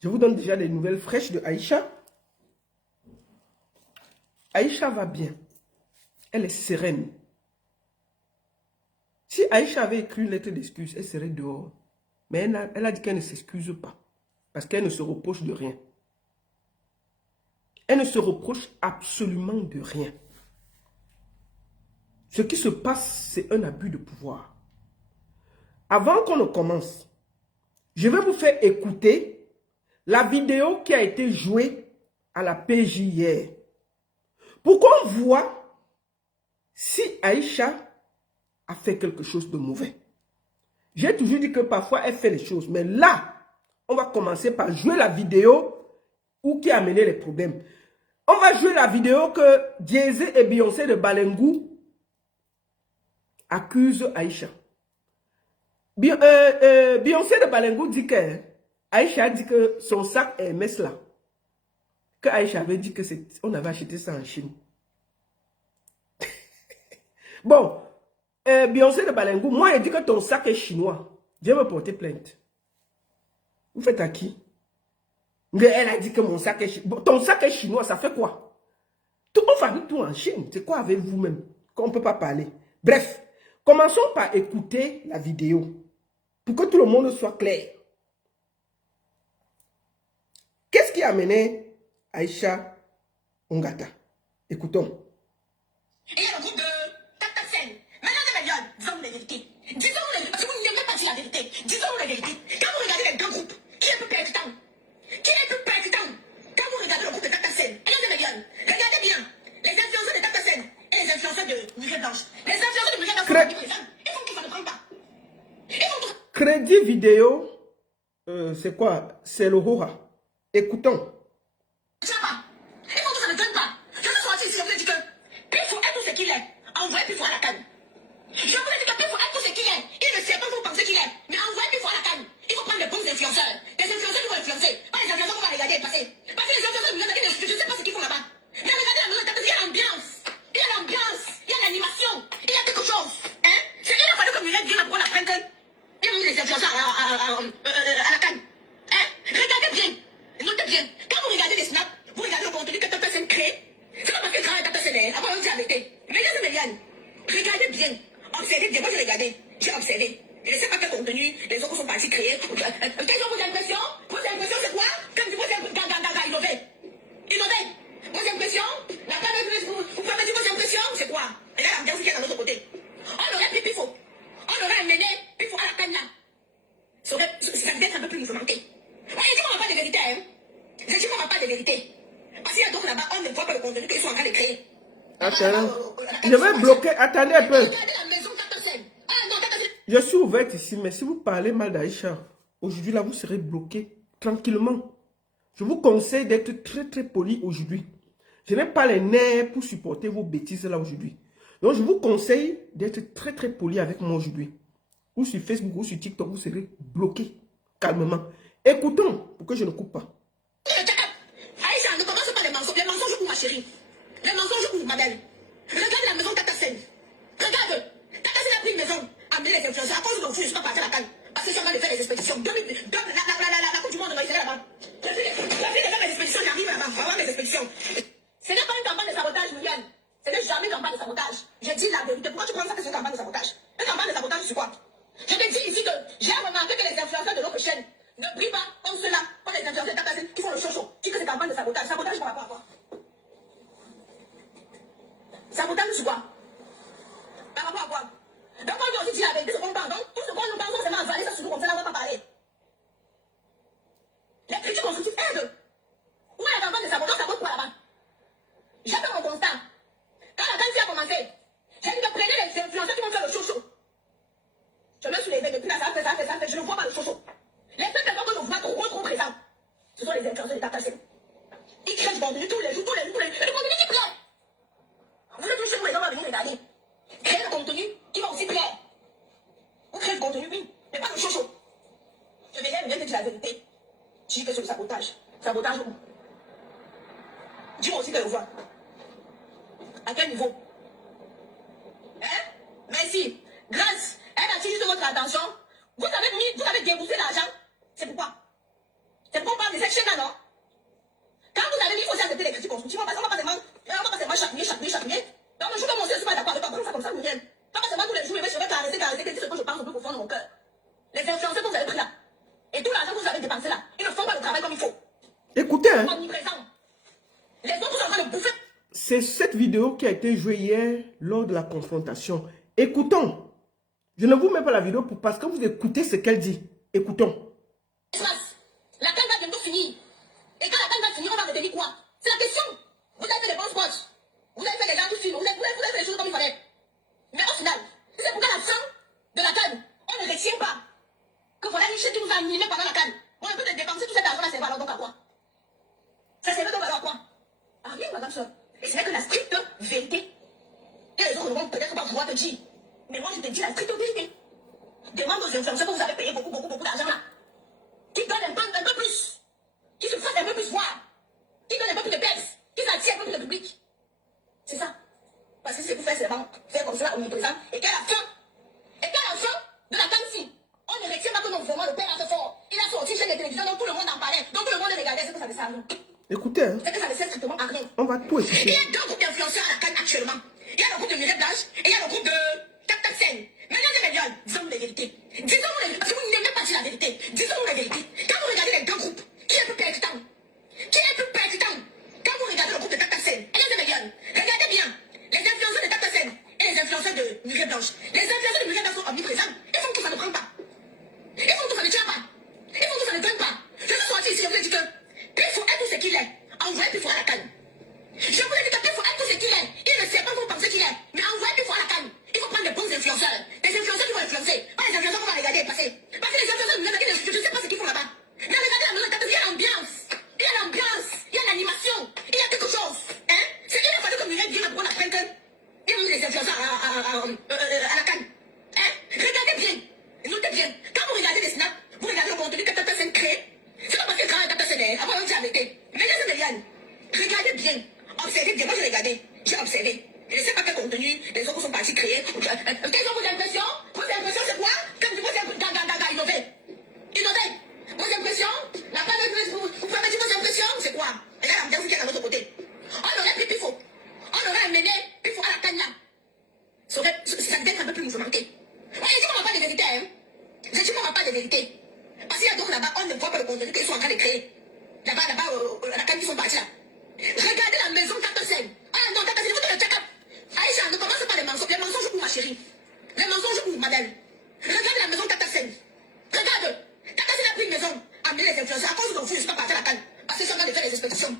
Je vous donne déjà des nouvelles fraîches de Aïcha. Aïcha va bien. Elle est sereine. Si Aïcha avait écrit une lettre d'excuse, elle serait dehors. Mais elle a dit qu'elle ne s'excuse pas. Parce qu'elle ne se reproche de rien. Elle ne se reproche absolument de rien. Ce qui se passe, c'est un abus de pouvoir. Avant qu'on ne commence, je vais vous faire écouter la vidéo qui a été jouée à la PJ hier. Pour qu'on voit si Aïcha a fait quelque chose de mauvais. J'ai toujours dit que parfois elle fait les choses. Mais là, on va commencer par jouer la vidéo où qui a amené les problèmes. On va jouer la vidéo que Jay-Z et Beyoncé de Balengou accusent Aïcha. Beyoncé de Balengou dit que Aïcha a dit que son sac Hermès là, que Aïcha avait dit que on avait acheté ça en Chine. Bon, Beyoncé de Balengou, moi elle dit que ton sac est chinois. Je vais me porter plainte. Vous faites à qui? Mais elle a dit que mon sac est chinois. Ton sac est chinois, ça fait quoi? On fabrique tout en Chine. C'est quoi avec vous-même? Qu'on ne peut pas parler. Bref, commençons par écouter la vidéo. Pour que tout le monde soit clair. Qu'est-ce qui a amené Aïcha Ongata? Écoutons. Il y a le groupe de Tata-Sen. Maintenant, c'est médias. Disons-nous la vérité. Disons-nous la vérité. Parce que vous n'aimez pas dire la vérité. Disons-nous la vérité. Quand vous regardez les deux groupes, qui est plus percutant? Qui est plus percutant? Quand vous regardez le groupe de Tata-Sen, et les médias, regardez bien. Les influenceurs de Tata-Sen et les influenceurs de Michel Blanche. Les influenceurs de Michel Blanche, ils font qu'ils ne prennent pas. Crédit vidéo, c'est quoi? C'est le Hora. Écoutons. Il faut que ça ne donne pas. Je veux sortir ici, je vous ai dit que Pifou est tout ce qu'il est. Envoyez Pifou à la canne. Je vous ai dit que Pifou est tout ce qu'il est. Il ne sait pas vous pensez qu'il est. Mais envoyez Pifou à la canne. Il faut prendre les bons influenceurs. Les influenceurs qui vont influencer. Pas les influenceurs qu'on va regarder et passer. Parce que les influenceurs, je ne sais pas ce qu'ils font là-bas. Mais regardez la maison, il y a l'ambiance. Il y a l'ambiance. Il y a l'animation. Il y a quelque chose. Hein? C'est qu'il a fallu que Muriel vienne pour la prendre. Il y a mis les influenceurs à la canne. Hein? Regardez bien. Notez bien. Quand vous regardez les snaps, vous regardez le contenu que Tata-Sen crée. C'est pas parce que travaille Tata-Sen, après on dit la vérité. Mesdames et Méliane, regardez bien. Observez bien. Moi j'ai regardé. J'ai observé. Je ne sais pas quel contenu les autres sont partis créer. Quelles sont vos impressions? Vos impressions c'est quoi? Quand vous innover. Innover. Vos impressions? Vous pouvez me dire vos impressions? C'est quoi? Regarde l'ambiance qui est dans notre côté. On aurait pris Pifo. On aurait amené Pifo à la canne là. Ça devait être un peu plus mouvementé. Ouais, je dis qu'on n'a pas de vérité, hein. Je dis qu'on n'a pas de vérité. Parce qu'il y a d'autres là-bas, on ne voit pas le contenu qu'ils sont en train de créer. Attends, je vais bloquer. Attendez un peu. Je suis ouverte ici, mais si vous parlez mal d'Aïcha, aujourd'hui là, vous serez bloqué tranquillement. Je vous conseille d'être très très poli aujourd'hui. Je n'ai pas les nerfs pour supporter vos bêtises là aujourd'hui. Donc je vous conseille d'être très très poli avec moi aujourd'hui. Ou sur Facebook ou sur TikTok, vous serez bloqué calmement. Écoutons pour que je ne coupe pas. Aïcha, ne commence pas les mensonges. Les mensonges où, ma chérie? Les mensonges où, ma belle? Regarde la maison Tata-Sen. Regarde. Tata-Sen a pris une maison, amené les influenceurs. À cause de vous, je ne suis pas parti à la canne. Parce que je suis en train de faire les expéditions. La Coupe du Monde, il serait là-bas. La fille de faire les expéditions, j'arrive là-bas. On va voir les expéditions. Ce n'est pas une campagne de sabotage, Muriel. Ce n'est jamais une campagne de sabotage. Je dis la vérité. Pourquoi tu penses que c'est une campagne de sabotage? Une campagne de sabotage, c'est quoi? Je te dis ici que j'ai remarqué que les influenceurs de notre chaîne ne brillent pas comme ceux-là, comme les influenceurs Tata-Sen qui font le show. Dis que c'est campagne de sabotage. Sabotage par rapport à quoi? Sabotage sur quoi? Par rapport à quoi? Donc on dit aussi dire la vérité, ce qu'on parle. Donc tout ce qu'on nous parle, c'est seulement avaler ça sur nous comme ça, là, on va pas parler. Les critiques constructives aident. Où est la campagne de sabotage? Ça vaut quoi là-bas? J'ai fait mon constat. Quand la campagne a commencé, j'ai dit que prenez les influenceurs qui vont faire le show. Je me suis levée depuis là, ça fait, je ne vois pas le show. Les seules personnes que je vois trop présents, ce sont les influenceurs de Tata-Sen. Ils créent du contenu tous les jours. Et le contenu qui plaît. Vous êtes tous chez vous, les gens vont venir regarder. Créez le contenu qui va aussi plaire. Vous créez du contenu, oui, mais pas le show. Je viens de dire la vérité. Je dis que c'est le sabotage. Sabotage où? Dis-moi aussi que je vois. À quel niveau? Hein? Merci. Grâce, elle attire juste votre attention. Vous avez déboursé l'argent. C'est pourquoi? C'est pourquoi on parle de cette êtes chez non? Quand vous avez dit qu'il faut accepter les critiques constructives, on va pas seulement chapouiller. Donc, le jour où mon Dieu ne suis pas d'accord avec toi, ça comme ça, Muriel. Pas seulement tous les jours, je vais caresser, c'est ce que je pense au plus profond de mon cœur. Les influenceurs que vous avez pris là, et tout l'argent que vous avez dépensé là, ils ne font pas le travail comme il faut. Écoutez, hein. Omniprésent. Les autres sont en train de bouffer. C'est cette vidéo qui a été jouée hier lors de la confrontation. Écoutons. Je ne vous mets pas la vidéo parce que vous écoutez ce qu'elle dit. Écoutons. La canne va bientôt finir. Et quand la canne va finir, on va retenir quoi? C'est la question. Vous avez fait les bons spots. Vous avez fait les gens tout films. Vous avez fait les choses comme il fallait. Mais au final, c'est pourquoi la fin de la canne, on ne retient pas que voilà une chaîne qui nous a animés pendant la canne. On peut te dépenser tout cet argent-là, c'est valeur donc à quoi? Ça servait donc valeur à quoi? Ah rien, madame soeur. Et c'est vrai que la stricte vérité. Et les autres ne vont peut-être pas pouvoir te dire. Mais moi, je te dis la stricte vérité. Demande aux influenceurs que vous avez payé beaucoup d'argent là. Qui donnent un peu plus. Qui se fassent un peu plus voir. Qui donnent un peu plus de baisse. Qui s'attirent un peu plus de public. C'est ça. Parce que c'est pour faire seulement faire comme cela omniprésent. Et qu'à la fin de la canne, on ne retient pas que non, vraiment le père a fait fort. Il a sorti chez les télévisions, donc tout le monde en parlait. Donc tout le monde regardait ce que ça ne sert à rien. Écoutez, hein. C'est que ça ne sert strictement à rien. On va tout Il écouter. y a deux groupes d'influenceurs à la canne actuellement. Il y a le groupe de Mireille Blanche et il y a le groupe de Tap Sen. Mesdames et messieurs, disons-nous les vérités. Disons-nous les vérités. Parce que vous n'aimez pas dire la vérité. Disons-nous les vérités. Quand vous regardez les deux groupes, qui est plus percutant? Qui est plus percutant? Quand vous regardez le groupe de Tap Sen et les messieurs, regardez bien. Les influenceurs de Tap Sen et les influenceurs de Mireille Blanche. Les influenceurs de Mireille Blanche sont omniprésents. Ils font que ça ne prend pas. Ils font que ça ne tient pas. Ils font que ça ne donne pas. Je suis sorti ici, je vous ai dit que Pifou est tout ce qu'il est. Envoyez Pifou à la canne. Je vous ai dit que Pifou est tout ce qu'il est. Il ne sait pas vous pensez qu'il est. Mais envoyez Pifou à la canne. Il faut prendre des bons influenceurs. Des influenceurs qui vont influencer. Pas les influenceurs qu'on va regarder et passer. Parce que les influenceurs, je ne sais pas ce qu'ils font là-bas. Mais regardez la maison, il y a l'ambiance. Il y a l'ambiance. Il y a l'animation. Il y a quelque chose. Hein? C'est qu'il a fallu que Mireille vienne pour la prendre. Il y a mis les influenceurs à la canne. Hein? Regardez bien. Notez bien. Quand vous regardez les snaps, vous regardez le contenu que Tata Sen crée. C'est pas parce que quand Tata Sen est. Avant, on s'est arrêté. Mais les Méliane, regardez bien. Observez bien. Moi, j'ai regardé. J'ai observé. Je ne sais pas quel contenu les autres sont partis créer. Quelles sont vos impressions? Vos impressions, c'est quoi? Comme vos impressions, innover. Innover. Vos impressions? Vous pouvez me dire vos impressions? C'est quoi? Regarde l'ambiance qui est de l'autre côté. On aurait pris Pifou. On aurait amené Pifou à la canne là. Ça devait être un peu plus mouvementé. Ouais, je dis qu'on n'a pas de vérité, hein. Je dis qu'on n'a pas de vérité. Parce qu'il y a d'autres là-bas, on ne voit pas le contenu qu'ils sont en train de créer. Là-bas, la canne qui sont partis là. Regardez la maison Tata Sen. Ah non, Tata Sen, il faut te le check-up. Aïcha, ne commence pas les mensonges. Les mensonges où, ma chérie? Les mensonges où, madame? Regarde la maison Tata Sen. Regarde. Tata Sen a pris une maison, amené les influenceurs. À cause de vous, je ne suis pas parti à la canne. Parce qu'ils sont en train de faire les expéditions.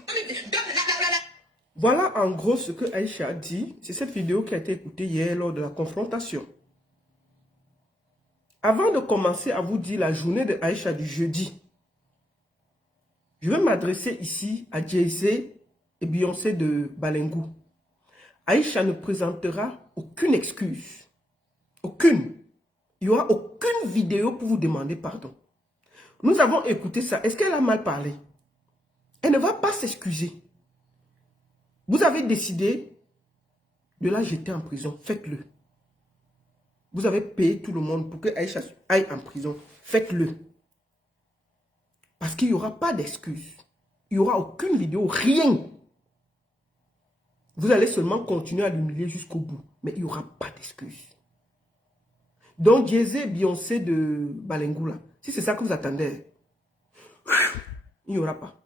Voilà en gros ce que Aïcha a dit. C'est cette vidéo qui a été écoutée hier lors de la confrontation. Avant de commencer à vous dire la journée de Aïcha du jeudi, je vais m'adresser ici à Jay-Z et Beyoncé de Balengou. Aïcha ne présentera aucune excuse. Aucune. Il n'y aura aucune vidéo pour vous demander pardon. Nous avons écouté ça. Est-ce qu'elle a mal parlé? Elle ne va pas s'excuser. Vous avez décidé de la jeter en prison. Faites-le. Vous avez payé tout le monde pour que Aïcha aille en prison. Faites-le. Parce qu'il n'y aura pas d'excuse. Il n'y aura aucune vidéo, rien. Vous allez seulement continuer à l'humilier jusqu'au bout. Mais il n'y aura pas d'excuse. Donc, Jay-Z, Beyoncé de Balengou, là, si c'est ça que vous attendez, il n'y aura pas.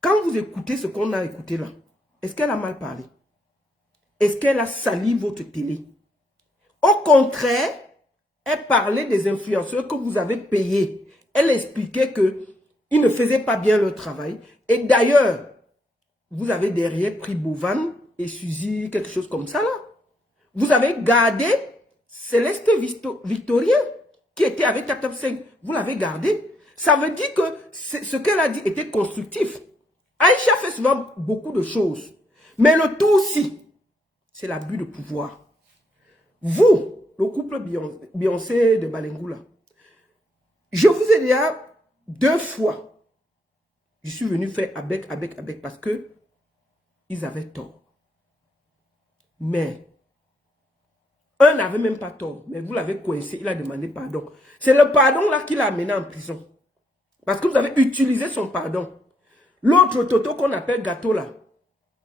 Quand vous écoutez ce qu'on a écouté là, est-ce qu'elle a mal parlé? Est-ce qu'elle a sali votre télé? Au contraire, elle parlait des influenceurs que vous avez payés. Elle expliquait qu'ils ne faisaient pas bien leur travail. Et d'ailleurs, vous avez derrière pris Bovan et Suzy, quelque chose comme ça là. Vous avez gardé Céleste Victorien qui était avec Tap 5. Vous l'avez gardé. Ça veut dire que ce qu'elle a dit était constructif. Aïcha fait souvent beaucoup de choses. Mais le tout aussi, c'est l'abus de pouvoir. Vous, le couple Beyoncé de Balengou là, je vous ai déjà 2 fois, je suis venu faire avec parce que ils avaient tort. Mais un n'avait même pas tort, mais vous l'avez coincé, il a demandé pardon. C'est le pardon là qui l'a amené en prison. Parce que vous avez utilisé son pardon. L'autre Toto qu'on appelle gâteau là,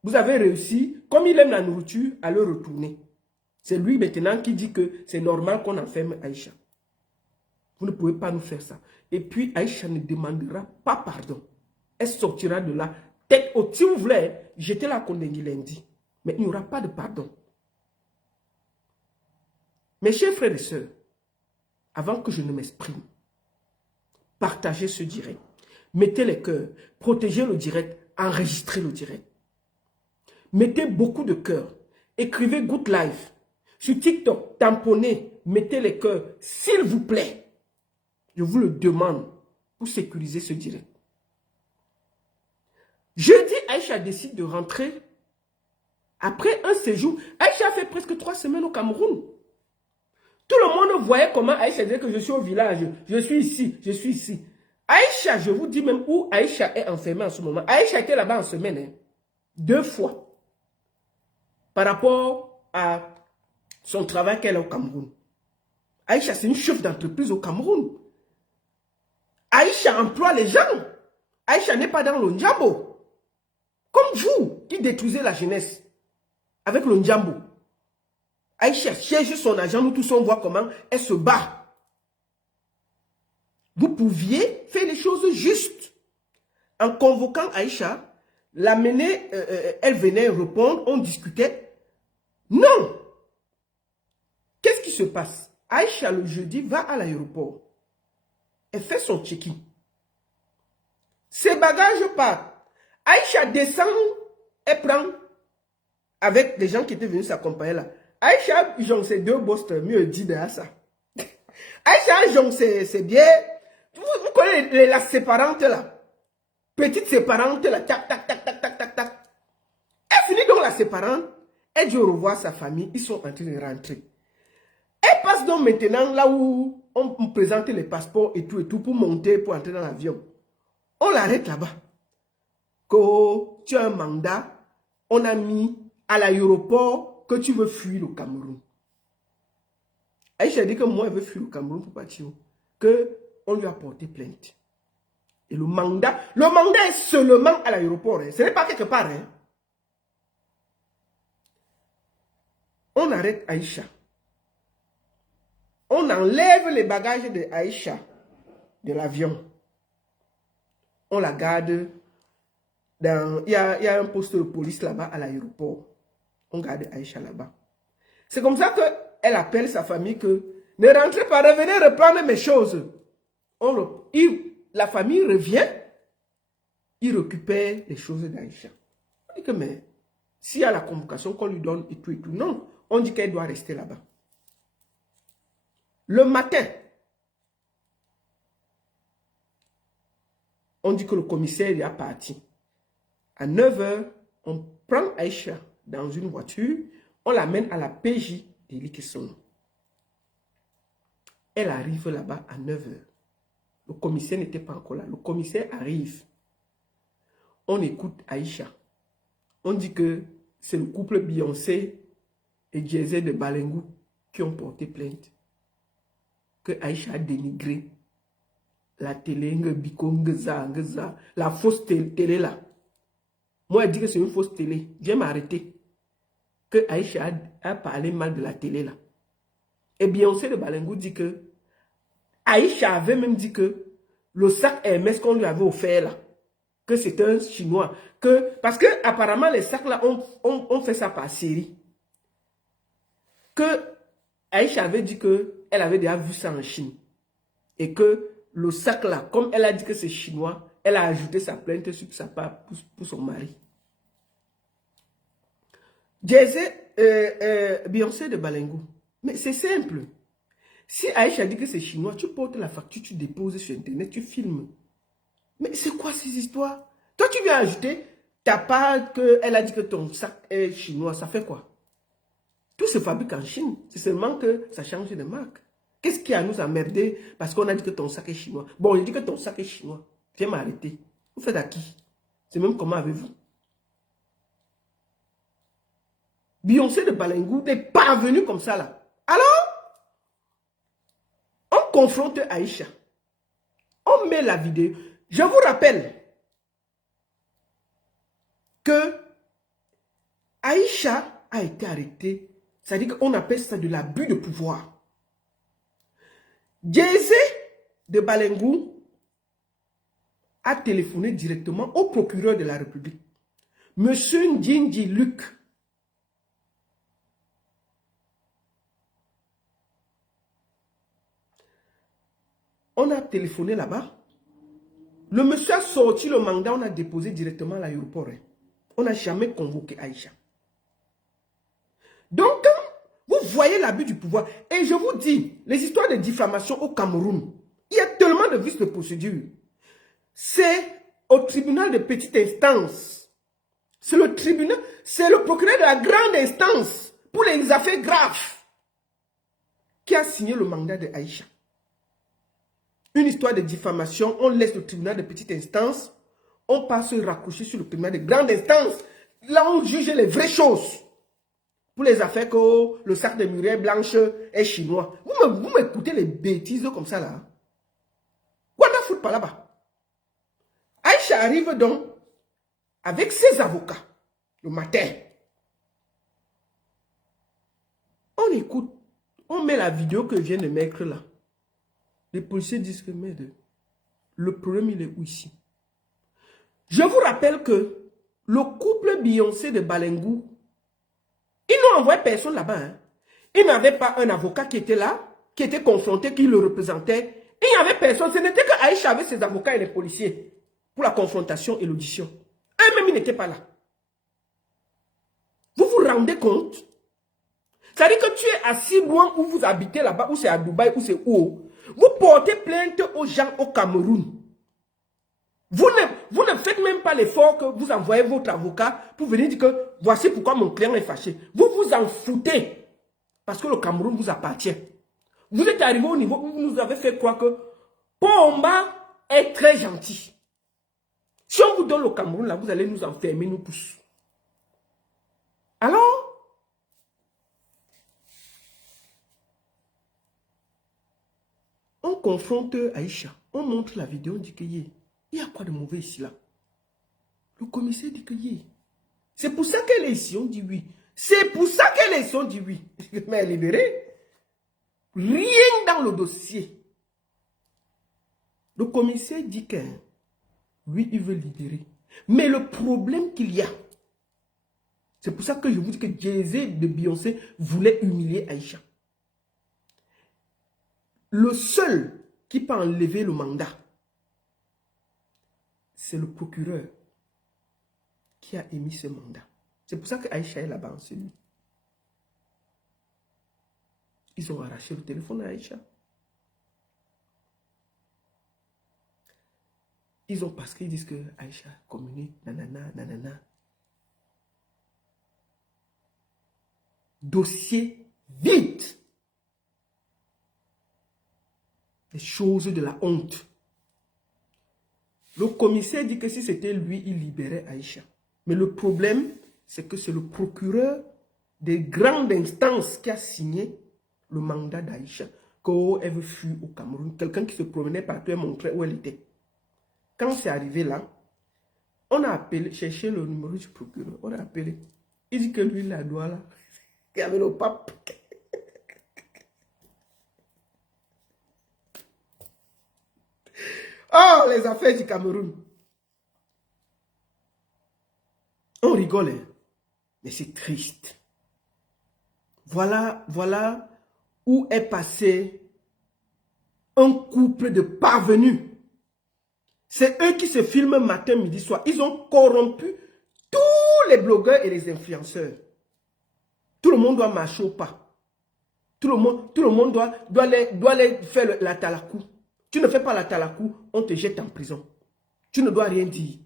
vous avez réussi, comme il aime la nourriture, à le retourner. C'est lui maintenant qui dit que c'est normal qu'on enferme Aïcha. Vous ne pouvez pas nous faire ça. Et puis Aïcha ne demandera pas pardon. Elle sortira de là, tête haute. Si vous voulez, jetez la condamnée lundi. Mais il n'y aura pas de pardon. Mes chers frères et sœurs, avant que je ne m'exprime, partagez ce direct. Mettez les cœurs, protégez le direct, enregistrez le direct. Mettez beaucoup de cœurs. Écrivez Good Life. Sur TikTok, tamponnez, mettez les cœurs, s'il vous plaît. Je vous le demande pour sécuriser ce direct. Jeudi, Aïcha décide de rentrer. Après un séjour, Aïcha a fait presque 3 semaines au Cameroun. Tout le monde voyait comment Aïcha disait que je suis au village, je suis ici, je suis ici. Aïcha, je vous dis même où Aïcha est enfermée en ce moment. Aïcha était là-bas en semaine, hein, 2 fois. Par rapport à son travail qu'elle a au Cameroun. Aïcha, c'est une chef d'entreprise au Cameroun. Aïcha emploie les gens. Aïcha n'est pas dans le Njambo. Comme vous, qui détruisez la jeunesse avec le Njambo. Aïcha cherche son argent, nous tous on voit comment elle se bat. Vous pouviez faire les choses justes. En convoquant Aïcha, l'amener, elle venait répondre, on discutait. Non! Qu'est-ce qui se passe? Aïcha, le jeudi, va à l'aéroport. Elle fait son check-in. Ses bagages partent. Aïcha descend, elle prend avec les gens qui étaient venus s'accompagner là. Aïcha, j'en sais 2 bosses, mieux dit de ça. Aïcha, j'en sais, c'est bien. Vous connaissez la séparante là. Petite séparante là. Tac, tac, tac, tac, tac, tac, tac. Elle finit donc la séparante. Elle dit au revoir à sa famille. Ils sont en train de rentrer. Elle passe donc maintenant là où on présente les passeports et tout pour monter, pour entrer dans l'avion. On l'arrête là-bas. Que tu as un mandat, on a mis à l'aéroport que tu veux fuir le Cameroun. Aïcha dit que moi, elle veut fuir le Cameroun pour partir. On lui a porté plainte. Et le mandat est seulement à l'aéroport. Hein. Ce n'est pas quelque part. Hein. On arrête Aïcha. On enlève les bagages de Aïcha de l'avion. On la garde dans... Il y a un poste de police là-bas à l'aéroport. On garde Aïcha là-bas. C'est comme ça qu'elle appelle sa famille que ne rentrez pas, revenez reprendre mes choses. La famille revient, il récupère les choses d'Aïcha. On dit que mais s'il y a la convocation qu'on lui donne et tout, non, on dit qu'elle doit rester là-bas. Le matin, on dit que le commissaire est parti. À 9 h, on prend Aïcha dans une voiture, on l'amène à la PJ d'Elikesson. Elle arrive là-bas à 9 h. Le commissaire n'était pas encore là. Le commissaire arrive. On écoute Aïcha. On dit que c'est le couple Beyoncé et Jay-Z de Balengou qui ont porté plainte. Que Aïcha a dénigré la télé, la fausse télé là. Moi, elle dit que c'est une fausse télé. Viens m'arrêter. Que Aïcha a parlé mal de la télé là. Et Beyoncé de Balengou dit que Aïcha avait même dit que le sac Hermès qu'on lui avait offert là, que c'était un chinois. Parce que apparemment les sacs là, on fait ça par série. Que Aïcha avait dit qu'elle avait déjà vu ça en Chine. Et que le sac là, comme elle a dit que c'est chinois, elle a ajouté sa plainte sur sa part pour son mari. Beyoncé de Balengou. Mais c'est simple. Si Aïcha dit que c'est chinois, tu portes la facture, tu déposes sur Internet, tu filmes. Mais c'est quoi ces histoires? Toi, tu viens ajouter ta part qu'elle a dit que ton sac est chinois. Ça fait quoi? Tout se fabrique en Chine. C'est seulement que ça change de marque. Qu'est-ce qui a nous emmerdé parce qu'on a dit que ton sac est chinois? Bon, il dit que ton sac est chinois. Viens m'arrêter. Vous faites à qui? C'est même comment avez-vous? Beyoncé de Balengou n'est pas venue comme ça là. Alors, on confronte Aïcha. On met la vidéo. Je vous rappelle que Aïcha a été arrêtée. C'est-à-dire qu'on appelle ça de l'abus de pouvoir. Jay-Z de Balengou a téléphoné directement au procureur de la République. Monsieur Ndjinji Luc. On a téléphoné là-bas. Le monsieur a sorti le mandat, on a déposé directement à l'aéroport. On n'a jamais convoqué Aïcha. Donc, vous voyez l'abus du pouvoir. Et je vous dis, les histoires de diffamation au Cameroun, il y a tellement de vices de procédure. C'est au tribunal de petite instance. C'est le tribunal, c'est le procureur de la grande instance pour les affaires graves qui a signé le mandat de Aïcha. Une histoire de diffamation, on laisse le tribunal de petite instance, on passe se raccrocher sur le tribunal de grande instance. Là, on juge les vraies choses. Pour les affaires que le sac de muraille blanche est chinois. Vous m'écoutez les bêtises comme ça là. Wanda fout pas là-bas. Aïcha arrive donc avec ses avocats le matin. On écoute, on met la vidéo que je viens de mettre là. Les policiers disent que le problème il est où ici? Je vous rappelle que le couple Beyoncé de Balengou, ils n'ont envoyé personne là-bas. Hein. Ils n'avaient pas un avocat qui était là, qui était confronté, qui le représentait. Il n'y avait personne. Ce n'était que Aïcha avec ses avocats et les policiers pour la confrontation et l'audition. Eux-mêmes, ils n'étaient pas là. Vous vous rendez compte? C'est-à-dire que tu es assis loin où vous habitez là-bas, où c'est à Dubaï, où c'est où. Vous portez plainte aux gens au Cameroun. Vous ne faites même pas l'effort que vous envoyez votre avocat pour venir dire que voici pourquoi mon client est fâché. Vous vous en foutez parce que le Cameroun vous appartient. Vous êtes arrivé au niveau où vous nous avez fait croire que Pomba est très gentil. Si on vous donne le Cameroun, là, vous allez nous enfermer, nous tous. Alors, on confronte Aïcha, on montre la vidéo, on dit que il y a quoi de mauvais ici là? Le commissaire dit que c'est pour ça qu'elle est ici, on dit oui. C'est pour ça qu'elle est ici, on dit oui. Mais elle est libérée. Rien dans le dossier. Le commissaire dit que oui, il veut libérer. Mais le problème qu'il y a, c'est pour ça que je vous dis que Jay-Z de Beyoncé voulait humilier Aïcha. Le seul qui peut enlever le mandat, c'est le procureur qui a émis ce mandat. C'est pour ça que Aïcha est là-bas en celui. Ils ont arraché le téléphone à Aïcha. Ils ont parce qu'ils disent que Aïcha communique, nanana, nanana. Dossier vide. Les choses de la honte. Le commissaire dit que si c'était lui, il libérait Aïcha. Mais le problème, c'est que c'est le procureur des grandes instances qui a signé le mandat d'Aïcha. Qu'elle veut fuir au Cameroun. Quelqu'un qui se promenait partout et montrait où elle était. Quand c'est arrivé là, on a appelé, cherché le numéro du procureur. On a appelé. Il dit que lui, il a doigt là. Il y avait le pape. Oh, les affaires du Cameroun. On rigole, hein? Mais c'est triste. Voilà où est passé un couple de parvenus. C'est eux qui se filment matin, midi, soir. Ils ont corrompu tous les blogueurs et les influenceurs. Tout le monde doit marcher au pas. Tout le monde doit aller faire la talakou. Tu ne fais pas la talakou, on te jette en prison. Tu ne dois rien dire.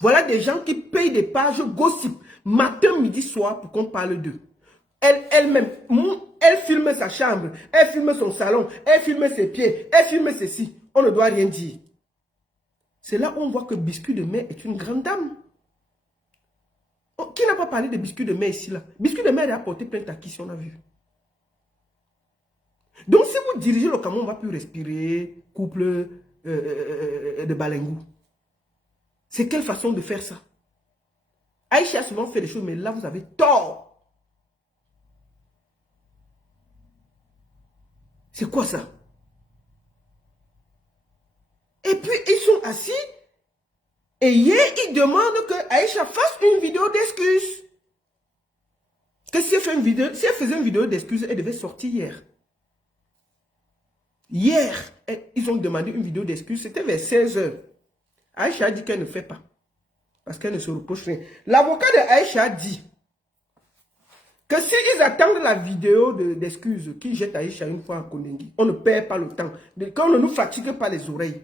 Voilà des gens qui payent des pages gossip matin, midi, soir pour qu'on parle d'eux. Elle-même, elle filme sa chambre, elle filme son salon, elle filme ses pieds, elle filme ceci. On ne doit rien dire. C'est là où on voit que Biscuit de Mer est une grande dame. Oh, qui n'a pas parlé de Biscuit de Mer ici là? Biscuit de Mer a apporté plainte à qui si on a vu? Donc si vous dirigez le Cameroun, on ne va plus respirer, couple de Balengou. C'est quelle façon de faire ça? Aïcha a souvent fait des choses, mais là, vous avez tort. C'est quoi ça? Et puis, ils sont assis. Et hier, ils demandent que Aïcha fasse une vidéo d'excuses. Que si elle fait une vidéo, si elle faisait une vidéo d'excuses, elle devait sortir hier. Hier, ils ont demandé une vidéo d'excuses. C'était vers 16 h. Aïcha a dit qu'elle ne fait pas. Parce qu'elle ne se reproche rien. L'avocat de Aïcha dit que s'ils attendent la vidéo d'excuses qu'ils jettent Aïcha une fois à Kondengi, on ne perd pas le temps. Qu'on ne nous fatigue pas les oreilles.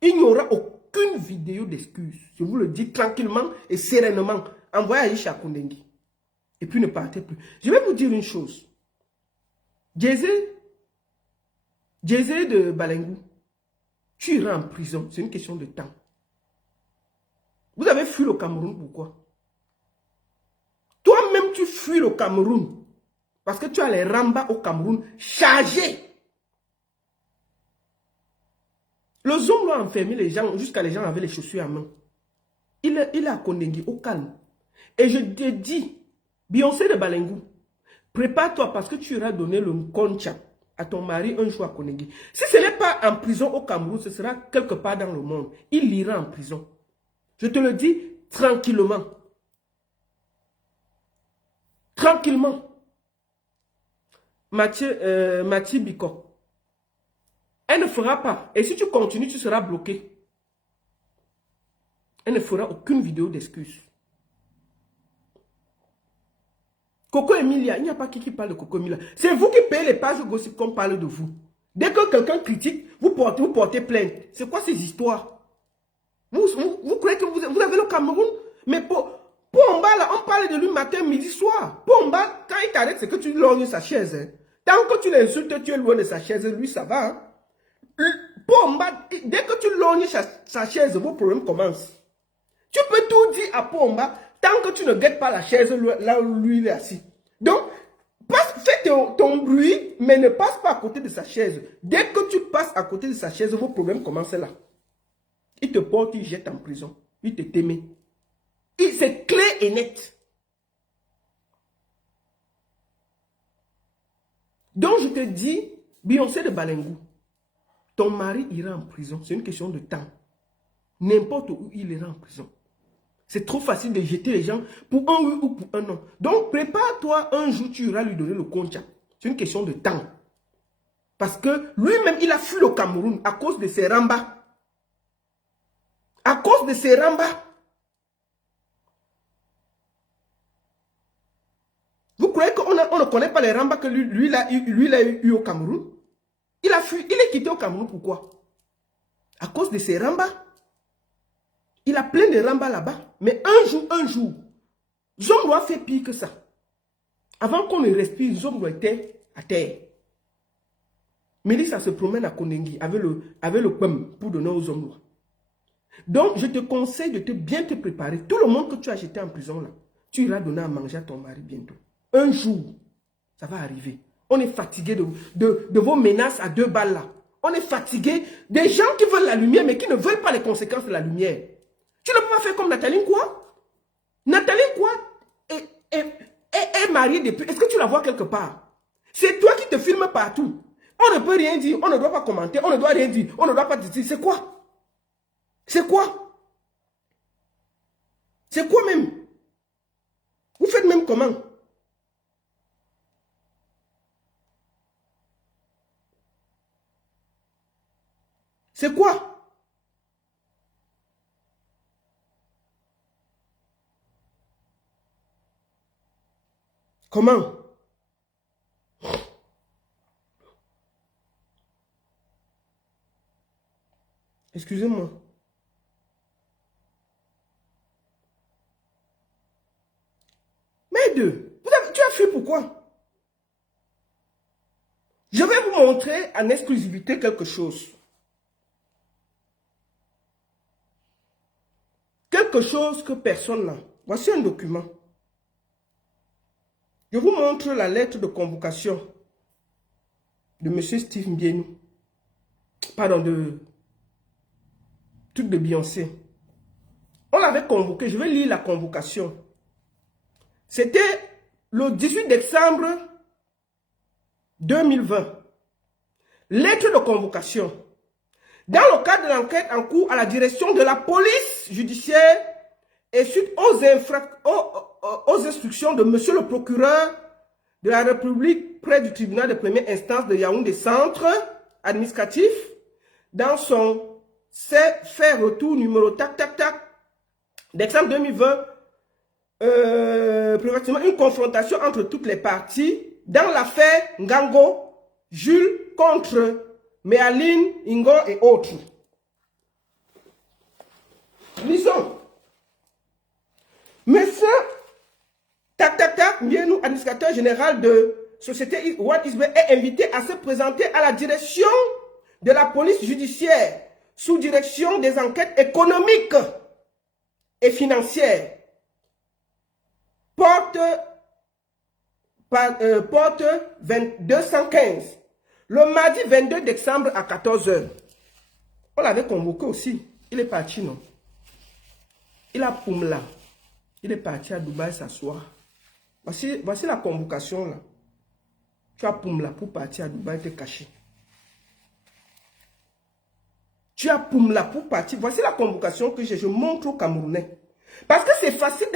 Il n'y aura aucune vidéo d'excuses. Je vous le dis tranquillement et sereinement. Envoyez Aïcha à Kondengi. Et puis ne partez plus. Je vais vous dire une chose. Djezé de Balengou, tu iras en prison. C'est une question de temps. Vous avez fui le Cameroun, pourquoi? Toi-même, tu fuis le Cameroun. Parce que tu as les rambas au Cameroun chargés. Le Zomlo a enfermé les gens, jusqu'à les gens avaient les chaussures à main. Il est à Kondengi, au calme. Et je te dis, Beyoncé de Balengou, prépare-toi parce que tu iras donner le Nkoncha à ton mari un jour à Kondengi. Si ce n'est pas en prison au Cameroun, ce sera quelque part dans le monde. Il ira en prison. Je te le dis tranquillement. Tranquillement. Mathieu Biko. Elle ne fera pas. Et si tu continues, tu seras bloqué. Elle ne fera aucune vidéo d'excuses. Coco Emilia, il n'y a pas qui parle de Coco Emilia. C'est vous qui payez les pages gossip qu'on parle de vous. Dès que quelqu'un critique, vous portez plainte. C'est quoi ces histoires? Vous croyez que vous avez le Cameroun? Mais Pomba, là, on parle de lui matin, midi, soir. Pomba, quand il t'arrête, c'est que tu lognes sa chaise. Hein. Tant que tu l'insultes, tu es loin de sa chaise, lui, ça va. Hein. Pomba, dès que tu lognes sa chaise, vos problèmes commencent. Tu peux tout dire à Pomba, tant que tu ne guettes pas la chaise là où lui il est assis. Donc, fais ton bruit, mais ne passe pas à côté de sa chaise. Dès que tu passes à côté de sa chaise, vos problèmes commencent là. Il te porte, il jette en prison. Il te témé. C'est clair et net. Donc je te dis, Beyoncé de Balengou, ton mari ira en prison. C'est une question de temps. N'importe où il ira en prison. C'est trop facile de jeter les gens pour un oui ou pour un non. Donc prépare-toi, un jour tu iras lui donner le Koncha. C'est une question de temps. Parce que lui-même, il a fui le Cameroun à cause de ses rambas. À cause de ses rambas. Vous croyez qu'on ne connaît pas les rambas que lui il a eu au Cameroun? Il a fui, il est quitté au Cameroun, pourquoi? À cause de ses rambas. Il a plein de rambas là-bas. Mais un jour, Zomlo a fait pire que ça. Avant qu'on ne respire, Zomlo était à terre. Mélissa se promène à Kondengi avec le PEM pour donner aux Zomlo. Donc, je te conseille de bien te préparer. Tout le monde que tu as jeté en prison là, tu iras donner à manger à ton mari bientôt. Un jour, ça va arriver. On est fatigué de vos menaces à 2 balles là. On est fatigué des gens qui veulent la lumière mais qui ne veulent pas les conséquences de la lumière. Tu ne peux pas faire comme Nathalie Kwa. Nathalie Kwa est mariée depuis. Est-ce que tu la vois quelque part? C'est toi qui te filmes partout. On ne peut rien dire, on ne doit pas commenter, on ne doit rien dire, on ne doit pas te dire. C'est quoi? C'est quoi? C'est quoi même? Vous faites même comment? C'est quoi? Comment? Excusez-moi. Mais tu as fui pourquoi? Je vais vous montrer en exclusivité quelque chose. Quelque chose que personne n'a. Voici un document. Je vous montre la lettre de convocation de M. Steve Mbienou. pardon, de truc de Beyoncé. On l'avait convoqué, je vais lire la convocation. C'était le 18 décembre 2020. Lettre de convocation. Dans le cadre de l'enquête en cours à la direction de la police judiciaire et suite aux instructions de monsieur le procureur de la République près du tribunal de première instance de Yaoundé Centre administratif, dans son fait retour numéro décembre 2020, préventivement une confrontation entre toutes les parties dans l'affaire Ngango, Jules contre Méaline, Ingo et autres. Lisons. Monsieur Bienou, administrateur général de Société One Isbe, est invité à se présenter à la direction de la police judiciaire sous direction des enquêtes économiques et financières. Porte 215. Le mardi 22 décembre à 14 h. On l'avait convoqué aussi. Il est parti, non? Il a Poumla. Il est parti à Dubaï s'asseoir. Voici la convocation là. Tu as Poumla pour partir à Dubaï te cacher. Tu as Poumla pour partir. Voici la convocation que je montre aux Camerounais. Parce que c'est facile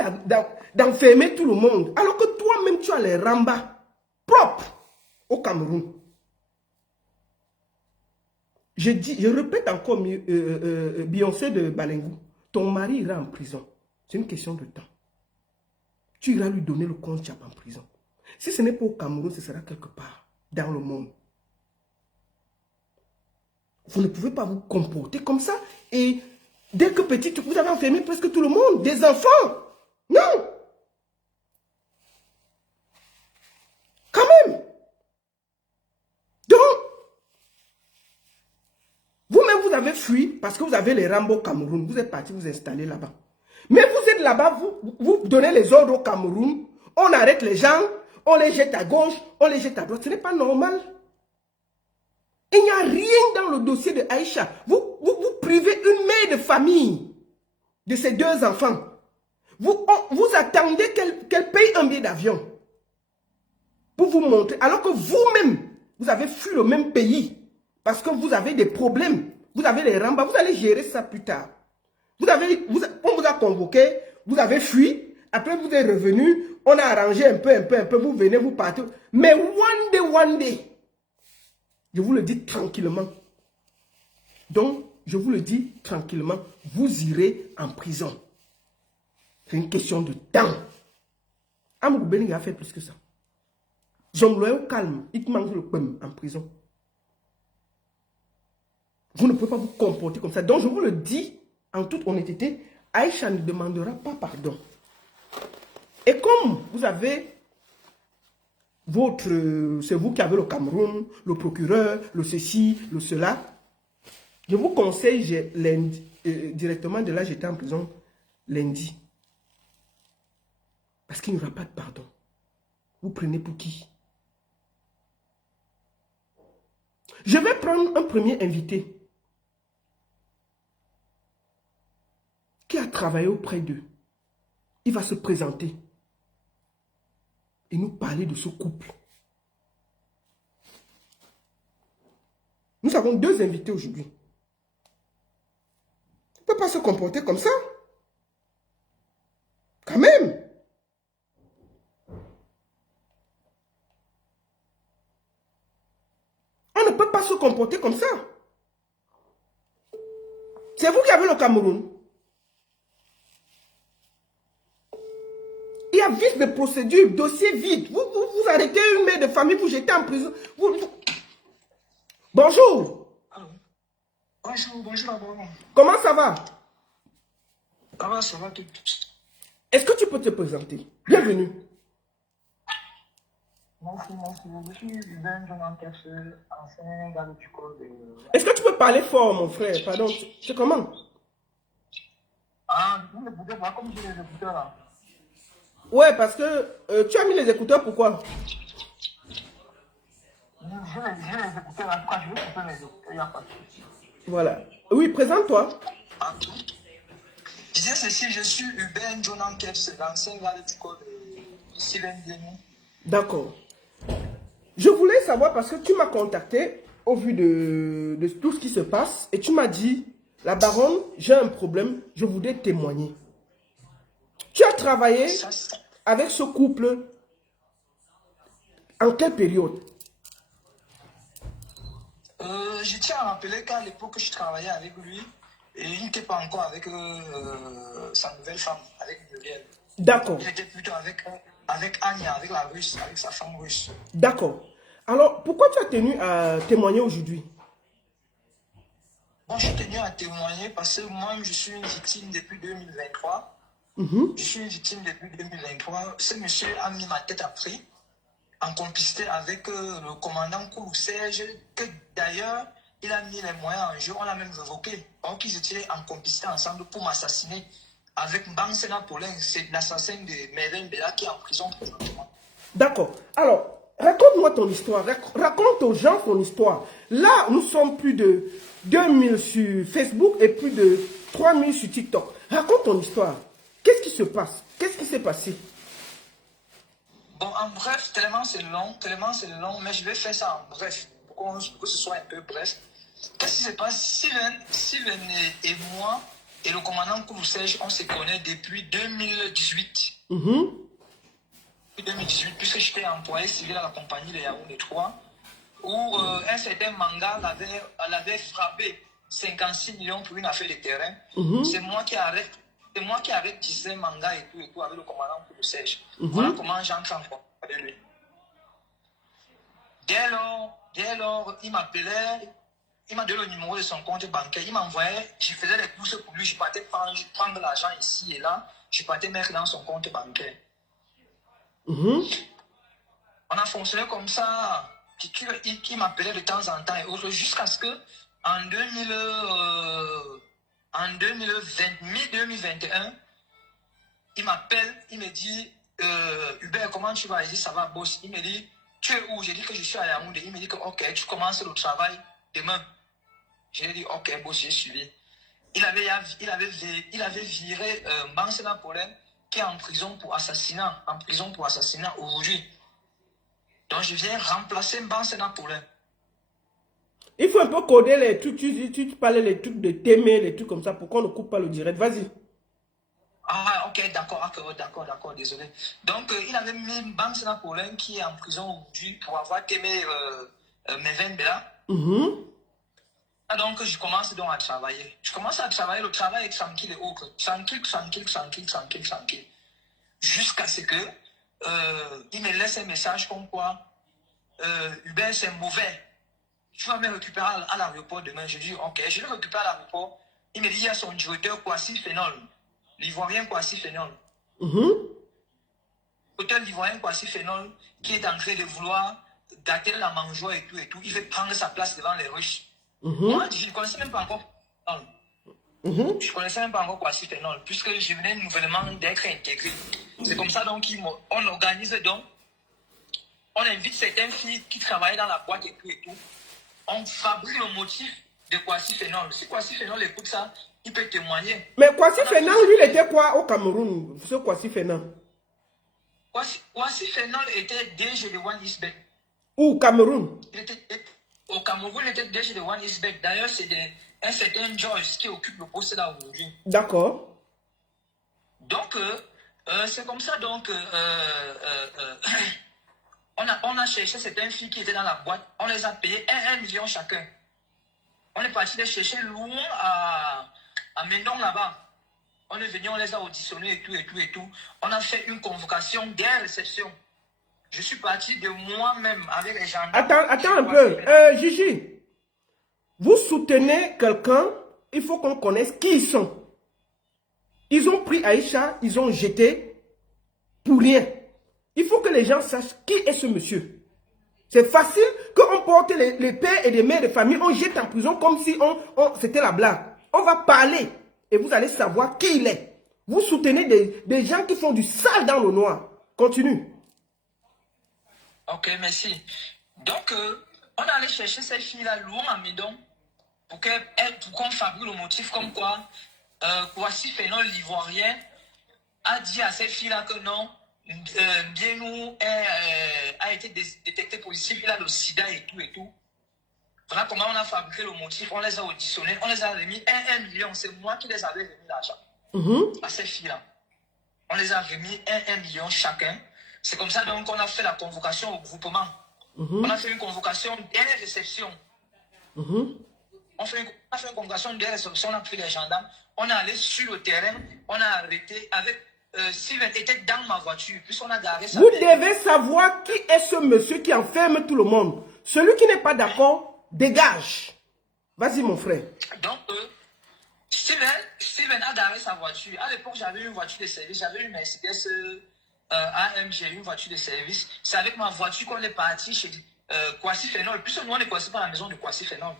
d'enfermer tout le monde. Alors que toi-même, tu as les rambas propres au Cameroun. Je répète encore, Beyoncé de Balengou, ton mari ira en prison. C'est une question de temps. Tu iras lui donner le compte en prison. Si ce n'est pas au Cameroun, ce sera quelque part dans le monde. Vous ne pouvez pas vous comporter comme ça. Et dès que petit, vous avez enfermé presque tout le monde, des enfants. Non. Quand même. Donc, vous-même, vous avez fui parce que vous avez les Rambo au Cameroun. Vous êtes parti vous installer là-bas. Mais vous êtes là-bas, vous donnez les ordres au Cameroun. On arrête les gens, on les jette à gauche, on les jette à droite. Ce n'est pas normal. Il n'y a rien dans le dossier de Aïcha. Vous privez une mère de famille de ses deux enfants. Vous attendez qu'elle paye un billet d'avion pour vous montrer. Alors que vous-même, vous avez fui le même pays parce que vous avez des problèmes. Vous avez les rambas. Vous allez gérer ça plus tard. On vous a convoqué, vous avez fui. Après, vous êtes revenu. On a arrangé un peu. Vous venez, vous partez. Mais one day, je vous le dis tranquillement. Donc, je vous le dis tranquillement, vous irez en prison. C'est une question de temps. Amadou Bening a fait plus que ça. J'envoie au calme, il manque le pomme en prison. Vous ne pouvez pas vous comporter comme ça. Donc, je vous le dis en toute honnêteté, Aïcha ne demandera pas pardon. Et comme vous avez c'est vous qui avez le Cameroun, le procureur, le ceci, le cela, je vous conseille directement de là, j'étais en prison lundi. Parce qu'il n'y aura pas de pardon. Vous prenez pour qui? Je vais prendre un premier invité qui a travaillé auprès d'eux. Il va se présenter et nous parler de ce couple. Nous avons deux invités aujourd'hui. On ne peut pas se comporter comme ça. Quand même. On ne peut pas se comporter comme ça. C'est vous qui avez le Cameroun. Il y a vice de procédure, dossier vide. Vous arrêtez une mère de famille, vous jetez en prison. Bonjour. Bonjour. Comment ça va? Ça va tout. Est-ce que tu peux te présenter? Bienvenue. Merci. Je suis Ben Jonathan, ancien gars du corps de... Est-ce que tu peux parler fort, mon frère? Pardon, c'est comment? Vous ne pouvez pas, comme j'ai les écouteurs là. Ouais, parce que tu as mis les écouteurs, pourquoi? Je les écouter, en tout cas, je vais couper mes écouteurs, il n'y a pas de souci. Voilà. Oui, présente-toi. Je disais ceci, je suis Hubert Jonan Keps, l'ancien garde du corps de Steven Denis. D'accord. Je voulais savoir parce que tu m'as contacté au vu de tout ce qui se passe et tu m'as dit, la baronne, j'ai un problème, je voudrais témoigner. Tu as travaillé avec ce couple en quelle période? Je tiens à rappeler qu'à l'époque, je travaillais avec lui et il n'était pas encore avec sa nouvelle femme, avec Muriel. D'accord. Il était plutôt avec Anya, avec la russe, avec sa femme russe. D'accord. Alors, pourquoi tu as tenu à témoigner aujourd'hui? Bon, je suis tenu à témoigner parce que moi, je suis une victime depuis 2023. Je suis une victime depuis 2023. Ce monsieur a mis ma tête à prix en complicité avec le commandant Koulou Serge, que d'ailleurs, il a mis les moyens en jeu, on l'a même révoqué. Donc, ils étaient en complicité ensemble pour m'assassiner avec Bansena Paulin, c'est l'assassin de Merlin Bella qui est en prison présentement. D'accord. Alors, raconte-moi ton histoire. Raconte aux gens ton histoire. Là, nous sommes plus de 2000 sur Facebook et plus de 3000 sur TikTok. Raconte ton histoire. Qu'est-ce qui se passe? Qu'est-ce qui s'est passé? Bon, en bref, tellement c'est long, mais je vais faire ça en bref, pour que ce soit un peu bref. Qu'est-ce qui se passe? Steven et moi, et le commandant Kouloussège, on se connaît depuis 2018. 2018, puisque j'étais employé civil à la compagnie de Yaoundé 3, où un certain manga l'avait frappé 56 millions pour une affaire de terrain. C'est moi qui arrête Disney manga et tout avec le commandant Kouloussège. Voilà comment j'entre en contact avec lui. Dès lors, il m'appelait, il m'a donné le numéro de son compte bancaire, il m'envoyait, je faisais les courses pour lui, je partais prendre l'argent ici et là, je partais mettre dans son compte bancaire. On a fonctionné comme ça, il m'appelait de temps en temps et autres, jusqu'à ce que en 2021, il m'appelle, il me dit, Hubert, comment tu vas? Il dit, ça va, boss. Il me dit, tu es où? J'ai dit que je suis à Yaoundé. Il me dit que, ok, tu commences le travail demain. J'ai dit, ok, boss, j'ai suivi. Il avait viré Bansena Paulin, qui est en prison pour assassinat, aujourd'hui. Donc, je viens remplacer Bansena Paulin. Il faut un peu coder les trucs. Tu parlais les trucs de t'aimer, les trucs comme ça, pour qu'on ne coupe pas le direct. Vas-y. Ah, ok, d'accord, désolé. Donc, il avait mis Bansena Paulin qui est en prison aujourd'hui pour avoir aimé mes là. Donc, je commence donc à travailler. Le travail est tranquille et autre. Tranquille. Jusqu'à ce que il me laisse un message comme quoi Hubert, c'est mauvais. Tu vas me récupérer à l'aéroport demain. Je dis, ok, je le récupère à l'aéroport. Il me dit, il y a son directeur Kwasi Phénol. L'Ivoirien Kwasi Phénol. L'hôtel l'Ivoirien Kwasi Phénol qui est en train de vouloir gâter la mangeoire et tout. Il veut prendre sa place devant les Russes. Moi, je ne connaissais même pas encore Je connaissais même pas encore Kwasi Phénol, puisque je venais nouvellement d'être intégré. C'est comme ça donc on organise donc, on invite certaines filles qui travaillent dans la boîte et tout. On fabrique le motif de Kwasi Phénol. Si Kwasi Phénol écoute ça, il peut témoigner. Mais Kwasi Phénol, lui, il était quoi au Cameroun? Ce Kwasi Phénol. Kwasi Phénol était DG de One Eastbet. Où, Cameroun? Au Cameroun, il était DG de One Eastbet. D'ailleurs, c'est un certain Joyce qui occupe le poste là aujourd'hui. D'accord. Donc, c'est comme ça, donc, on a cherché certaines filles qui étaient dans la boîte. On les a payées 1 million chacun. On est parti les chercher loin à Mendon là-bas. On est venu, on les a auditionnés et tout. On a fait une convocation dès la réception. Je suis parti de moi-même avec les gendarmes. Attends un peu. Gigi, vous soutenez quelqu'un, il faut qu'on connaisse qui ils sont. Ils ont pris Aïcha, ils ont jeté pour rien. Il faut que les gens sachent qui est ce monsieur. C'est facile qu'on porte les pères et les mères de famille, on jette en prison comme si c'était la blague. On va parler et vous allez savoir qui il est. Vous soutenez des gens qui font du sale dans le noir. Continue. Ok, merci. Donc, On est allé chercher ces filles-là loin à Médon pour qu'on fabrique le motif comme quoi Kwasi Phénol l'ivoirien a dit à ces filles-là que non, Mbienou a été détecté positif, il a le sida et tout et tout. Voilà comment on a fabriqué le motif, on les a auditionnés, on les a remis 1 million, c'est moi qui les avais remis l'argent à ces filles-là. On les a remis 1 million chacun. C'est comme ça donc qu'on a fait la convocation au groupement. On a fait une convocation dès les réceptions. On a fait une convocation dès les réceptions, on a pris les gendarmes, on est allé sur le terrain, on a arrêté avec... Steven était dans ma voiture, puis on a garé sa... Vous devez savoir qui est ce monsieur qui enferme tout le monde. Celui qui n'est pas d'accord, dégage. Vas-y, mon frère. Donc, Steven a garé sa voiture. À l'époque, j'avais une voiture de service, j'avais une Mercedes AMG, une voiture de service. C'est avec ma voiture qu'on est parti chez Kwasi Phénol. Puisque nous, on est passé par la maison de Kwasi Phénol.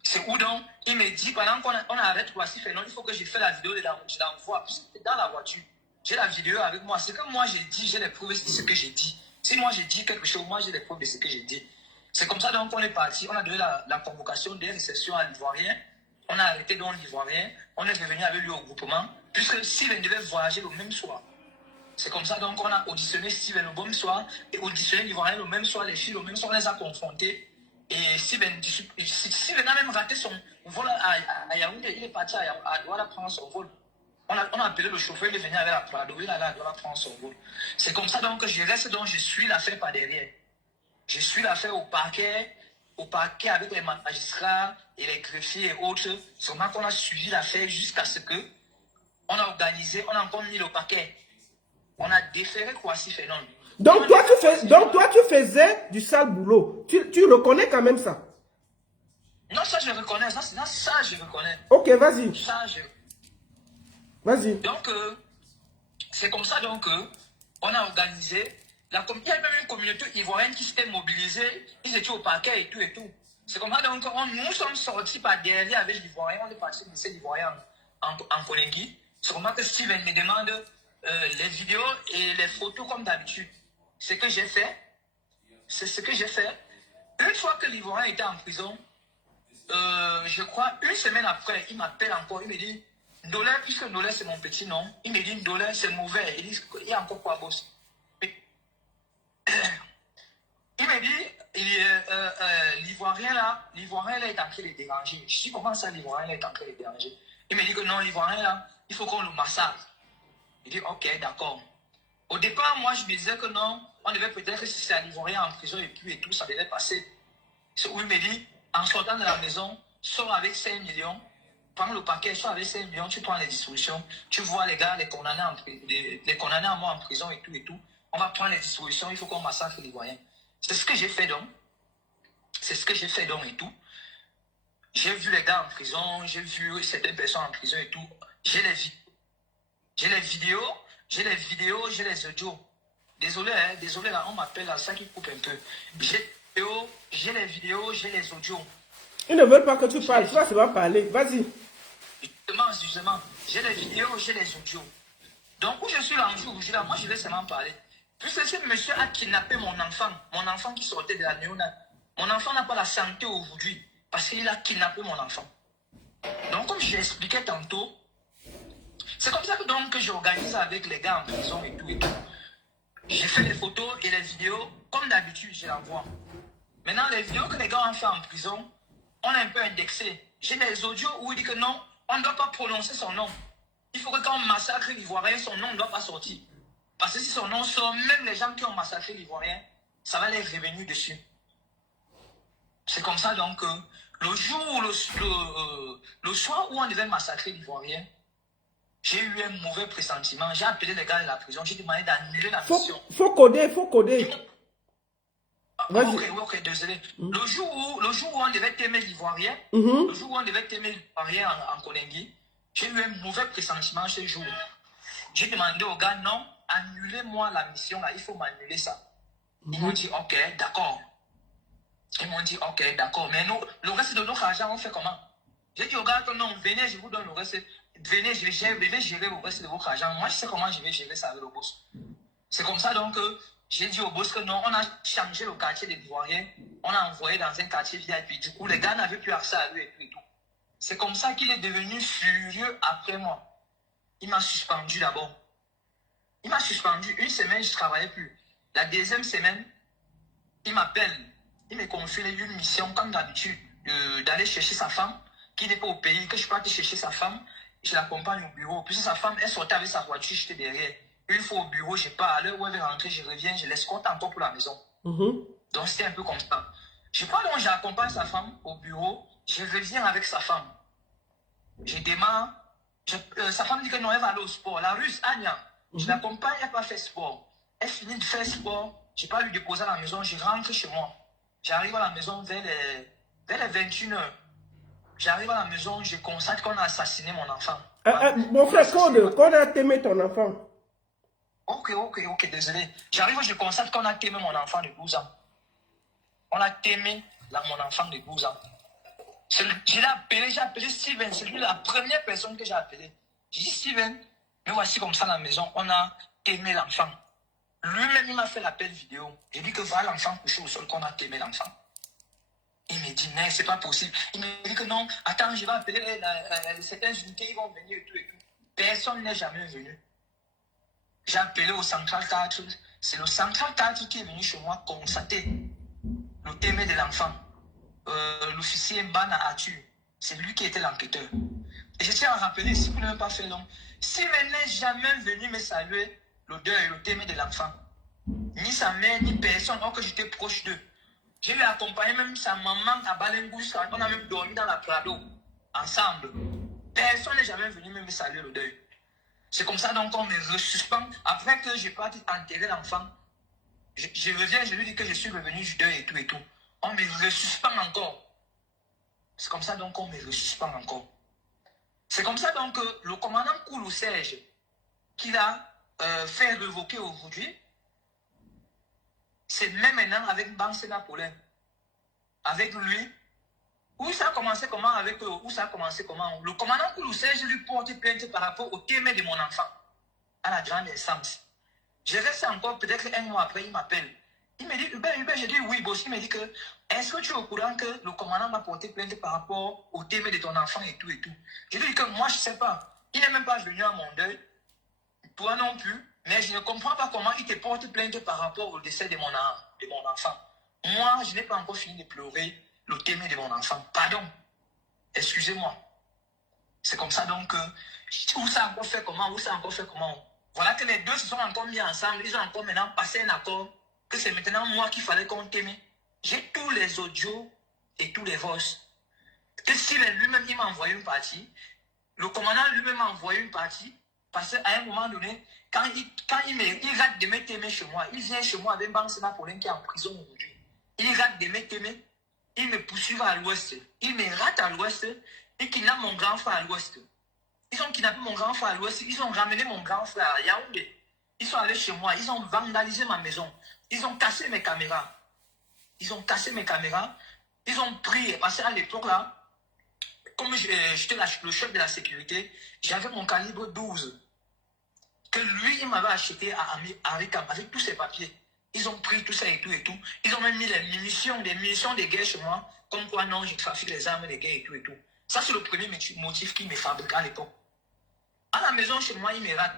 C'est où donc il me dit, pendant qu'on arrête Kwasi Phénol, il faut que j'ai fait la vidéo, je l'envoie. Dans la voiture, j'ai la vidéo avec moi. C'est que moi j'ai dit, j'ai les preuves de ce que j'ai dit. Si moi j'ai dit quelque chose, moi j'ai les preuves de ce que j'ai dit. C'est comme ça donc qu'on est parti. On a donné la convocation des réceptions à l'Ivoirien. On a arrêté donc l'Ivoirien. On est revenu avec lui au groupement. Puisque Steven devait voyager le même soir. C'est comme ça donc qu'on a auditionné Steven le même soir et auditionné l'Ivoirien le même soir. Les filles le même soir, on les a confrontés. Et Steven a même raté son vol à Yaoundé. Il est parti à Douala prendre son vol. On a appelé le chauffeur, il est venu avec la Prado, il allait à Douala prendre son vol. C'est comme ça donc que je reste, donc je suis l'affaire par derrière. Je suis l'affaire au parquet avec les magistrats et les greffiers et autres. C'est vraiment qu'on a suivi l'affaire jusqu'à ce que on a organisé, on a encore mis le paquet. On a déféré Kwasi Phénol. Donc toi, tu faisais du sale boulot. Tu reconnais quand même ça? Non, ça je reconnais. Ça je reconnais. Ok, vas-y. Ça, Vas-y. Donc, c'est comme ça donc on a organisé. Il y a même une communauté ivoirienne qui s'était mobilisée. Ils étaient au parquet et tout et tout. C'est comme ça donc nous sommes sortis par derrière avec l'Ivoirien. On est parti de l'Ivoirien en Koningui. C'est comme ça que Steven me demande les vidéos et les photos comme d'habitude. C'est ce que j'ai fait. C'est ce que j'ai fait. Une fois que l'Ivoirien était en prison, je crois, une semaine après, il m'appelle encore, il me dit, Ndolé, puisque Ndolé c'est mon petit nom, il me dit, Ndolé c'est mauvais, il dit, il y a encore quoi boss. Il me dit, l'Ivoirien là est en train de déranger. Je dis, comment ça l'Ivoirien est en train de déranger? Il me dit que non, l'Ivoirien là, il faut qu'on le massacre. Il dit, ok, d'accord. Au départ, moi je me disais que non, on devait peut-être, si c'est un Ivoirien en prison et tout, ça devait passer. C'est où il me dit, en sortant de la maison, sors avec 5 millions, prends le paquet, sors avec 5 millions, tu prends les dispositions, tu vois les gars, les condamnés à mort en prison et tout. On va prendre les dispositions, il faut qu'on massacre l'Ivoirien. C'est ce que j'ai fait donc. C'est ce que j'ai fait donc et tout. J'ai vu les gars en prison, j'ai vu certaines personnes en prison et tout. J'ai les vidéos, j'ai les audios. Désolé là, on m'appelle là, ça qui coupe un peu. J'ai les vidéos, j'ai les audios. Ils ne veulent pas que tu parles, tu vas seulement parler. Vas-y. Justement, j'ai les vidéos, j'ai les audios. Donc, où je suis là, moi je vais seulement parler. Puisque ce monsieur a kidnappé mon enfant qui sortait de la néonate. Mon enfant n'a pas la santé aujourd'hui parce qu'il a kidnappé mon enfant. Donc, comme je l'expliquais tantôt, c'est comme ça que, donc, que j'organise avec les gars en prison et tout et tout. J'ai fait les photos et les vidéos, comme d'habitude, je l'envoie. Maintenant, les vidéos que les gars ont fait en prison, on a un peu indexé. J'ai des audios où il dit que non, on ne doit pas prononcer son nom. Il faut que quand on massacre l'Ivoirien, son nom ne doit pas sortir. Parce que si son nom sort, même les gens qui ont massacré l'Ivoirien, ça va les revenir dessus. C'est comme ça donc que le soir où on devait massacrer l'Ivoirien, j'ai eu un mauvais pressentiment. J'ai appelé les gars de la prison, j'ai demandé d'annuler la mission. Faut coder. Ok, désolé. Le jour où on devait t'aimer l'Ivoirien, en Koningui, j'ai eu un mauvais pressentiment ce jour. J'ai demandé aux gars, non, annulez-moi la mission là, il faut m'annuler ça. Ils m'ont dit, ok, d'accord. Mais nous, le reste de notre argent, on fait comment? J'ai dit aux gars, non, venez, je vous donne le reste. Venez gérer le reste de votre argent. Moi, je sais comment je vais gérer ça avec le boss. C'est comme ça donc J'ai dit au boss que non, on a changé le quartier des Ivoiriens, on a envoyé dans un quartier VIP. Du coup, les gars n'avaient plus accès à lui et tout. C'est comme ça qu'il est devenu furieux après moi. Il m'a suspendu d'abord. Il m'a suspendu. Une semaine, je ne travaillais plus. La deuxième semaine, il m'appelle. Il me confie une mission, comme d'habitude, d'aller chercher sa femme, qui n'est pas au pays, que je parte chercher sa femme. Je l'accompagne au bureau. Puis sa femme, elle sortait avec sa voiture, j'étais derrière. Une fois au bureau, je pars. À l'heure où elle veut rentrer, je reviens, je l'escorte encore pour la maison. Donc c'était un peu comme ça. Je crois donc j'accompagne sa femme au bureau, je reviens avec sa femme. Je démarre. Sa femme dit que non, elle va aller au sport. La Russe, Anya, je l'accompagne, elle n'a pas fait sport. Elle finit de faire sport, je n'ai pas lui déposer à la maison, je rentre chez moi. J'arrive à la maison vers les 21h. J'arrive à la maison, je constate qu'on a assassiné mon enfant. Mon frère, qu'on a aimé ton enfant. Ok, désolé. J'arrive, je constate qu'on a aimé mon enfant de 12 ans. On a aimé mon enfant de 12 ans. J'ai appelé Steven, c'est lui la première personne que j'ai appelée. J'ai dit, Steven, me voici comme ça à la maison, on a aimé l'enfant. Lui-même, il m'a fait l'appel vidéo. Il dit que voilà l'enfant couché au sol, qu'on a aimé l'enfant. Il me dit, non, c'est pas possible. Il me dit que non, attends, je vais appeler certaines unités, ils vont venir et tout et tout. Personne n'est jamais venu. J'ai appelé au Central 4. C'est le Central 4 qui est venu chez moi constater le témoin de l'enfant. L'officier Mbana Atu. C'est lui qui était l'enquêteur. Et je tiens à rappeler, si vous ne l'avez pas fait long, s'il n'est jamais venu me saluer le deuil, le témoin de l'enfant, ni sa mère, ni personne, alors que j'étais proche d'eux. Je lui ai accompagné même sa maman à Balengous, on a même dormi dans la Prado, ensemble. Personne n'est jamais venu me saluer le deuil. C'est comme ça donc qu'on me resuspend. Après que j'ai parti enterrer l'enfant, je reviens, je lui dis que je suis revenu du deuil et tout. On me resuspend encore. C'est comme ça donc qu'on me resuspend encore. C'est comme ça donc que le commandant Koulou Serge, qu'il a fait révoquer aujourd'hui, c'est même maintenant avec Banse Napoléon. Avec lui, où ça a commencé comment avec eux, où ça a commencé comment. Le commandant Koulou Serge lui porte plainte par rapport au témoin de mon enfant, à la grande instance. Je reste encore, peut-être un mois après, il m'appelle. Il me dit, Hubert, j'ai dit oui, boss. Il me dit que, est-ce que tu es au courant que le commandant m'a porté plainte par rapport au témoin de ton enfant et tout et tout. Je lui dis que moi, je ne sais pas. Il n'est même pas venu à mon deuil. Toi non plus. Mais je ne comprends pas comment il te porte plainte par rapport au décès de mon enfant. Moi, je n'ai pas encore fini de pleurer le témoin de mon enfant. Pardon. Excusez-moi. C'est comme ça donc que, où ça a encore fait comment. Voilà que les deux se sont encore mis ensemble. Ils ont encore maintenant passé un accord. Que c'est maintenant moi qu'il fallait qu'on t'aime. J'ai tous les audios et tous les voices. Que si lui-même il m'a envoyé une partie, le commandant lui-même m'a envoyé une partie, parce qu'à un moment donné, quand il rate de me t'aimer chez moi, il vient chez moi avec Banse Napoléon qui est en prison aujourd'hui. Il rate de me t'aimer, il me poursuit à l'ouest, il me rate à l'ouest et kidnappe mon grand frère à l'ouest. Ils ont kidnappé mon grand frère à l'ouest, ils ont ramené mon grand frère à Yaoundé. Ils sont allés chez moi, ils ont vandalisé ma maison. Ils ont cassé mes caméras. Ils ont pris, parce qu'à l'époque là, comme j'étais le chef de la sécurité, j'avais mon calibre 12. Que lui, il m'avait acheté à Arikam avec tous ses papiers. Ils ont pris tout ça et tout. Ils ont même mis des munitions de guerre chez moi. Comme quoi, non, je trafique les armes de guerre et tout. Ça, c'est le premier motif qu'il me fabriquait à l'époque. À la maison, chez moi, il me rate.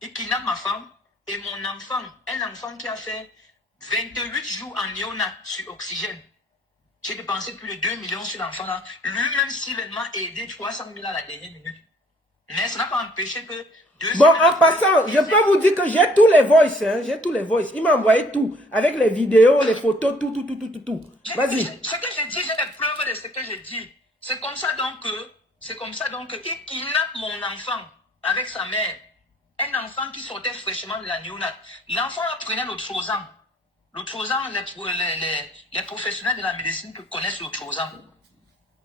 Il kidnappe ma femme et mon enfant. Un enfant qui a fait 28 jours en néonat sur oxygène. J'ai dépensé plus de 2 millions sur l'enfant là. Lui-même, Steven m'a aidé 300 000 à la dernière minute. Mais ça n'a pas empêché que... Bon, en passant, je peux vous dire que j'ai tous les voices, hein, j'ai tous les voices. Il m'a envoyé tout, avec les vidéos, les photos, tout. Vas-y. Ce que j'ai dit, j'ai des preuves de ce que j'ai dit. C'est comme ça donc qu'il kidnappe mon enfant avec sa mère. Un enfant qui sortait fraîchement de la néonate. L'enfant apprenait le Trosan. Le Trosan, les professionnels de la médecine connaissent le Trosan.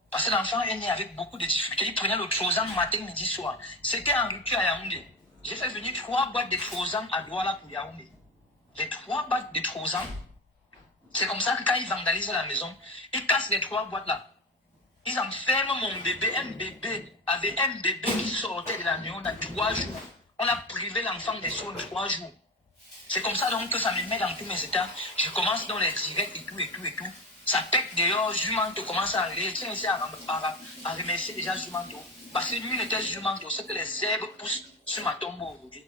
Parce que l'enfant est né avec beaucoup de difficultés. Il prenait le Trosan matin, midi, soir. C'était en rupture à Yaoundé. J'ai fait venir 3 boîtes de Trosan à Douala pour Yaoundé. Les 3 boîtes de Trosan, c'est comme ça que quand ils vandalisent la maison, ils cassent les 3 boîtes là. Ils enferment mon bébé, un bébé qui sortait de la maison à 3 jours. On a privé l'enfant des soins 3 jours. C'est comme ça donc que ça me met dans tous mes états. Je commence dans les directs et tout, et tout, et tout. Ça pète dehors, Jumanto commence à arriver. Tiens ici à remercier déjà Jumanto. Parce que lui, il était Jumanto, c'est que les herbes poussent sur ma tombe aujourd'hui.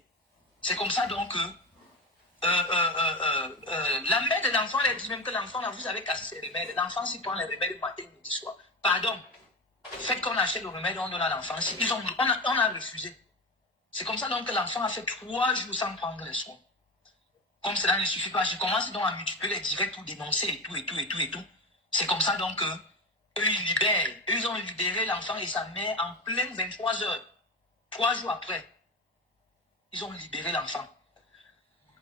C'est comme ça donc que la mère de l'enfant, elle dit même que l'enfant, là, vous avez cassé ses remèdes. L'enfant, s'il prend les remèdes le matin, midi, soir. Pardon. Faites qu'on achète le remède, on donne à l'enfant. On a refusé. C'est comme ça donc que l'enfant a fait 3 jours sans prendre les soins. Comme cela ne suffit pas, je commence donc à multiplier les directs pour dénoncer et tout, et tout, et tout, et tout. C'est comme ça donc que eux, ils libèrent. Eux, ils ont libéré l'enfant et sa mère en pleine 23 heures. 3 jours après, ils ont libéré l'enfant.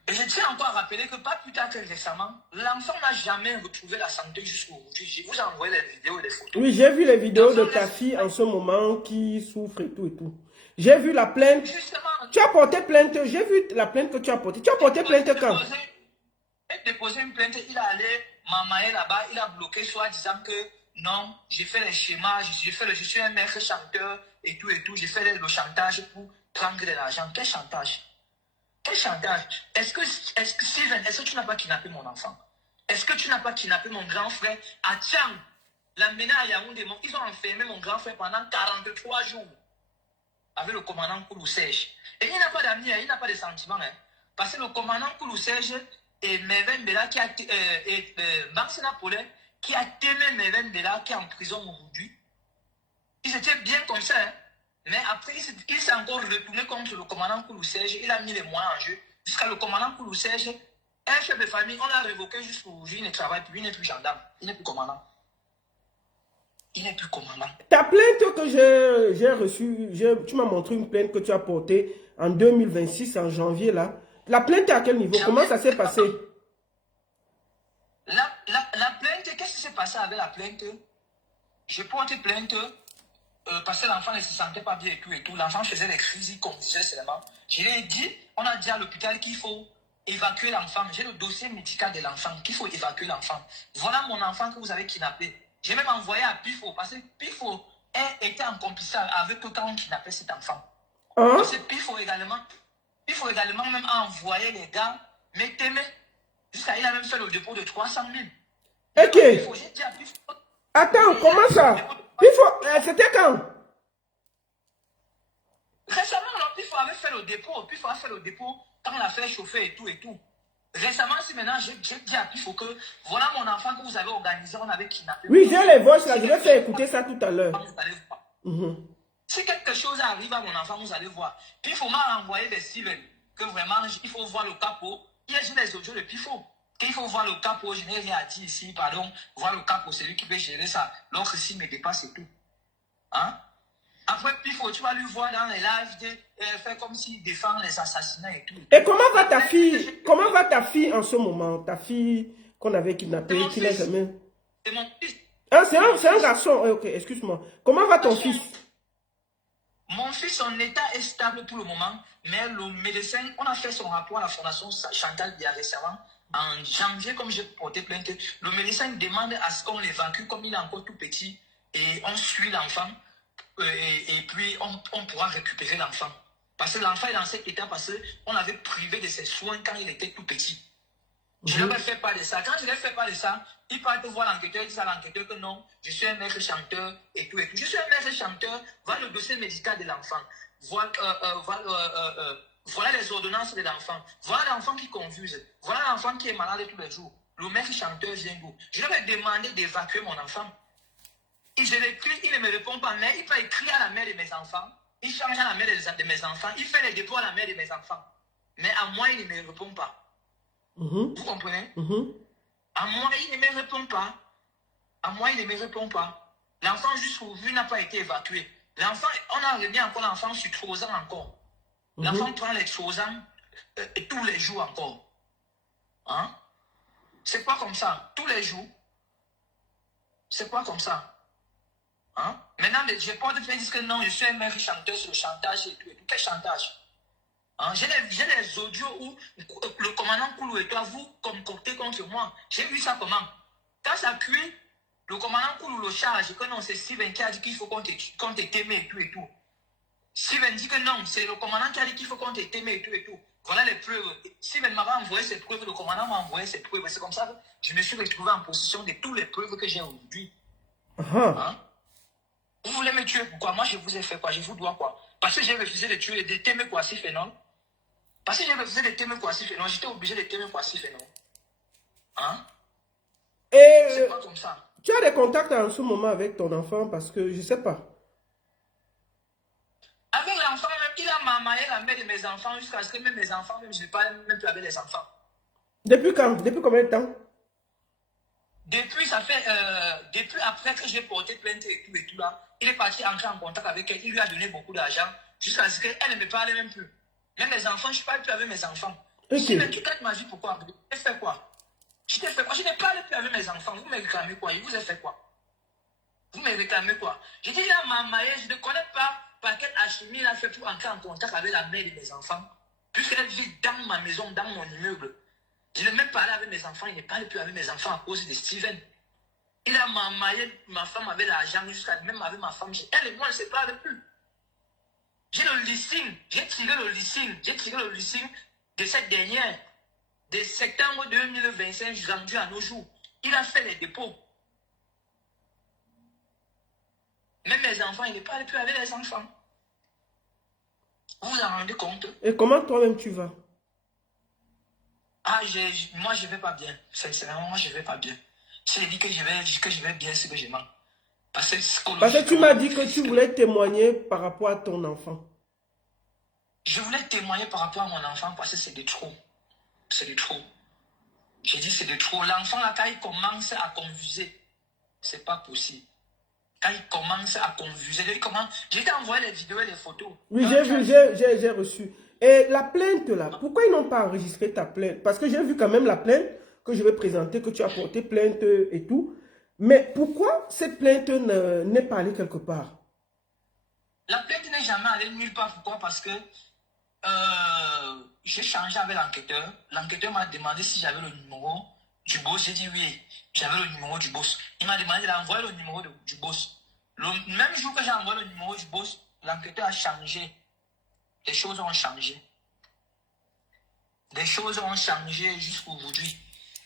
Et je tiens encore à rappeler que pas plus tard que récemment, l'enfant n'a jamais retrouvé la santé jusqu'à aujourd'hui. Je vous ai envoyé les vidéos et les photos. Oui, j'ai vu les vidéos de ta fille en ce moment qui souffre et tout et tout. J'ai vu la plainte. Justement, Tu as porté plainte. J'ai vu la plainte que tu as portée. Tu as porté plainte quand? Il a déposé une plainte. Il est allé m'amailler là-bas. Il a bloqué soit disant que non, j'ai fait les schémas. Je suis un maître chanteur et tout et tout. J'ai fait le chantage pour prendre de l'argent. Quel chantage? Quel chantage? Est-ce que Steven, est-ce que tu n'as pas kidnappé mon enfant? Est-ce que tu n'as pas kidnappé mon grand frère à Tchang? L'amené à Yaoundé. Ils ont enfermé mon grand frère pendant 43 jours. Avec le commandant Koulou Serge. Et il n'a pas d'amis, il n'a pas de sentiments. Hein. Parce que le commandant Koulou Serge et Merven Bella, Bansena Paulet, qui a témé Merven Bella, qui est en prison aujourd'hui. Ils étaient bien comme ça. Hein. Mais après, il s'est encore retourné contre le commandant Koulou Serge. Il a mis les moyens en jeu. Jusqu'à le commandant Koulou Serge, un chef de famille, on l'a révoqué jusqu'aujourd'hui. Il ne travaille plus, il n'est plus gendarme. Il n'est plus commandant. Il n'est plus commandant. Ta plainte que j'ai reçue, tu m'as montré une plainte que tu as portée en 2026, en janvier là. La plainte est à quel niveau? Comment ça s'est passé? La plainte, qu'est-ce qui s'est passé avec la plainte? Je porte plainte parce que l'enfant ne se sentait pas bien et tout et tout. L'enfant faisait des crises, il conduisait seulement. Je lui ai dit, on a dit à l'hôpital qu'il faut évacuer l'enfant. J'ai le dossier médical de l'enfant, qu'il faut évacuer l'enfant. Voilà mon enfant que vous avez kidnappé. J'ai même envoyé à Pifo, parce que Pifo était en complicité avec eux quand on kidnappait cet enfant. Hein? Parce que Pifo également même a envoyé les gars, mettez-les. Jusqu'à il a même fait le dépôt de 300 000. Ok. Attends, comment ça? Pifo, c'était quand? Récemment, Pifo avait fait le dépôt. Pifo a fait le dépôt quand l'affaire chauffait et tout et tout. Récemment, si maintenant j'ai dit à Pifo que voilà mon enfant que vous avez organisé, on avait kidnappé. Oui, j'ai les voix là, je vais faire écouter ça tout à l'heure. Si quelque chose arrive à mon enfant, vous allez voir. Pifo m'a envoyé des Steven que vraiment il faut voir le capot. Il y a les audios de Pifo. Il faut voir le capot, je n'ai rien à dire ici, pardon. Voir le capot, c'est lui qui peut gérer ça. L'autre s'il me dépasse et tout. Hein? Après, Pifo, tu vas lui voir dans les lives, faire comme s'il défend les assassinats et tout. Et comment va ta fille? Comment va ta fille en ce moment? Ta fille qu'on avait kidnappée, qui n'a jamais... C'est mon fils. Ah, c'est un garçon. Ok, excuse-moi. Comment va ton fils? Mon fils, son état est stable pour le moment, mais le médecin, on a fait son rapport à la fondation Chantal Dia récemment. En janvier, comme j'ai porté plainte, le médecin demande à ce qu'on l'évacue comme il est encore tout petit et on suit l'enfant et puis on pourra récupérer l'enfant. Parce que l'enfant est dans cet état parce qu'on avait privé de ses soins quand il était tout petit. Je ne lui ai fait pas de ça. Quand je ne lui ai fait pas de ça, il part te voir l'enquêteur, il dit à l'enquêteur que non, je suis un maître chanteur et tout et tout. Je suis un maître chanteur, voilà le dossier médical de l'enfant. Voilà les ordonnances de l'enfant. Voilà l'enfant qui confuse. Voilà l'enfant qui est malade tous les jours. Le maître chanteur vient d'où? Je lui ai demandé d'évacuer mon enfant. Et je l'écris, il ne me répond pas, mais il peut écrire à la mère de mes enfants. Il change à la mère de mes enfants. Il fait les dépôts à la mère de mes enfants. Mais à moi, il ne me répond pas. Vous comprenez? À moi, il ne me répond pas. À moi, il ne me répond pas. L'enfant jusqu'aujourd'hui n'a pas été évacué. L'enfant, on a remis encore l'enfant sur 3 ans encore. L'enfant prend les 3 ans tous les jours encore. Hein? C'est pas comme ça. Tous les jours. C'est pas comme ça. Hein? Maintenant, je porte de dire que non, je suis un maître chanteur sur le chantage et tout. Quel chantage? Hein? J'ai les audios où le commandant Koulou et toi, vous concoctez contre moi. J'ai vu ça comment? Quand ça cuit, le commandant Koulou le charge que non, c'est Steven qui a dit qu'il faut qu'on te t'aime et tout et tout. Steven dit que non, c'est le commandant qui a dit qu'il faut qu'on te t'aime et tout et tout. Voilà les preuves. Steven m'a envoyé ses preuves, le commandant m'a envoyé ses preuves. C'est comme ça que je me suis retrouvé en possession de toutes les preuves que j'ai aujourd'hui. Hein? Vous voulez me tuer pourquoi? Moi, je vous ai fait quoi? Je vous dois quoi? Parce que j'ai refusé de tuer, de t'aimer quoi, si phénomène. Parce que j'ai refusé de t'aimer quoi, si phénomène. J'étais obligé de t'aimer quoi, si phénomène. Hein? C'est pas comme ça. Tu as des contacts en ce moment avec ton enfant parce que je ne sais pas. Avec l'enfant même, il a mamaillé la mère de mes enfants jusqu'à ce que même mes enfants, même je ne parle même plus avec les enfants. Depuis quand? Depuis combien de temps? Depuis, ça fait, depuis après que j'ai porté plainte et tout là, il est parti entrer en contact avec elle, il lui a donné beaucoup d'argent jusqu'à ce qu'elle ne me parle même plus. Même les enfants, je ne parle plus avec mes enfants. Si mais tu gagnes ma vie, pourquoi? Je t'ai fait quoi? Je t'ai fait quoi? Je ne parle plus avec mes enfants. Vous me réclamez quoi? Je vous ai fait quoi? Vous me réclamez quoi? J'ai dit à ma maille, je ne connais pas par quelle alchimie il a fait pour entrer en contact avec la mère de mes enfants. Puisqu'elle vit dans ma maison, dans mon immeuble. Je n'ai même parlé avec mes enfants, il ne parle plus avec mes enfants à cause de Steven. Il a mamaillé ma femme avec l'argent jusqu'à même avec ma femme. Elle et moi, on ne se parle plus. J'ai le listing, j'ai tiré le listing de cette dernière, de septembre 2025 rendu à nos jours. Il a fait les dépôts. Même mes enfants, il ne parle plus avec les enfants. Vous vous en rendez compte? Et comment toi-même tu vas? Ah, moi, je ne vais pas bien. Sincèrement, moi, je ne vais pas bien. J'ai dit que je vais bien, ce que je mens. Parce que tu m'as dit que tu voulais témoigner par rapport à ton enfant. Je voulais témoigner par rapport à mon enfant parce que c'est de trop. C'est de trop. J'ai dit c'est de trop. L'enfant, là, quand il commence à confuser, c'est pas possible. Quand il commence à confuser, j'ai envoyé les vidéos et les photos. Oui, j'ai vu, j'ai reçu. Et la plainte là, pourquoi ils n'ont pas enregistré ta plainte? Parce que j'ai vu quand même la plainte que je vais présenter, que tu as porté plainte et tout. Mais pourquoi cette plainte n'est pas allée quelque part? La plainte n'est jamais allée nulle part. Pourquoi? Parce que j'ai changé avec l'enquêteur. L'enquêteur m'a demandé si j'avais le numéro du boss. J'ai dit oui, j'avais le numéro du boss. Il m'a demandé d'envoyer le numéro du boss. Le même jour que j'ai envoyé le numéro du boss, l'enquêteur a changé. Les choses ont changé. Les choses ont changé jusqu'aujourd'hui.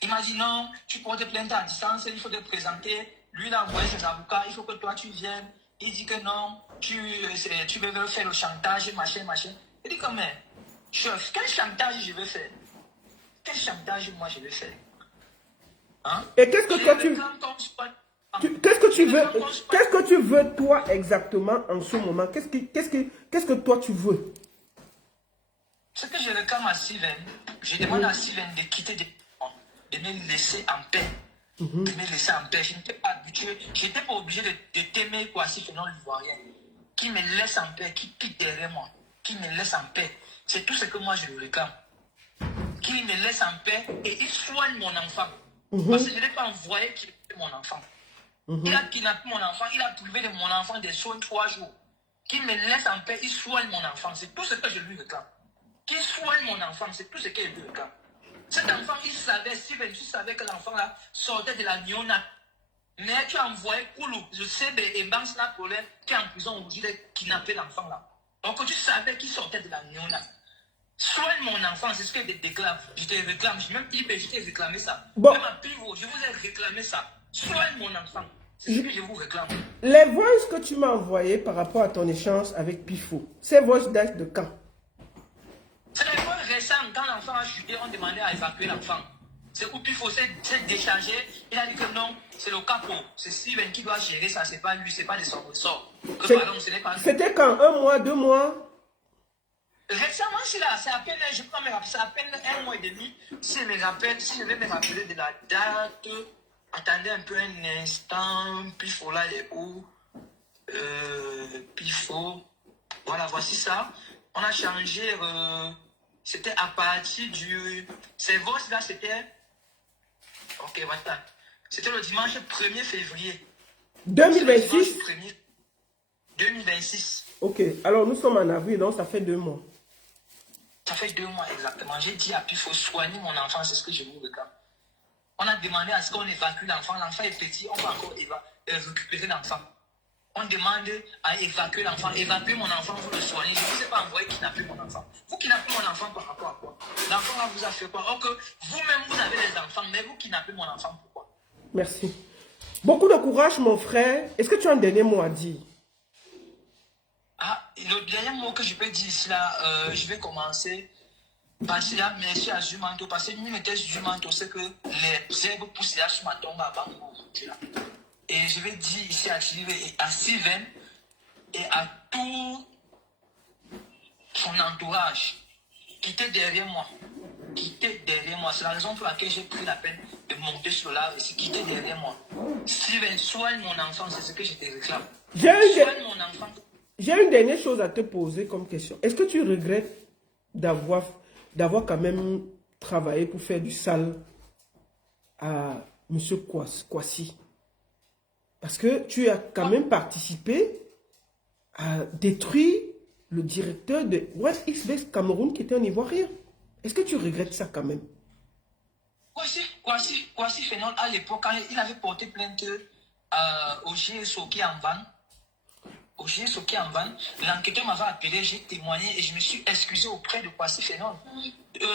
Il m'a dit non, tu portes plainte à distance, il faut te présenter. Lui, il a envoyé ses avocats, il faut que toi tu viennes. Il dit que non, tu veux faire le chantage, machin. Il dit comment? Chef, quel chantage je vais faire? Quel chantage moi je vais faire? Hein? Et qu'est-ce que toi Qu'est-ce que tu veux toi exactement en ce moment? Qu'est-ce que toi tu veux? Ce que je réclame à Steven, je demande à Steven de quitter de me laisser en paix. De me laisser en paix. Je n'étais pas habitué, je n'étais pas obligé de t'aimer quoi si non l'ivoirien. Qui me laisse en paix, qui quitte derrière moi, qui me laisse en paix. C'est tout ce que moi je le réclame. Qu'il me laisse en paix et il soigne mon enfant. Parce que je ne l'ai pas envoyé kidnapper mon enfant. Il a kidnappé mon enfant, il a privé de mon enfant des soins 3 jours. Qu'il me laisse en paix, il soigne mon enfant. C'est tout ce que je lui réclame. Qu'il soigne mon enfant, c'est tout ce que je lui réclame. Cet enfant, il savait, Steven, tu savais que l'enfant là sortait de la néonate. Mais tu as envoyé Koulou, je sais, et Banks n'a problème, qui est en prison aujourd'hui, il a kidnappé l'enfant là. Donc tu savais qu'il sortait de la néonate. Soigne mon enfant, c'est ce que je te déclare. Je te réclame, même Pipe, je t'ai réclamé ça. Bon. Même à Pivot, je vous ai réclamé ça. Soigne mon enfant, c'est ce que je vous réclame. Les voices que tu m'as envoyées par rapport à ton échange avec Pifo, ces voices datent de quand? C'est les voix récentes, quand l'enfant a chuté, on demandait à évacuer l'enfant. C'est où Pifo s'est déchargé, il a dit que non, c'est le capot, c'est Steven qui doit gérer ça, c'est pas lui, c'est pas de son ressort. C'était quand? 1 mois, 2 mois? Récemment, c'est là, c'est à peine, je peux me rappeler, c'est à peine 1 mois et demi. Si je me rappelle, si je vais me rappeler de la date, attendez un peu un instant, Pifo là, il est où? Pifo, voilà, voici ça. On a changé, c'était à partir du... Ces votes là, c'était... Ok, voilà. C'était le dimanche 1er février. 2026? 2026. Ok, alors nous sommes en avril, donc ça fait 2 mois. Ça fait 2 mois exactement. J'ai dit à Pi, il faut soigner mon enfant, c'est ce que je vous réclame. On a demandé à ce qu'on évacue l'enfant. L'enfant est petit, on va encore récupérer l'enfant. On demande à évacuer l'enfant. Évacuer mon enfant, vous le soignez. Je ne vous ai pas envoyé kidnapper mon enfant. Vous kidnappez mon enfant par rapport à quoi? L'enfant là vous a fait quoi? Or que vous-même, vous avez les enfants, mais vous kidnappez mon enfant, pourquoi? Merci. Beaucoup de courage, mon frère. Est-ce que tu as un dernier mot à dire? Ah, le dernier mot que je peux dire ici, là, je vais commencer par dire merci à Zumanto. Parce que nous, était Zumanto, c'est que les herbes poussent là sur ma tombe à Bambo. Et je vais dire ici à Steven et à tout son entourage, quittez derrière moi. Quittez derrière moi. C'est la raison pour laquelle j'ai pris la peine de monter sur l'arbre ici. Quittez derrière moi. Steven, soigne mon enfant, c'est ce que je te réclame. Soigne mon enfant. J'ai une dernière chose à te poser comme question. Est-ce que tu regrettes d'avoir quand même travaillé pour faire du sale à M. Kwasi? Parce que tu as quand même participé à détruire le directeur de West East Cameroun qui était un Ivoirien. Est-ce que tu regrettes ça quand même? Kwasi Phénol, à l'époque, quand il avait porté plainte au GSO qui est en vanne, l'enquêteur m'avait appelé, j'ai témoigné et je me suis excusé auprès de Kwasi Phénol.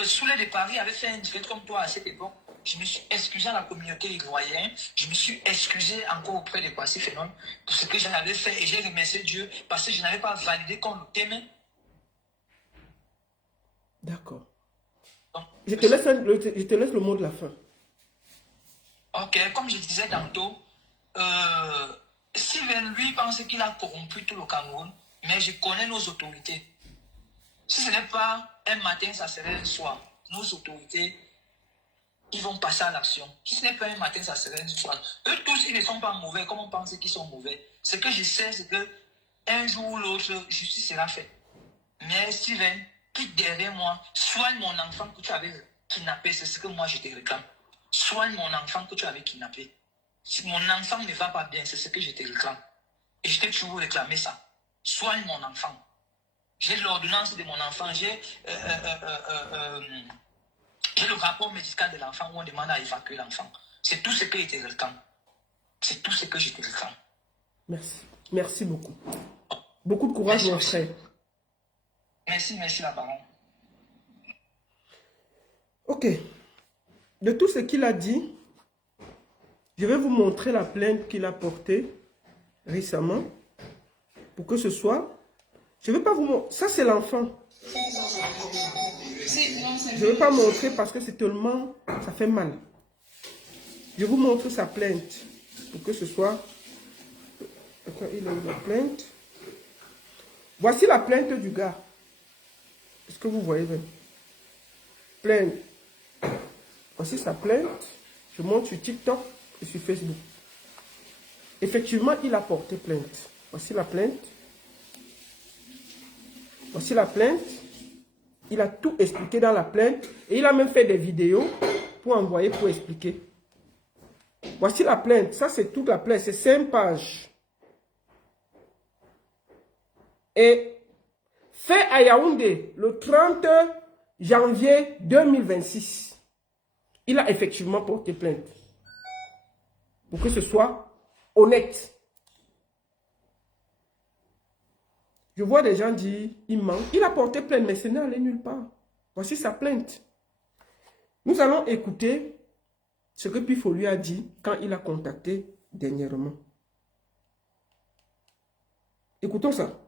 Souley de Paris avait fait un direct comme toi à cette époque. Je me suis excusé à la communauté ivoirienne. Je me suis excusé encore auprès de Kwasi Phénol pour ce que j'avais fait et j'ai remercié Dieu parce que je n'avais pas validé qu'on le t'aimait. D'accord. Je te laisse le mot de la fin. Ok, comme je disais tantôt, Steven, lui, pense qu'il a corrompu tout le Cameroun, mais je connais nos autorités. Si ce n'est pas un matin, ça serait un soir. Nos autorités, ils vont passer à l'action. Si ce n'est pas un matin, ça serait un soir. Eux tous, ils ne sont pas mauvais, comme on pense qu'ils sont mauvais. Ce que je sais, c'est que un jour ou l'autre, justice sera faite. Mais Steven, quitte derrière moi, soigne mon enfant que tu avais kidnappé, c'est ce que moi je te réclame. Soigne mon enfant que tu avais kidnappé. Si mon enfant ne va pas bien, c'est ce que je te réclame. Et je t'ai toujours réclamé ça. Soigne mon enfant. J'ai l'ordonnance de mon enfant, j'ai le rapport médical de l'enfant où on demande à évacuer l'enfant. C'est tout ce que je te réclame. C'est tout ce que je te réclame. Merci. Merci beaucoup. Beaucoup de courage, mon frère. Merci la baronne. Ok. De tout ce qu'il a dit, je vais vous montrer la plainte qu'il a portée récemment pour que ce soit... Je ne vais pas vous montrer. Ça, c'est l'enfant. Je ne vais pas montrer parce que c'est tellement... Ça fait mal. Je vous montre sa plainte pour que ce soit... Attends, il a eu la plainte. Voici la plainte du gars. Est-ce que vous voyez bien? Plainte. Voici sa plainte. Je monte sur TikTok et sur Facebook. Effectivement, il a porté plainte. Voici la plainte. Voici la plainte. Il a tout expliqué dans la plainte. Et il a même fait des vidéos pour envoyer, pour expliquer. Voici la plainte. Ça, c'est toute la plainte. C'est 5 pages. Et fait à Yaoundé le 30 janvier 2026. Il a effectivement porté plainte. Pour que ce soit honnête. Je vois des gens dire, il ment. Il a porté plainte, mais ce n'est allé nulle part. Voici sa plainte. Nous allons écouter ce que Pifo lui a dit quand il a contacté dernièrement. Écoutons ça.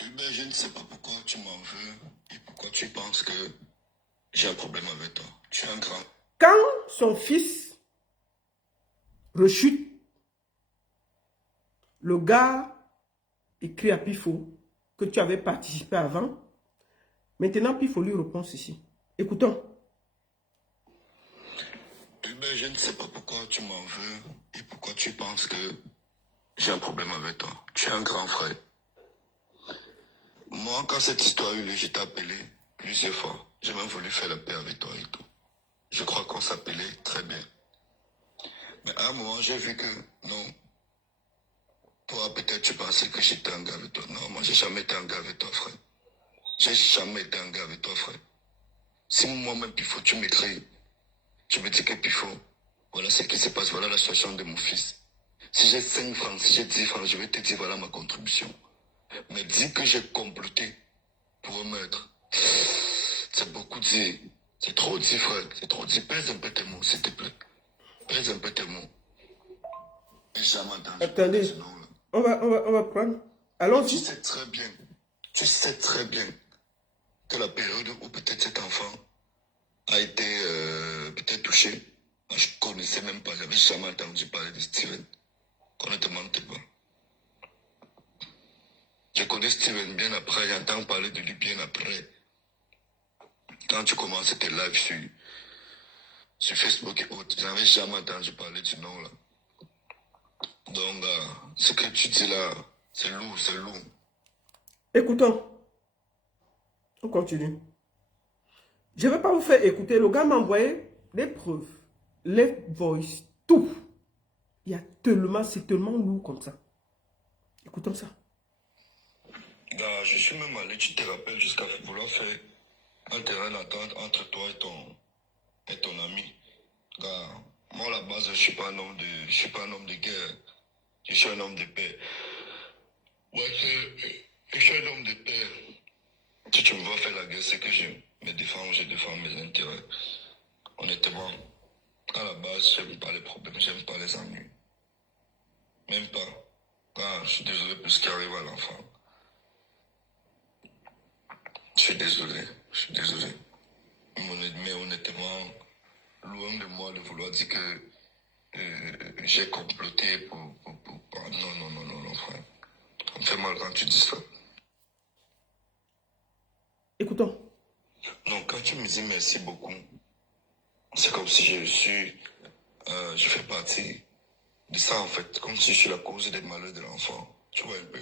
Ben, je ne sais pas pourquoi tu m'en veux et pourquoi tu penses que j'ai un problème avec toi. Tu es un grand. Quand son fils rechute, le gars écrit à Pifo que tu avais participé avant. Maintenant, Pifo lui répond ceci. Écoutons. Ben, je ne sais pas pourquoi tu m'en veux et pourquoi tu penses que j'ai un problème avec toi. Tu es un grand frère. Moi, quand cette histoire a eu lieu, je t'ai appelé plusieurs fois. J'ai même voulu faire la paix avec toi et tout. Je crois qu'on s'appelait très bien. Mais à un moment, j'ai vu que non. Toi, peut-être tu pensais que j'étais un gars avec toi. Non, moi, j'ai jamais été un gars avec toi, frère. J'ai jamais été un gars avec toi, frère. Si moi-même, Pifo, tu m'écris, tu me dis que Pifo, voilà ce qui se passe, voilà la situation de mon fils. Si j'ai 5 francs, si j'ai 10 francs, je vais te dire voilà ma contribution. Mais dire que j'ai comploté pour un meurtre, c'est beaucoup dit. C'est trop dit, frère. C'est trop dit. Pèse un peu tes mots, s'il te plaît. Pèse un peu tes mots. Et jamais entendu Attendez, ce nom-là. on va prendre. Allons-y. Tu sais très bien que la période où peut-être cet enfant a été peut-être touché, moi, je ne connaissais même pas, j'avais jamais entendu parler de Steven. Qu'on ne te mente pas. Je connais Steven bien après, j'entends parler de lui bien après. Quand tu commences tes lives sur Facebook et autres, j'avais jamais entendu parler du nom là. Donc, ce que tu dis là, c'est lourd, c'est lourd. Écoutons. On continue. Je ne vais pas vous faire écouter. Le gars m'a envoyé les preuves, les voice, tout. Il y a tellement, c'est tellement lourd comme ça. Écoutons ça. Gars, je suis même allé, tu te rappelles, jusqu'à vouloir faire un terrain d'entente entre toi et ton ami. Gars, moi à la base, je suis pas un homme de guerre. Je suis un homme de paix. Ouais, je suis un homme de paix. Si tu me vois faire la guerre, c'est que je défends mes intérêts. Honnêtement, à la base, j'aime pas les problèmes, j'aime pas les ennuis. Même pas. Ah, je suis désolé pour ce qui arrive à l'enfant. Je suis désolé. Mais honnêtement, loin de moi de vouloir dire que j'ai comploté pour... Non, frère. Ça me fait mal quand tu dis ça. Écoutons. Donc, quand tu me dis merci beaucoup, c'est comme si je fais partie de ça en fait, comme si je suis la cause des malheurs de l'enfant. Tu vois un peu.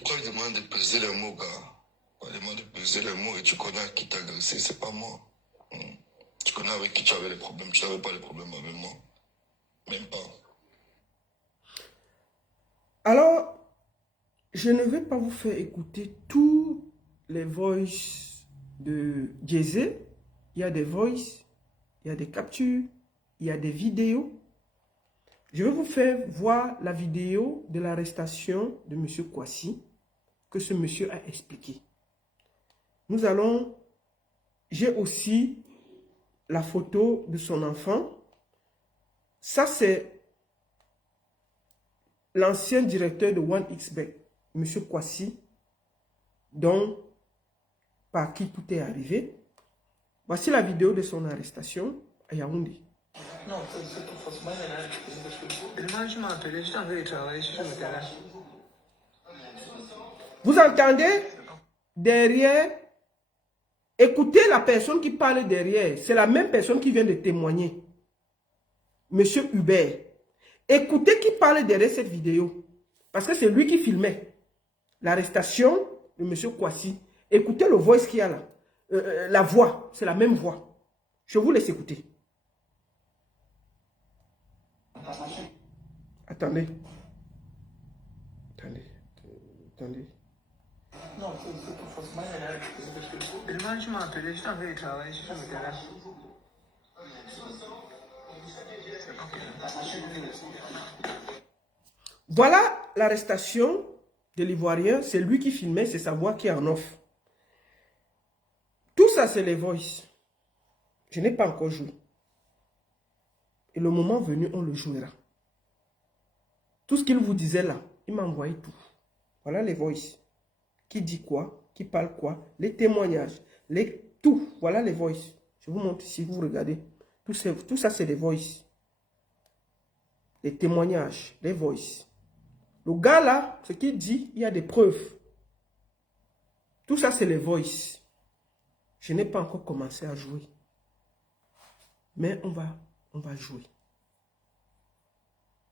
Pourquoi je demande de peser les mots, gars? Je demande de peser les mots et tu connais qui t'a agressé, c'est pas moi. Tu connais avec qui tu avais les problèmes, tu n'avais pas les problèmes avec moi. Même pas. Alors, je ne vais pas vous faire écouter tous les voices de Jay-Z. Il y a des voices, il y a des captures, il y a des vidéos. Je vais vous faire voir la vidéo de l'arrestation de M. Kwasi que ce monsieur a expliqué. J'ai aussi la photo de son enfant. Ça, c'est l'ancien directeur de 1xBet, M. Kwasi, par qui tout est arrivé. Voici la vidéo de son arrestation à Yaoundé. Non, c'est tout forcément le match m'a appelé, je t'avais travaillé sur le terrain. Vous entendez derrière? Écoutez la personne qui parle derrière. C'est la même personne qui vient de témoigner. Monsieur Hubert. Écoutez qui parle derrière cette vidéo. Parce que c'est lui qui filmait l'arrestation de Monsieur Kwasi. Écoutez le voice qu'il y a là. La voix, c'est la même voix. Je vous laisse écouter. Attendez. Non, c'est tout forcément le match m'a appelé, je t'avais travaillé sur le terrain. Voilà l'arrestation de l'Ivoirien. C'est lui qui filmait, c'est sa voix qui est en off. Tout ça, c'est les voices. Je n'ai pas encore joué. Et le moment venu, on le jouera. Tout ce qu'il vous disait là, il m'a envoyé tout. Voilà les voices. Qui dit quoi, qui parle quoi, les témoignages, tout. Voilà les voices. Je vous montre ici, vous regardez. Tout ça, c'est les voices. Les témoignages, les voices. Le gars là, ce qu'il dit, il y a des preuves. Tout ça, c'est les voices. Je n'ai pas encore commencé à jouer. Mais on va jouer.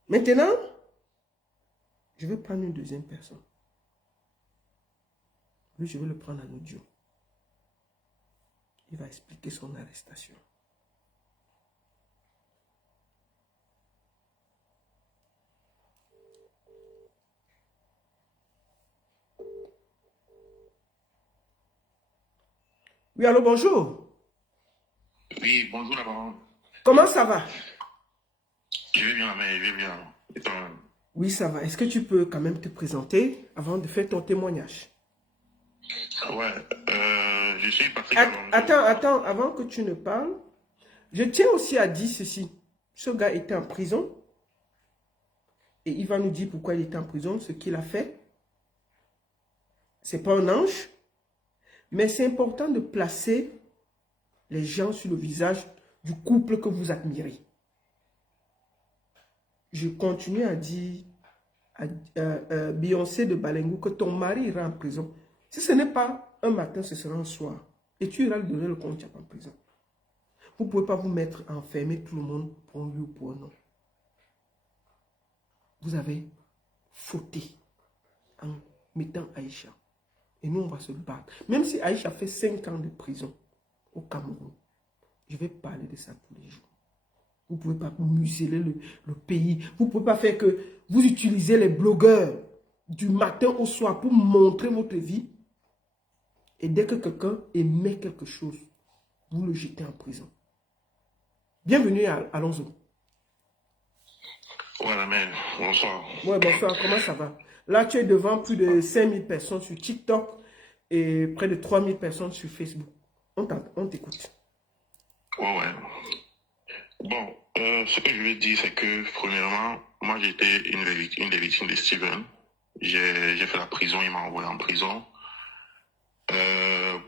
Maintenant, je vais prendre une deuxième personne. Lui, je vais le prendre en audio. Il va expliquer son arrestation. Oui, allô, bonjour. Oui, bonjour la maman. Comment ça va? Je vais bien, la mère, je vais bien. Et toi-même? Oui, ça va. Est-ce que tu peux quand même te présenter avant de faire ton témoignage? Ouais, je suis Patrick Attends, avant que tu ne parles, je tiens aussi à dire ceci. Ce gars était en prison et il va nous dire pourquoi il était en prison, ce qu'il a fait. C'est pas un ange, mais c'est important de placer les gens sur le visage du couple que vous admirez. Je continue à dire à Beyoncé de Balengu que ton mari ira en prison. Si ce n'est pas un matin, ce sera un soir. Et tu iras lui donner le compte en prison. Vous ne pouvez pas vous mettre à enfermer tout le monde pour un oui ou pour un non. Vous avez fauté en mettant Aïcha. Et nous, on va se battre. Même si Aïcha fait 5 ans de prison au Cameroun, je vais parler de ça tous les jours. Vous ne pouvez pas museler le pays. Vous ne pouvez pas faire que vous utilisez les blogueurs du matin au soir pour montrer votre vie. Et dès que quelqu'un émet quelque chose, vous le jetez en prison. Bienvenue à Alonso. Ouais, la mère, bonsoir. Ouais, bonsoir, comment ça va? Là, tu es devant plus de 5000 personnes sur TikTok et près de 3000 personnes sur Facebook. On t'écoute. Ouais. Bon, ce que je vais dire, c'est que, premièrement, moi, j'étais une des victimes de Steven. J'ai fait la prison, il m'a envoyé en prison.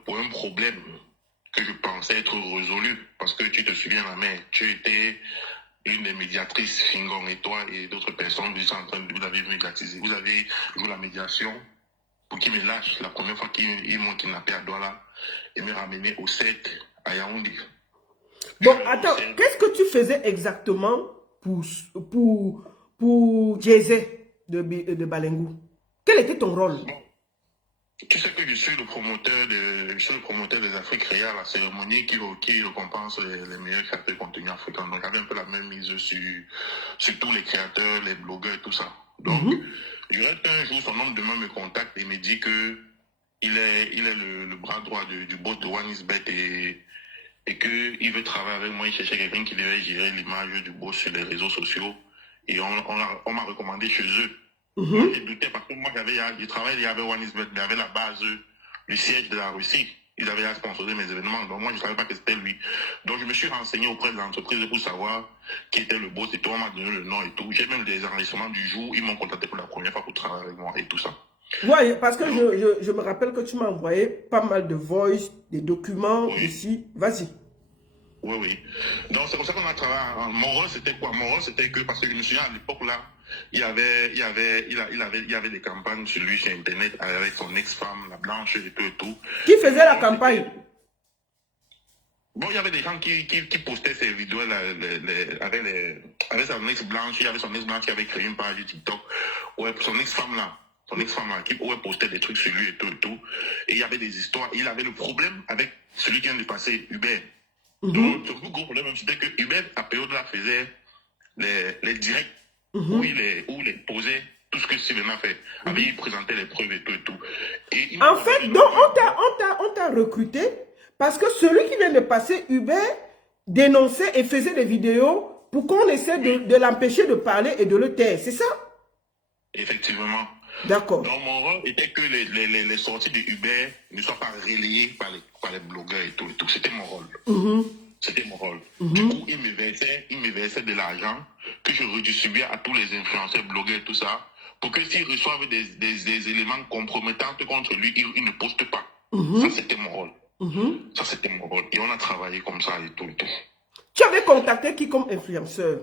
Pour un problème que je pensais être résolu, parce que tu te souviens, la mère, tu étais une des médiatrices, Fingon et toi et d'autres personnes, vous avez médiatisé, vous avez joué la médiation pour qu'il me lâche la première fois qu'ils m'ont kidnappé à Douala et me ramené au 7 à Yaoundé. Bon, attends, qu'est-ce que tu faisais exactement pour Jay-Z de Balengu? Quel était ton rôle? Tu sais que je suis le promoteur des Afriques Réales, la cérémonie qui récompense les meilleurs créateurs de contenu africains. Donc, j'avais un peu la même mise sur tous les créateurs, les blogueurs et tout ça. Donc, je reste un jour, son homme demain me contacte et me dit que il est le bras droit du boss de OneIsBet et qu'il veut travailler avec moi. Il cherchait quelqu'un qui devait gérer l'image du boss sur les réseaux sociaux. Et on m'a recommandé chez eux. Moi, j'ai douté parce que moi, je travaillais avec OneIsBet, mais avec la base, le siège de la Russie. Ils avaient sponsorisé mes événements. Donc, moi, je ne savais pas que c'était lui. Donc, je me suis renseigné auprès de l'entreprise pour savoir qui était le boss et tout. On m'a donné le nom et tout. J'ai même des enregistrements du jour. Ils m'ont contacté pour la première fois pour travailler avec moi et tout ça. Oui, parce que je me rappelle que tu m'as envoyé pas mal de voice, des documents ici. Vas-y. Oui. Donc, c'est comme ça qu'on a travaillé. Mon rôle, c'était quoi? Mon rôle, c'était que, parce que je me souviens, à l'époque, là, il y avait des campagnes sur lui, sur Internet, avec son ex-femme, la Blanche et tout. Qui faisait la campagne? Bon, il y avait des gens qui postaient ces vidéos là, avec son ex-Blanche, il y avait son ex-Blanche qui avait créé une page TikTok. Ouais, son ex-femme là, qui postait des trucs sur lui et tout. Et il y avait des histoires. Il avait le problème avec celui qui vient de passer, Hubert. Donc, le gros problème, c'était que Hubert, à période-là, faisait les directs où il posait tout ce que Steven a fait. Il présentait les preuves et tout. Et en fait, donc, on t'a recruté parce que celui qui vient de passer, Hubert, dénonçait et faisait des vidéos pour qu'on essaie de l'empêcher de parler et de le taire. C'est ça? Effectivement. D'accord. Donc, mon rôle était que les sorties de Hubert ne soient pas relayées par les blogueurs et tout. C'était mon rôle. C'était mon rôle. Du coup, il me versait de l'argent que je redistribuais à tous les influenceurs, blogueurs et tout ça, pour que s'ils reçoivent des éléments compromettants contre lui, ils ne postent pas. Ça, c'était mon rôle. Ça, c'était mon rôle. Et on a travaillé comme ça et tout. Tu avais contacté qui comme influenceur?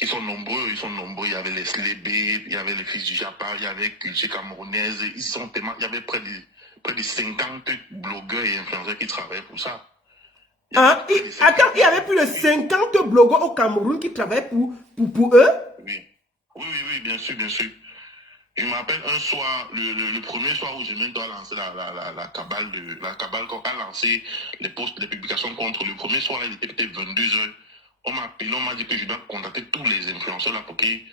Ils sont nombreux. Il y avait les Slébé, il y avait les fils du Japa, il y avait Culture Camerounaise. Il y avait près de 50 blogueurs et influenceurs qui travaillaient pour ça. Attends, il y avait plus de 50 blogueurs au Cameroun qui travaillaient pour eux? Oui, bien sûr. Je me rappelle un soir, le premier soir où je viens dois lancer la cabale quand on a lancé les publications contre. Le premier soir, il était peut-être 22h. On m'a appelé, on m'a dit que je dois contacter tous les influenceurs là pour qu'ils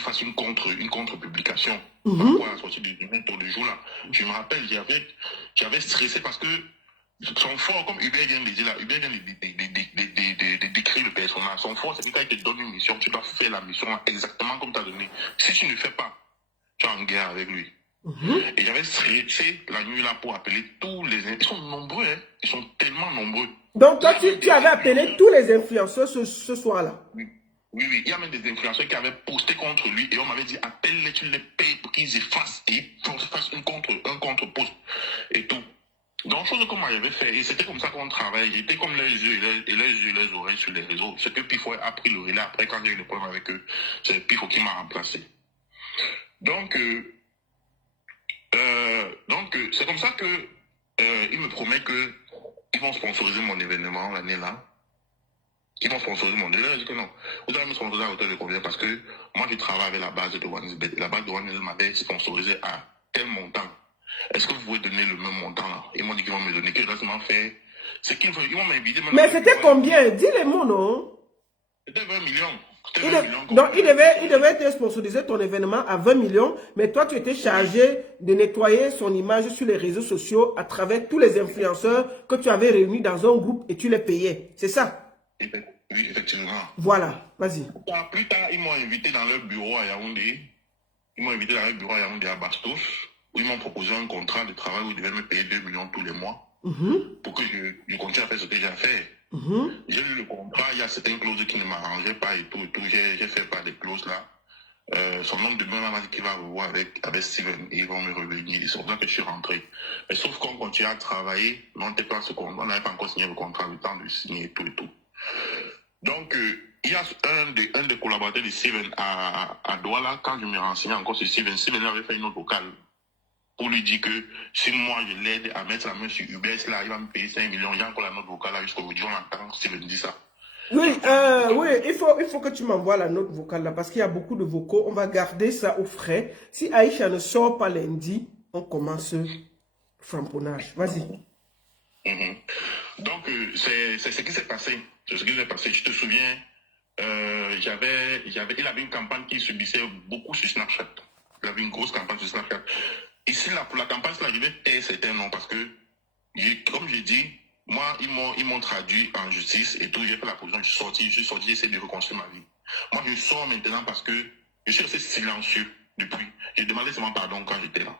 fassent une contre-publication par rapport à la sortie du jour là. Je me rappelle, j'avais stressé parce que Son fort, comme Hubert vient de dire là, Hubert vient de décrire le personnage. Son fort, c'est que quand il te donne une mission, tu dois faire la mission exactement comme tu as donné. Si tu ne fais pas, tu es en guerre avec lui. Et j'avais stressé la nuit là pour appeler tous les... Ils sont nombreux, hein. Ils sont tellement nombreux. Donc toi, tu avais appelé tous les influenceurs ce soir-là. Oui, il y a même des influenceurs qui avaient posté contre lui et on m'avait dit appelle-les, tu les payes pour qu'ils effacent et fassent un contre-post et tout. Donc, chose comme j'avais fait, et c'était comme ça qu'on travaille. J'étais comme les yeux et les oreilles sur les réseaux. C'est que Pifo a pris le relais après quand j'ai eu le problème avec eux. C'est Pifo qui m'a remplacé. Donc, c'est comme ça que il me promet que ils vont sponsoriser mon événement l'année là. Ils vont sponsoriser mon événement. Je dis que non. Vous allez me sponsoriser à hauteur de combien? Parce que moi, je travaille avec la base de Wanisbet. La base de Wanisbet m'avait sponsorisé à tel montant. Est-ce que vous pouvez donner le même montant là? Ils m'ont dit qu'ils vont me donner. Que je dois seulement faire. C'est qu'ils vont m'inviter. Mais c'était combien? Dis les mots, non? C'était 20 millions. Donc, il devait te sponsoriser ton événement à 20 millions, mais toi, tu étais chargé de nettoyer son image sur les réseaux sociaux à travers tous les influenceurs que tu avais réunis dans un groupe et tu les payais. C'est ça? Oui, effectivement. Voilà, vas-y. Plus tard, ils m'ont invité dans leur bureau à Yaoundé. Ils m'ont invité dans leur bureau à Yaoundé à Bastos, où ils m'ont proposé un contrat de travail où ils devaient me payer 2 millions tous les mois pour que je continue à faire ce que j'ai à faire. J'ai lu le contrat, il y a certaines clauses qui ne m'arrangeaient pas et tout. J'ai fait pas des clauses là. Son nom de demain m'a dit qu'il va revoir avec Steven et ils vont me revenir. C'est pour ça que je suis rentré. Mais sauf qu'on continue à travailler, on n'avait pas encore signé le contrat, le temps de signer et tout et tout. Donc, il y a un des collaborateurs de Steven à Douala, quand je me renseignais encore sur Steven avait fait une autre vocale pour lui dire que si moi je l'aide à mettre la main sur UBS, là, il va me payer 5 millions. Il y a encore la note vocale là jusqu'au aujourd'hui, on entend Steven dire ça. Oui, il faut que tu m'envoies la note vocale là, parce qu'il y a beaucoup de vocaux. On va garder ça au frais. Si Aïcha ne sort pas lundi, on commence framponnage. Vas-y. Donc, c'est ce qui s'est passé. C'est ce qui s'est passé. Je te souviens, il avait une campagne qui subissait beaucoup sur Snapchat. Il avait une grosse campagne sur Snapchat. Ici, là, pour la campagne, là, je vais taire certains noms parce que, comme j'ai dit, moi, ils m'ont traduit en justice et tout. J'ai fait la position, je suis sorti, j'essaie de reconstruire ma vie. Moi, je sors maintenant parce que je suis resté silencieux depuis. J'ai demandé seulement pardon quand j'étais là.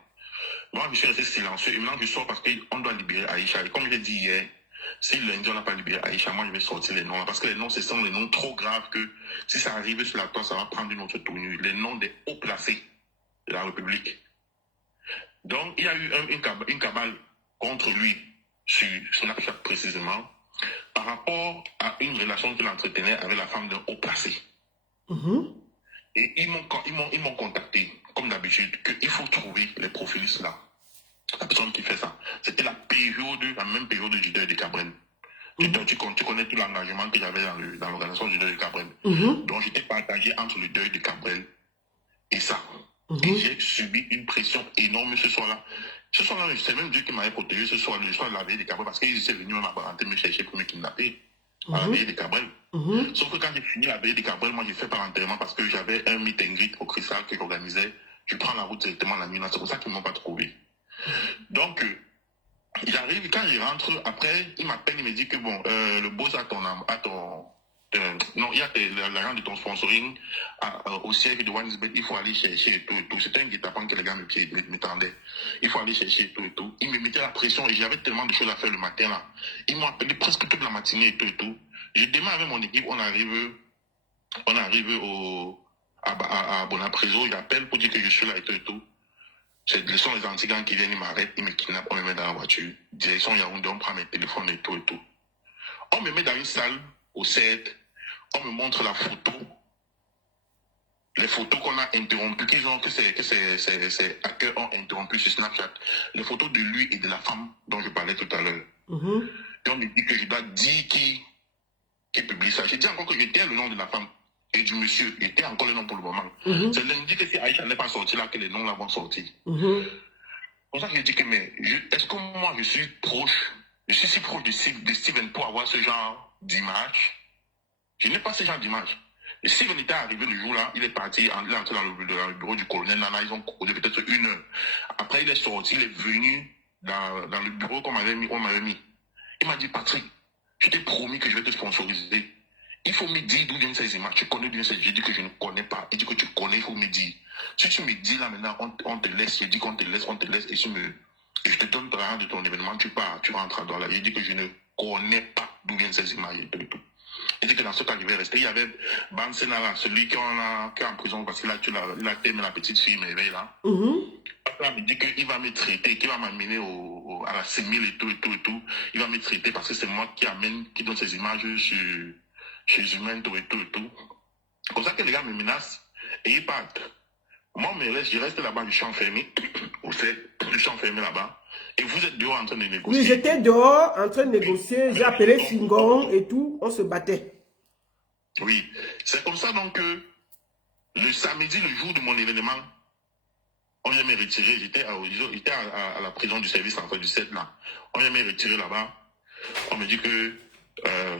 Moi, je suis resté silencieux et maintenant, je sors parce qu'on doit libérer Aïcha. Et comme je l'ai dit hier, si lundi on n'a pas libéré Aïcha, moi je vais sortir les noms là, parce que les noms, ce sont les noms trop graves que si ça arrive sur la toile, ça va prendre une autre tournure. Les noms des hauts placés de la République. Donc il y a eu une cabale contre lui sur Snapchat précisément par rapport à une relation qu'il entretenait avec la femme d'un haut placé. Et ils m'ont contacté, comme d'habitude, qu'il faut trouver les profilistes là. La personne qui fait ça. C'était la même période du deuil de Cabrel. Tu connais tout l'engagement que j'avais dans l'organisation du deuil de Cabrel. Donc j'étais partagé entre le deuil de Cabrel et ça. Et j'ai subi une pression énorme ce soir-là. Ce soir-là, c'est même Dieu qui m'avait protégé ce soir, le soir de la veille de Cabrel, parce qu'ils étaient venus me chercher pour me kidnapper à la veille de Cabrel. Sauf que quand j'ai fini la veille de Cabrel, moi j'ai fait par enterrement parce que j'avais un meet and greet au Cristal que j'organisais. Je prends la route directement la nuit, c'est pour ça qu'ils ne m'ont pas trouvé. Donc, j'arrive, quand je rentre, après, il m'appelle, il me dit que bon, le boss non, il y a l'agent de ton sponsoring au siège de Wanisbet, il faut aller chercher et tout et tout. C'était un guet-apens que les gars me tendaient. Il faut aller chercher et tout et tout. Ils me mettaient la pression et j'avais tellement de choses à faire le matin là. Ils m'ont appelé presque toute la matinée et tout et tout. Je démarre avec mon équipe, on arrive à Bonapreso, j'appelle pour dire que je suis là et tout et tout. Ce sont les antigans qui viennent, ils m'arrêtent, ils me kidnappent, on me met dans la voiture. Direction Yaoundé, on prend mes téléphones et tout et tout. On me met dans une salle au 7, on me montre la photo. Les photos qu'on a interrompues, que ces hackers ont interrompues sur Snapchat. Les photos de lui et de la femme dont je parlais tout à l'heure. Et on me dit que je dois dire qui publie ça. J'ai dit encore que j'étais le nom de la femme et du monsieur. J'étais encore le nom pour le moment. C'est lundi que si Aïcha n'est pas sorti là, que les noms là vont sortir. C'est pour ça que je dis que, mais, est-ce que moi je suis si proche de Steven pour avoir ce genre d'image? Je n'ai pas ce genre d'image. Steven était arrivé le jour-là, il est parti, il est entré dans le bureau du colonel Nana, ils ont causé peut-être 1 heure. Après, il est sorti, il est venu dans le bureau qu'on m'avait mis. Il m'a dit, Patrick, je t'ai promis que je vais te sponsoriser. Il faut me dire d'où viennent ces images. Tu connais bien ces images. J'ai dit que je ne connais pas. Il dit que tu connais, il faut me dire. Si tu me dis là maintenant, on te laisse. J'ai dit qu'on te laisse, et et je te donne par exemple de ton événement, tu pars, tu rentres dans la. J'ai dit que je ne connais pas d'où viennent ces images et tout. Il dit que dans ce cas, je vais rester. Il y avait Bansena là, celui qui est en prison parce qu'il a tué la petite fille, mais là. Après, il me dit qu'il va me traiter, qu'il va m'amener à la 6000 et tout. Il va me traiter parce que c'est moi qui donne ces images chez Humain, tout. Comme ça que les gars me menacent et ils partent. Moi, je reste là-bas, je suis enfermé. Je suis enfermé là-bas. Et vous êtes dehors en train de négocier. Oui, j'étais dehors en train de négocier. J'ai appelé Singon et tout. On se battait. Oui. C'est comme ça donc que le samedi, le jour de mon événement, on vient me retirer. J'étais à la prison du service en fait du 7 là. On vient me retirer là-bas. On me dit que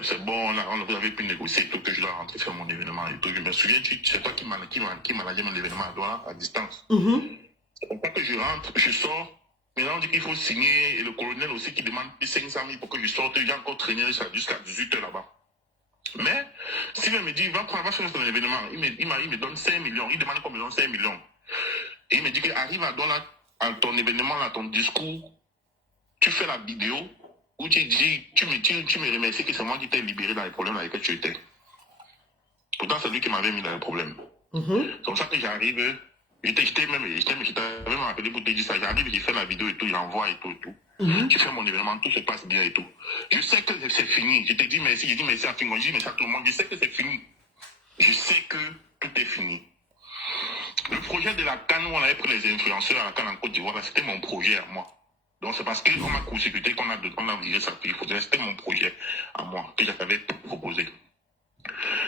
c'est bon, on avait pu négocier tout, que je dois rentrer faire mon événement et tout. Je me souviens, c'est toi qui manageais mon événement à Douala, à distance. C'est pour ça que je rentre, je sors. Maintenant, on dit qu'il faut signer, et le colonel aussi qui demande 500 000 pour que je sorte. J'ai encore traîné jusqu'à 18 h là-bas. Mais, Sylvain me dit, va faire ton événement. Il me donne 5 millions. Il demande qu'on me donne 5 millions. Et il me dit qu'arrive à ton événement, à ton discours, tu fais la vidéo où tu dis, tu me remercies que c'est moi qui t'ai libéré dans les problèmes dans lesquels tu étais. Pourtant, c'est lui qui m'avait mis dans les problèmes. C'est comme ça que j'arrive, j'étais même appelé pour te dire ça. J'arrive, j'ai fait la vidéo et tout, j'envoie et tout. J'ai fait mon événement, tout se passe bien et tout. Je sais que c'est fini. Je te dis merci, j'ai dit merci à Fingon, j'ai dit merci à tout le monde. Je sais que c'est fini. Je sais que tout est fini. Le projet de la CAN où on avait pris les influenceurs à la CAN en Côte d'Ivoire, c'était mon projet à moi. Donc c'est parce qu'on m'a court-circuité qu'on a viré ça. C'était mon projet à moi, que j'avais proposé.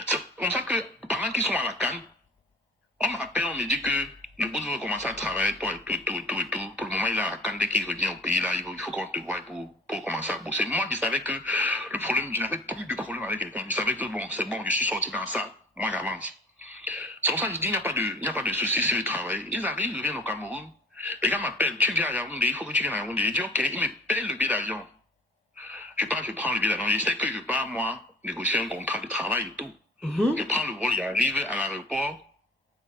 C'est comme ça que pendant qu'ils sont à la CAN, on m'appelle, on me dit que le boss veut commencer à travailler pour tout. Pour le moment, il est à la CAN, dès qu'il revient au pays, là, il faut qu'on te voie pour commencer à bosser. Moi, je savais que le problème, je n'avais plus de problème avec quelqu'un. Je savais que bon, c'est bon, je suis sorti dans ça, moi j'avance. C'est pour ça que je dis, il n'y a pas de souci sur le travail. Ils arrivent, ils viennent au Cameroun. Les gars m'appellent, tu viens à Yaoundé, il faut que tu viennes à Yaoundé. Je dis, ok, ils me payent le billet d'avion. Je prends le billet d'avion. Je sais que je pars, moi, négocier un contrat de travail et tout. Je prends le vol, j'arrive à l'aéroport.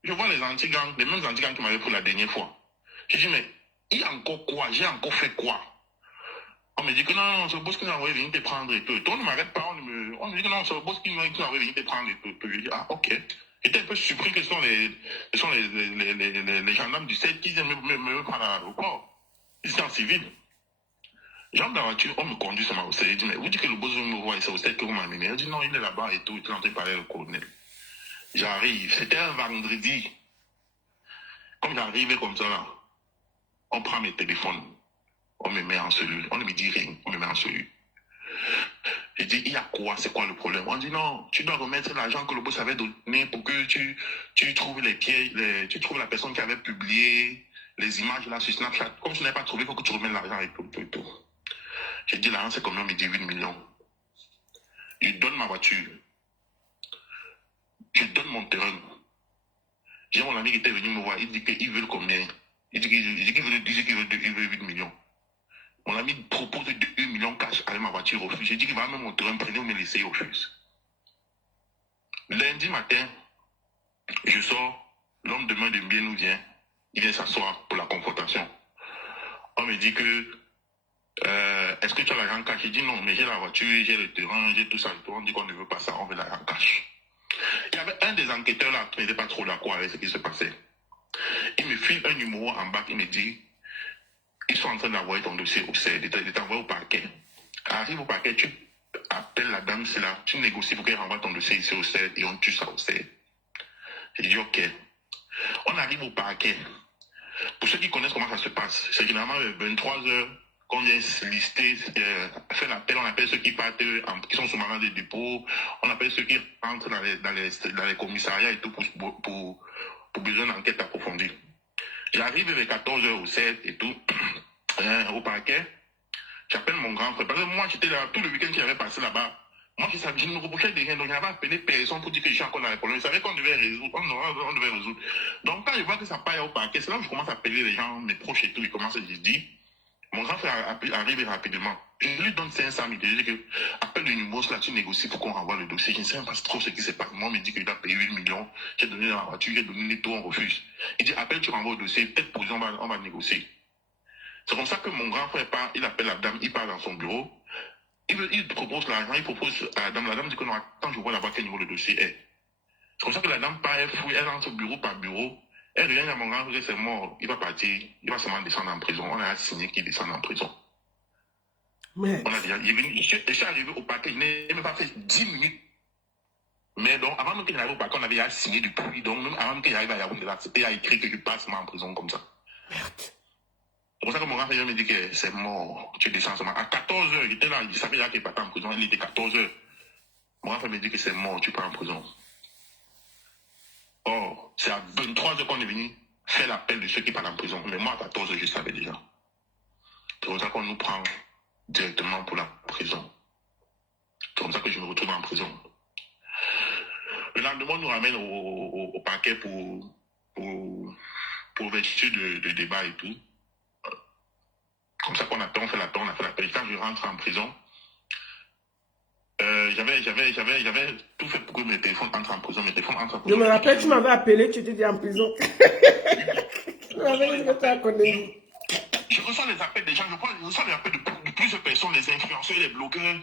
Je vois les anti-gangs, les mêmes anti-gangs qui m'avaient pris la dernière fois. Je dis, mais il y a encore quoi? J'ai encore fait quoi? On me dit que non, c'est le boss qui nous a envoyé venir te prendre et tout. On ne m'arrête pas, on me dit que non, c'est le boss qui nous a envoyé venir te prendre et tout. Je dis, ah, ok. J'étais un peu surpris que ce sont les gendarmes du 7 qui viennent me prendre à l'aéroport. Ils étaient en civil. J'entre dans la voiture, on me conduit sur ma hausse. Il dit, mais vous dites que le boss veut me voir, c'est au 7 que vous m'amenez. Il dit, non, il est là-bas et tout. Il est en train de parler au colonel. J'arrive, c'était un vendredi. Comme j'arrivais comme ça là, on prend mes téléphones, on me met en cellule. On ne me dit rien, on me met en cellule. Je dis, il y a quoi? C'est quoi le problème? On dit, non, tu dois remettre l'argent que le boss avait donné pour que tu trouves tu trouves la personne qui avait publié les images là sur Snapchat. Comme tu n'avais pas trouvé, il faut que tu remettes l'argent et tout. J'ai dit, l'argent c'est combien? On me dit 8 millions. Je donne ma voiture. Je donne mon terrain. J'ai mon ami qui était venu me voir, il dit qu'il veut combien? Il dit qu'il veut 8 millions. Mon ami propose 2 millions cash avec ma voiture, refuse. J'ai dit qu'il va même mon terrain, prenez ou me laisser, refuse. Lundi matin, je sors, l'homme de main de bien nous vient, il vient s'asseoir pour la confrontation. On me dit que, est-ce que tu as l'argent cash? J'ai dit non, mais j'ai la voiture, j'ai le terrain, j'ai tout ça. On dit qu'on ne veut pas ça, on veut l'argent cash. Il y avait un des enquêteurs là qui n'était pas trop d'accord avec ce qui se passait. Il me file un numéro en bas, il me dit, ils sont en train d'envoyer ton dossier au CED, de t'envoyer au parquet. Arrive au parquet, tu appelles la dame, c'est là, tu négocies pour qu'elle renvoie ton dossier ici au CED et on tue ça au CED. J'ai dit ok. On arrive au parquet. Pour ceux qui connaissent comment ça se passe, c'est généralement 23 h qu'on vient lister, faire l'appel, on appelle ceux qui partent, qui sont sous mandat de dépôt, on appelle ceux qui rentrent dans les commissariats et tout pour besoin d'enquête approfondie. J'arrive vers 14 h au 7 et tout, au parquet, j'appelle mon grand frère, parce que moi j'étais là, tout le week-end qu'il avait passé là-bas, moi je ne me reprochais de rien, donc je n'avais appelé personne pour dire que je suis encore dans les problèmes, je savais qu'on devait résoudre, on devait résoudre. Donc quand je vois que ça part au parquet, c'est là où je commence à appeler les gens, mes proches et tout, je commence à dire, Mon grand frère arrive rapidement. Je lui donne 500 000. Je dis que, appelle le numéro, là, tu négocies pour qu'on renvoie le dossier. Je ne sais même pas trop ce qui se passe. Moi, on me dit qu'il a payé 8 millions. J'ai donné dans la voiture, j'ai donné les taux, on refuse. Il dit, appelle, tu renvoies le dossier. Peut-être pour on va négocier. C'est comme ça que mon grand frère part, il appelle la dame, il part dans son bureau. Il propose l'argent, il propose à la dame. La dame dit que non, attends, je vois là-bas quel niveau le dossier est. C'est comme ça que la dame part, elle fouille, elle entre bureau par bureau. Elle revient à mon grand frère, c'est mort, il va partir, il va seulement descendre en prison. On a signé qu'il descende en prison. Mais... On a déjà, je suis arrivé au parquet, il n'a même pas fait 10 minutes. Mais donc, avant même qu'il arrive au parquet, on avait déjà signé depuis. Donc, même avant qu'il arrive à Yaoundé, c'était à écrit que je passe en prison comme ça. Merde. C'est pour ça que mon grand frère me dit que c'est mort, tu descends seulement. À 14h, il était là, il savait qu'il partait en prison, il était 14h. Mon grand frère me dit que c'est mort, tu pars en prison. Or, c'est à 23h qu'on est venu faire l'appel de ceux qui partent en prison. Mais moi, à 14h, je savais déjà. C'est comme ça qu'on nous prend directement pour la prison. C'est comme ça que je me retrouve en prison. Le lendemain, on nous ramène au parquet pour ouverture de débat et tout. Comme ça qu'on attend, on fait l'appel, on a fait l'appel. Quand je rentre en prison, j'avais tout fait pour que mes téléphones entrent en prison. Mes téléphones entrent en prison. Je me rappelle, tu m'avais appelé, tu étais en prison. Tu m'avais dit que tu as connu. Je reçois les appels des gens, je reçois les appels de plusieurs personnes, les influenceurs, les blogueurs.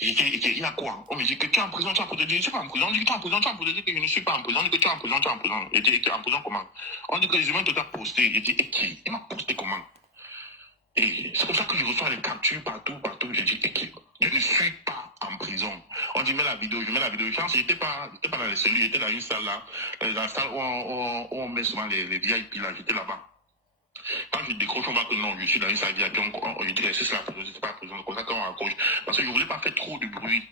Il y a quoi? On me dit que tu es en prison, tu es en prison. Je ne suis pas en prison. On dit que tu es en prison, tu es en prison. Je dis que je ne suis pas en prison. On dit que tu es en prison, tu es en prison. Je dis que tu es en prison comment? On dit que les humains te t'a posté. Je dis, et qui? Il m'a posté comment? Et c'est pour ça que je reçois les captures partout. Je dis, et qui? Je ne suis pas en prison. On dit, mets la vidéo, je mets la vidéo. Je pense que je n'étais pas dans les cellules, j'étais dans une salle là. Dans la salle où on met souvent les VIP là, j'étais là-bas. Quand je décroche, on voit que non, je suis dans une salle VIP, je dis que c'est la prison, c'est pas la prison, c'est comme ça qu'on raccroche. Parce que je ne voulais pas faire trop de bruit.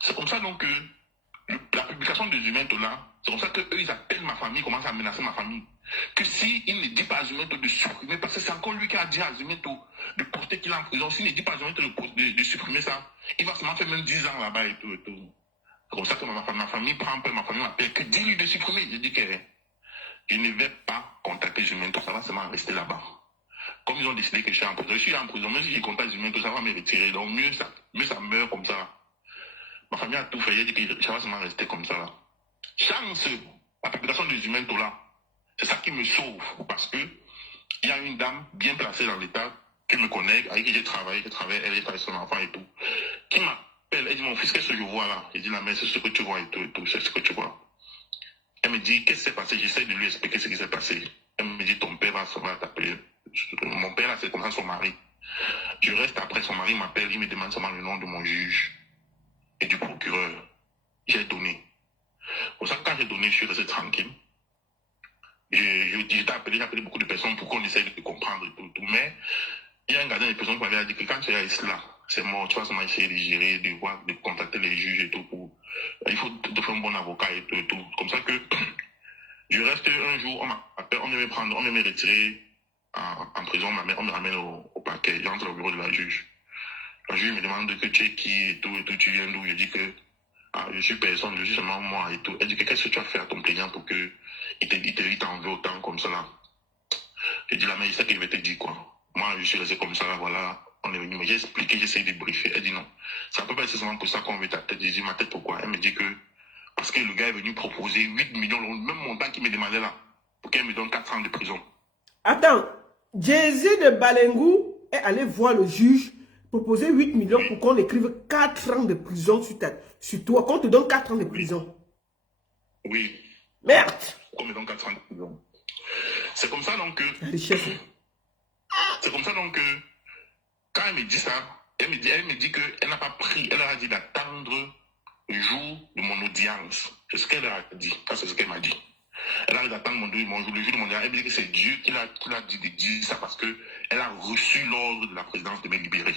C'est comme ça donc que la publication de Zumento là, c'est comme ça qu'eux ils appellent ma famille, commencent à menacer ma famille. Que si il ne dit pas à Zumento de supprimer, parce que c'est encore lui qui a dit à Zumento de poster qu'il est en prison, s'il ne dit pas à Zumento de supprimer ça, il va seulement faire même 10 ans là-bas et tout et tout. C'est comme ça que ma famille prend un peu, ma famille m'appelle, que dis-lui de supprimer. Je dis que je ne vais pas contacter Zumento, ça va seulement rester là-bas. Comme ils ont décidé que je suis en prison, même si je contacte Zumento, ça va me retirer. Donc mieux ça meurt comme ça. Ma famille a tout fait, elle dit que ça va seulement rester comme ça là. Chance, la publication de Zumento là, c'est ça qui me sauve. Parce que il y a une dame bien placée dans l'État qui me connaît, avec qui j'ai travaillé, elle est avec son enfant et tout, qui m'appelle, elle dit mon fils, qu'est-ce que je vois là? Je dis la mère, c'est ce que tu vois et tout, c'est ce que tu vois. Elle me dit, qu'est-ce qui s'est passé? J'essaie de lui expliquer ce qui s'est passé. Elle me dit, ton père va t'appeler. Mon père, là, c'est comme ça son mari. Je reste après, son mari m'appelle, il me demande seulement le nom de mon juge et du procureur. J'ai donné. Pour ça, quand j'ai donné, je suis resté tranquille. J'ai appelé beaucoup de personnes pour qu'on essaye de comprendre et tout. Mais il y a un gardien de personnes qui m'avait dit que quand tu es ici là, c'est mort, tu vas seulement essayer de gérer, de contacter les juges et tout. Il faut te faire un bon avocat et tout. Comme ça que je reste un jour, on me met retirer en prison, on me ramène au parquet, j'entre au bureau de la juge. La juge me demande que tu es qui et tout, tu viens d'où? Je dis que je suis personne, je suis seulement moi et tout. Elle dit que qu'est-ce que tu as fait à ton plaignant pour que il t'en veut autant comme ça là? Je dis la mère, il sait qu'il va te dire quoi. Moi, je suis resté comme ça là, voilà. On est venu, mais j'ai expliqué, j'essaie de briefer. Elle dit non. Ça peut pas être seulement pour ça qu'on veut ta tête. Je dis ma tête pourquoi? Elle me dit que parce que le gars est venu proposer 8 millions, le même montant qu'il me demandait là, pour qu'elle me donne 4 ans de prison. Attends, Jay-Z de Balengou est allé voir le juge, proposer 8 millions pour qu'on écrive 4 ans de prison sur toi, qu'on te donne 4 ans de prison. Oui. Merde. Qu'on me donne 4 ans de prison. C'est comme ça donc que... C'est comme ça donc que... Quand elle me dit ça, elle me dit qu'elle n'a pas pris, elle a dit d'attendre le jour de mon audience. C'est ce qu'elle a dit. Ça, c'est ce qu'elle m'a dit. Elle a dit d'attendre le jour de mon audience. Elle me dit que c'est Dieu qui l'a dit de dire ça parce qu'elle a reçu l'ordre de la présidence de me libérer.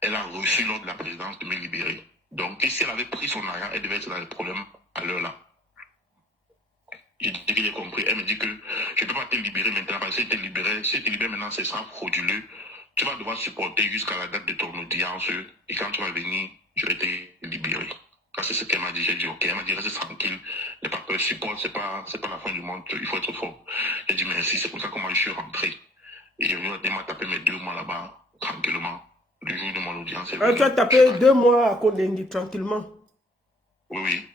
Elle a reçu l'ordre de la présidence de me libérer. Donc, si elle avait pris son argent, elle devait être dans les problèmes à l'heure là. J'ai dit que j'ai compris. Elle me dit que je ne peux pas te libérer maintenant parce que si tu es libéré maintenant, ce sera frauduleux. Tu vas devoir supporter jusqu'à la date de ton audience et quand tu vas venir, je vais te libérer. Ça, c'est ce qu'elle m'a dit. J'ai dit ok. Elle m'a dit reste tranquille, n'aie pas peur, supporte, c'est pas la fin du monde, il faut être fort. J'ai dit merci, c'est comme ça que moi je suis rentré. Et j'ai venu taper mes 2 mois là-bas, tranquillement. Le jour de mon audience. Tu as tapé 2 mois à Kodendi, tranquillement. Oui, oui.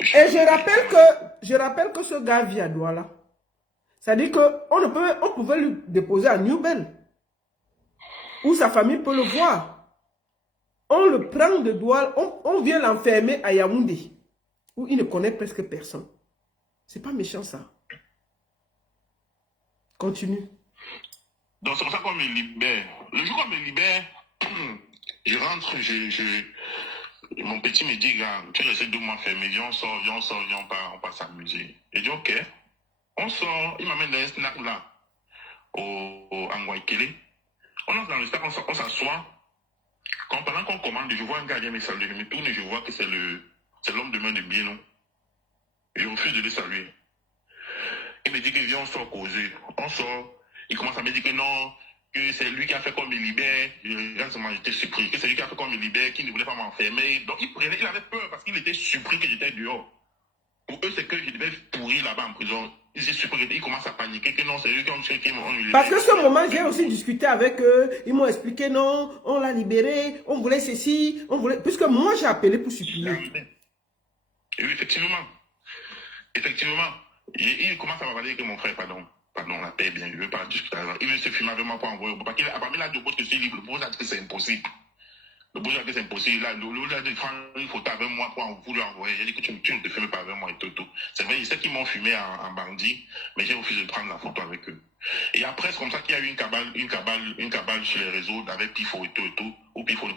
Et je rappelle que ce gars vit à Douala. C'est-à-dire qu'on pouvait lui déposer à New Bell, où sa famille peut le voir. On le prend de Douala, on vient l'enfermer à Yaoundé, où il ne connaît presque personne. C'est pas méchant ça. Continue. Donc c'est pour ça qu'on me libère. Le jour qu'on me libère, je rentre, mon petit me dit, gars, tu es resté 2 mois fermé, viens, on sort, viens, on part s'amuser. Je dis, ok. On sort, il m'amène dans un snack là, en Guaykele. On entre dans le snack, on s'assoit. Pendant qu'on commande, je vois un gars, il me salue, je me tourne et je vois que c'est l'homme de main de bien, non? Et je refuse de le saluer. Il me dit que viens, on sort causer. On sort, il commence à me dire que non, que c'est lui qui a fait qu'on me libère. J'étais surpris, que c'est lui qui a fait qu'on me libère, qu'il ne voulait pas m'enfermer. Donc il avait peur parce qu'il était surpris que j'étais dehors. Pour eux, c'est que je devais pourrir là-bas en prison. Ils commencent à paniquer que non, c'est eux qui m'ont libéré. Parce que ce moment, j'ai aussi discuté avec eux. Ils m'ont expliqué non, on l'a libéré, on voulait ceci, on voulait. Puisque moi, j'ai appelé pour supplier. Et oui, effectivement. Effectivement. Il commence à m'avoir que mon frère, pardon, la paix, bien, je ne veux pas discuter avec lui. Il veut se filmer avec moi pour envoyer au parce qu'il a parmi là, je pense que je suis libre. Le boss a dit que c'est impossible. Le boss a dit que c'est impossible. Là, le a dit prendre une photo avec moi pour vous lui envoyer. Il a dit que tu ne te filmes pas avec moi et tout. C'est vrai, il sait qu'ils m'ont filmé en bandit, mais j'ai refusé de prendre la photo avec eux. Et après, c'est comme ça qu'il y a eu une cabale sur les réseaux avec Pifo et tout, où Pifo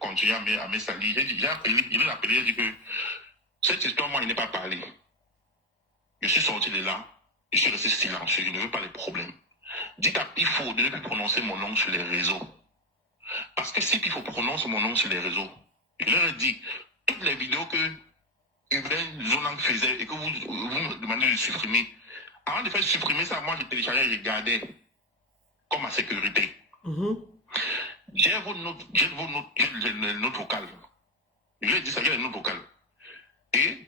continue à me salir. J'ai appelé, il m'a appelé, j'ai dit que cette histoire, moi, il n'est pas parlé. Je suis sorti de là, je suis resté silencieux, je ne veux pas les problèmes. Dites à Pifo de ne plus prononcer mon nom sur les réseaux. Parce que si Pifo prononce mon nom sur les réseaux, je leur ai dit, toutes les vidéos que Hubert Zonang faisait et que vous me demandez de supprimer, avant de faire supprimer ça, moi je téléchargeais et je gardais comme ma sécurité. J'ai les notes vocales. Je lui ai dit ça, j'ai les notes vocales. Et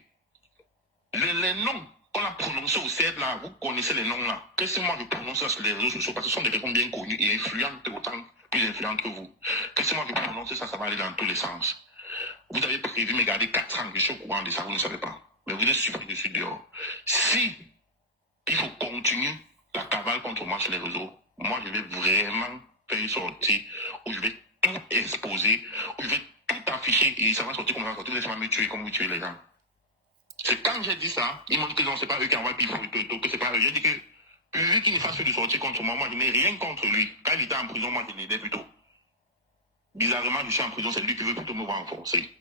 les noms qu'on a prononcés au CED là, vous connaissez les noms là. Que si moi je prononce ça sur les réseaux sociaux, parce que ce sont des personnes bien connues et influentes, autant plus influentes que vous. Que si moi je prononce ça, ça va aller dans tous les sens. Vous avez prévu me garder 4 ans, je suis au courant de ça, vous ne savez pas. Mais vous êtes surpris, je suis dehors. Si il faut continuer la cavale contre moi sur les réseaux, moi je vais vraiment faire une sortie où je vais tout exposer, où je vais tout afficher et ça va sortir comme ça va sortir, ça va me tuer comme vous tuez les gens. C'est quand j'ai dit ça, ils m'ont dit que non, c'est pas eux qui envoient Pifo et tout, que c'est pas eux. J'ai dit que vu qu'il ne fasse que de sortir contre moi, moi je n'ai rien contre lui. Quand il était en prison, moi je l'aidais plutôt. Bizarrement, je suis en prison, c'est lui qui veut plutôt me renforcer.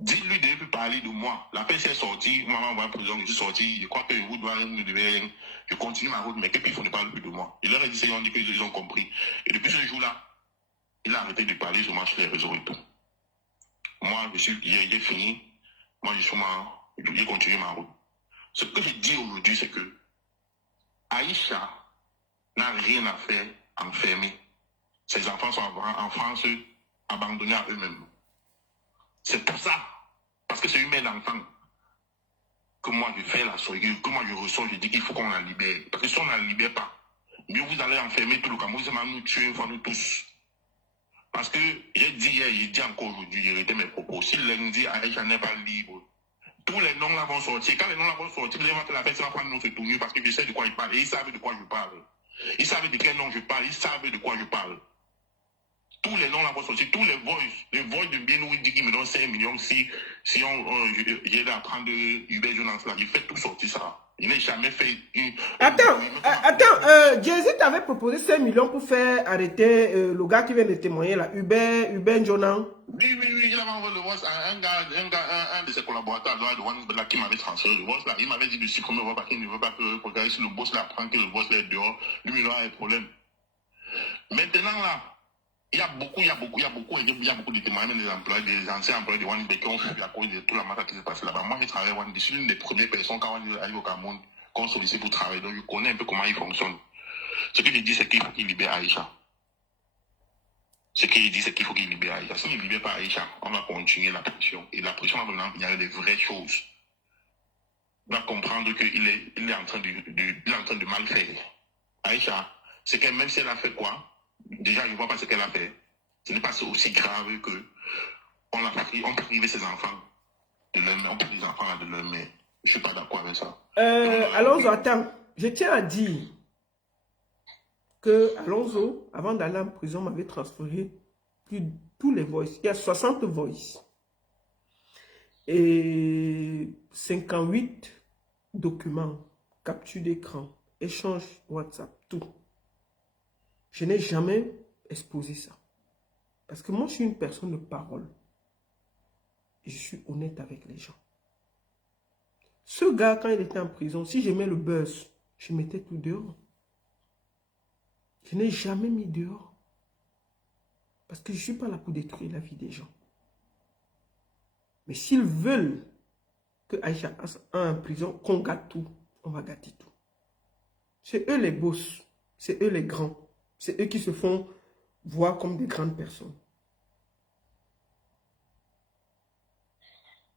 Dites-lui de ne plus parler de moi. La paix s'est sortie, moi m'envoie en prison, je suis sorti, je crois que vous devez, je continue ma route, mais que Pifo ne parle plus de moi. Il leur a dit, ils ont dit qu'ils ont compris. Et depuis ce jour-là, il a arrêté de parler sur moi sur les réseaux et tout. Moi, j'ai fini. Moi, j'ai continué ma route. Ce que je dis aujourd'hui, c'est que Aïcha n'a rien à faire enfermée. Ses enfants sont en France abandonnés à eux-mêmes. C'est pour ça, parce que c'est une mère d'enfant, que moi je fais la soirée, que moi je ressors, je dis qu'il faut qu'on la libère. Parce que si on ne la libère pas, mieux vous allez enfermer tout le Cameroun, ça va nous tuer une fois nous tous. Parce que j'ai dit hier, j'ai dit encore aujourd'hui, j'ai arrêté mes propos. Si lundi, Aïcha n'est pas libre, tous les noms là vont sortir. Quand les noms là vont sortir, les gens vont la faire, ça va prendre notre tournure parce que je sais de quoi ils parlent. Et ils savent de quoi je parle. Ils savent de quel nom je parle, ils savent de quoi je parle. Tous les noms là vont sortir, tous les voices de Bienou, il dit qu'il me donne 5 millions si j'ai à prendre Hubert Jonas là. Il fait tout sortir ça. Il n'a jamais fait une... Attends, Jay-Z t'avait proposé 5 millions pour faire arrêter le gars qui vient de témoigner là, Hubert Jonas. Oui, il avait envoyé le voice à un de ses collaborateurs là, qui m'avait transféré le voice là. Il m'avait dit de supprimer le voice parce qu'il ne veut pas que regarder si le boss là apprend que le boss là est dehors. Lui, il aura un problème. Maintenant là, il y a beaucoup de témoignages des employés, des anciens employés de Wanibé qui ont fui à cause de toute la massacre qui s'est passée là-bas. Moi, j'ai travaillé à Wanibé. Je suis l'une des premières personnes quand on arrive au Cameroun qu'on sollicite pour travailler. Donc, je connais un peu comment il fonctionne. Ce que je dis, c'est qu'il faut qu'il libère Aïcha. Ce qu'il dit, c'est qu'il faut qu'il libère Aïcha. S'il ne libère pas Aïcha, on va continuer la pression. Et la pression va venir avec des vraies choses. On va comprendre qu'il est en train de mal faire. Aïcha, c'est que même si elle a fait quoi, déjà, je ne vois pas ce qu'elle a fait. Ce n'est pas aussi grave que on prive ses enfants de leur mère, on prive les enfants de leur mère. Je ne suis pas d'accord avec ça. Alonso, attends. Je tiens à dire que Alonso, avant d'aller en prison, m'avait transféré tous les voices. Il y a 60 voices. Et 58 documents, capture d'écran, échange WhatsApp, tout. Je n'ai jamais exposé ça. Parce que moi, je suis une personne de parole. Et je suis honnête avec les gens. Ce gars, quand il était en prison, si je mets le buzz, je mettais tout dehors. Je n'ai jamais mis dehors. Parce que je ne suis pas là pour détruire la vie des gens. Mais s'ils veulent que Aïcha en prison, qu'on gâte tout, on va gâter tout. C'est eux les boss. C'est eux les grands. C'est eux qui se font voir comme des grandes personnes.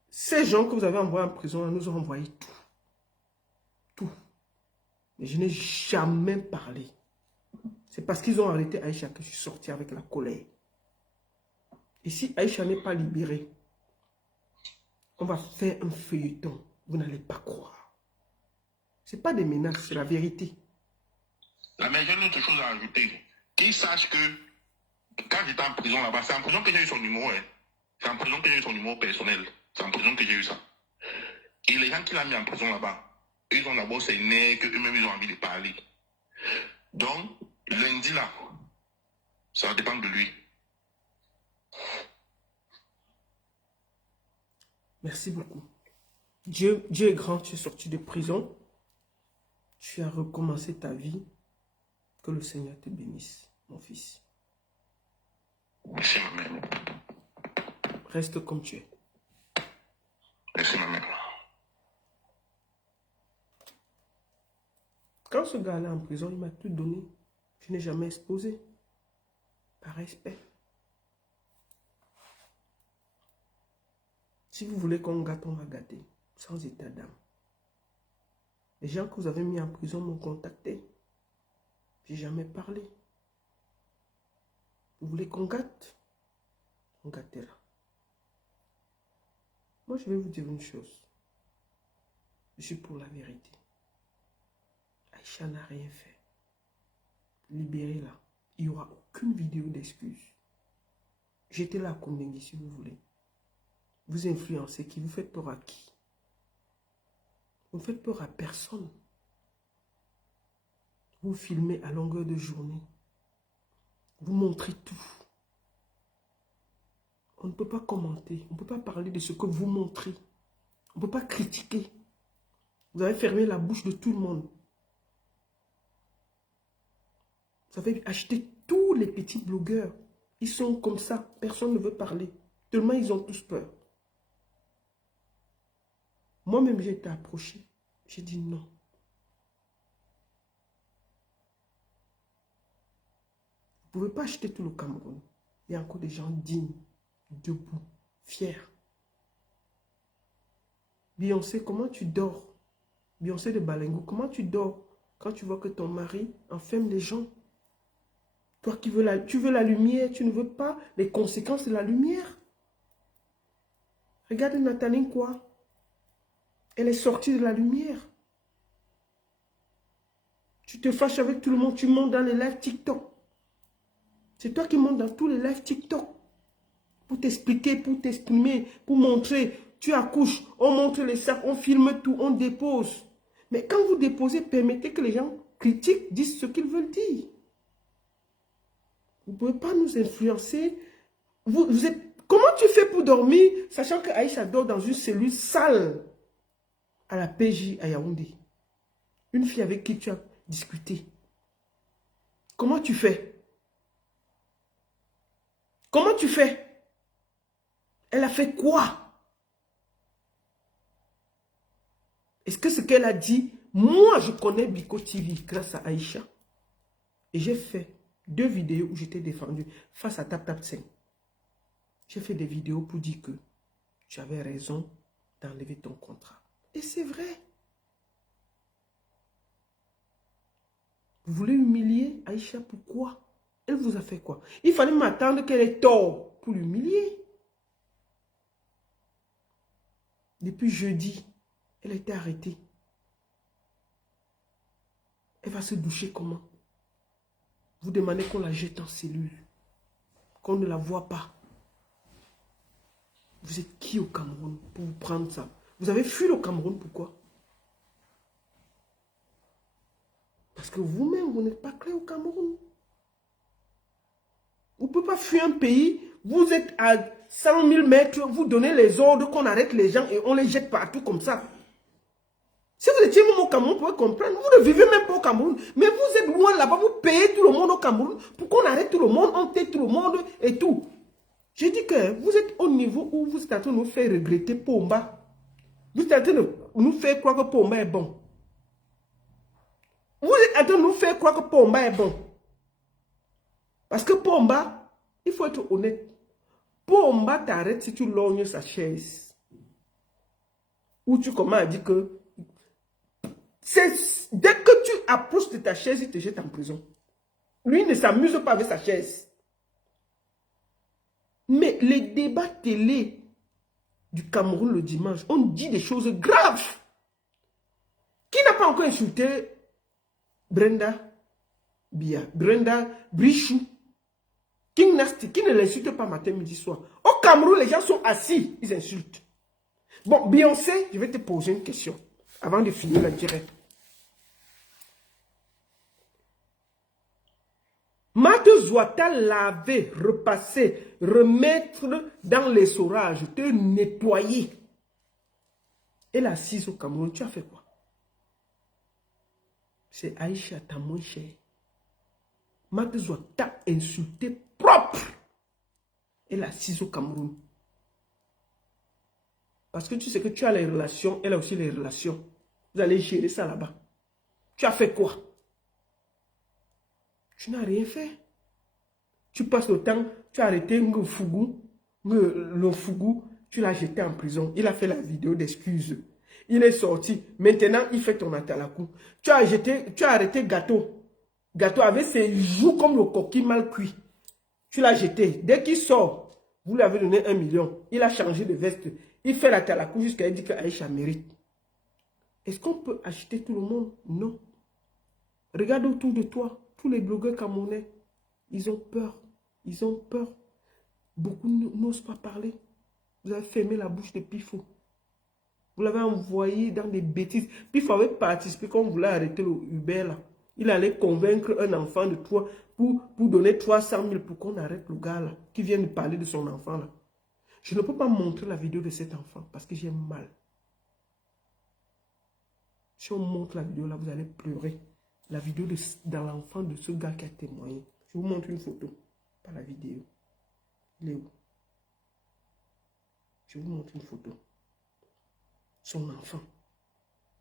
Ces gens que vous avez envoyés en prison, nous ont envoyé tout. Tout. Mais je n'ai jamais parlé. C'est parce qu'ils ont arrêté Aïcha que je suis sorti avec la colère. Et si Aïcha n'est pas libérée, on va faire un feuilleton. Vous n'allez pas croire. Ce n'est pas des menaces, c'est la vérité. Mais j'ai une autre chose à ajouter. Qu'ils sachent que quand j'étais en prison là-bas, c'est en prison que j'ai eu son numéro. Hein. C'est en prison que j'ai eu son numéro personnel. C'est en prison que j'ai eu ça. Et les gens qui l'ont mis en prison là-bas, ils ont d'abord ces nerfs qu'eux-mêmes ils ont envie de parler. Donc, lundi là, ça va dépendre de lui. Merci beaucoup. Dieu est grand, tu es sorti de prison. Tu as recommencé ta vie. Que le Seigneur te bénisse, mon fils. Merci ma mère. Reste comme tu es. Merci ma mère. Quand ce gars-là est en prison, il m'a tout donné. Je n'ai jamais exposé. Par respect. Si vous voulez qu'on gâte, on va gâter. Sans état d'âme. Les gens que vous avez mis en prison m'ont contacté. J'ai jamais parlé. Vous voulez qu'on gâte? On gâtera. Moi, je vais vous dire une chose. Je suis pour la vérité. Aïcha n'a rien fait. Libérez-la. Il n'y aura aucune vidéo d'excuse. J'étais là à Kondengui si vous voulez. Vous influencez qui? Vous faites peur à qui? Vous ne faites peur à personne. Vous filmez à longueur de journée. Vous montrez tout. On ne peut pas commenter. On ne peut pas parler de ce que vous montrez. On ne peut pas critiquer. Vous avez fermé la bouche de tout le monde. Vous avez acheté tous les petits blogueurs. Ils sont comme ça. Personne ne veut parler. Tellement ils ont tous peur. Moi-même, j'ai été approché. J'ai dit non. Vous ne pouvez pas acheter tout le Cameroun. Il y a encore des gens dignes, debout, fiers. Beyoncé, comment tu dors? Beyoncé de Balengo, comment tu dors quand tu vois que ton mari enferme les gens? Toi qui veux tu veux la lumière, tu ne veux pas les conséquences de la lumière. Regarde Nathalie quoi. Elle est sortie de la lumière. Tu te fâches avec tout le monde, tu montes dans les lives TikTok. C'est toi qui montes dans tous les lives TikTok. Pour t'expliquer, pour t'exprimer, pour montrer. Tu accouches, on montre les sacs, on filme tout, on dépose. Mais quand vous déposez, permettez que les gens critiquent, disent ce qu'ils veulent dire. Vous ne pouvez pas nous influencer. Comment tu fais pour dormir, sachant que Aïcha dort dans une cellule sale à la PJ à Yaoundé? Une fille avec qui tu as discuté. Comment tu fais? Comment tu fais? Elle a fait quoi? Est-ce que ce qu'elle a dit, moi je connais Biko TV grâce à Aïcha. Et j'ai fait 2 vidéos où j'étais défendu face à Tap Tap 5. J'ai fait des vidéos pour dire que tu avais raison d'enlever ton contrat. Et c'est vrai. Vous voulez humilier Aïcha, pourquoi? Elle vous a fait quoi? Il fallait m'attendre qu'elle ait tort pour l'humilier. Depuis jeudi, elle a été arrêtée. Elle va se doucher comment? Vous demandez qu'on la jette en cellule, qu'on ne la voit pas. Vous êtes qui au Cameroun pour vous prendre ça? Vous avez fui le Cameroun, pourquoi? Parce que vous-même, vous n'êtes pas clair au Cameroun. Vous ne pouvez pas fuir un pays, vous êtes à 100 000 mètres, vous donnez les ordres qu'on arrête les gens et on les jette partout comme ça. Si vous étiez même au Cameroun, vous pouvez comprendre. Vous ne vivez même pas au Cameroun. Mais vous êtes loin là-bas, vous payez tout le monde au Cameroun pour qu'on arrête tout le monde, on tait tout le monde et tout. J'ai dit que vous êtes au niveau où vous êtes en train de nous faire regretter Pomba. Vous êtes en train de nous faire croire que Pomba est bon. Vous êtes en train de nous faire croire que Pomba est bon. Parce que Pomba, il faut être honnête. Pomba t'arrête si tu lognes sa chaise. Ou tu commences à dire que dès que tu approches de ta chaise, il te jette en prison. Lui ne s'amuse pas avec sa chaise. Mais les débats télé du Cameroun le dimanche, on dit des choses graves. Qui n'a pas encore insulté Brenda Brichou, King Nasty, qui ne l'insulte pas matin, midi, soir. Au Cameroun, les gens sont assis, ils insultent. Bon, Beyoncé, je vais te poser une question avant de finir la direct. Marthe Zouata laver, repasser, remettre dans l'essorage, te nettoyer. Elle est assise au Cameroun, tu as fait quoi? C'est Aïcha, ta moins chère. Marthe Zouata insulté propre. Elle est assise au Cameroun. Parce que tu sais que tu as les relations, elle a aussi les relations. Vous allez gérer ça là-bas. Tu as fait quoi? Tu n'as rien fait. Tu passes le temps, tu as arrêté le Fougou, tu l'as jeté en prison. Il a fait la vidéo d'excuses. Il est sorti. Maintenant, il fait ton atalakou. Tu as arrêté Gâteau. Gâteau avec ses joues comme le coquille mal cuit. Tu l'as jeté. Dès qu'il sort, vous lui avez donné 1 million. Il a changé de veste. Il fait la talakou jusqu'à dire qu'Aïcha mérite. Est-ce qu'on peut acheter tout le monde? Non. Regarde autour de toi. Tous les blogueurs camerounais, ils ont peur. Ils ont peur. Beaucoup n'osent pas parler. Vous avez fermé la bouche de Pifo. Vous l'avez envoyé dans des bêtises. Pifo avait participé quand on voulait arrêter le Uber là. Il allait convaincre un enfant de toi pour donner 300 000 pour qu'on arrête le gars là, qui vient de parler de son enfant là. Je ne peux pas montrer la vidéo de cet enfant parce que j'ai mal. Si on montre la vidéo là, vous allez pleurer. La vidéo de l'enfant de ce gars qui a témoigné. Je vous montre une photo, pas la vidéo. Il est où? Je vous montre une photo. Son enfant.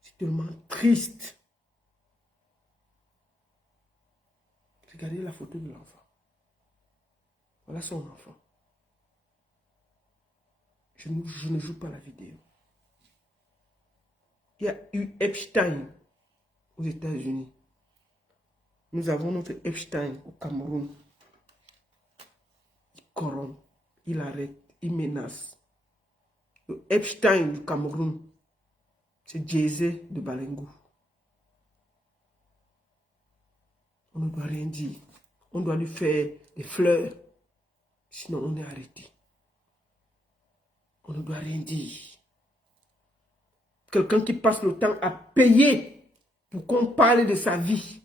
C'est tellement triste. Regardez la photo de l'enfant. Voilà son enfant. Je ne joue pas la vidéo. Il y a eu Epstein aux États-Unis. Nous avons notre Epstein au Cameroun. Il corrompt, il arrête, il menace. Le Epstein du Cameroun, c'est Jay-Z de Balengou. On ne doit rien dire. On doit lui faire des fleurs. Sinon, on est arrêté. On ne doit rien dire. Quelqu'un qui passe le temps à payer pour qu'on parle de sa vie.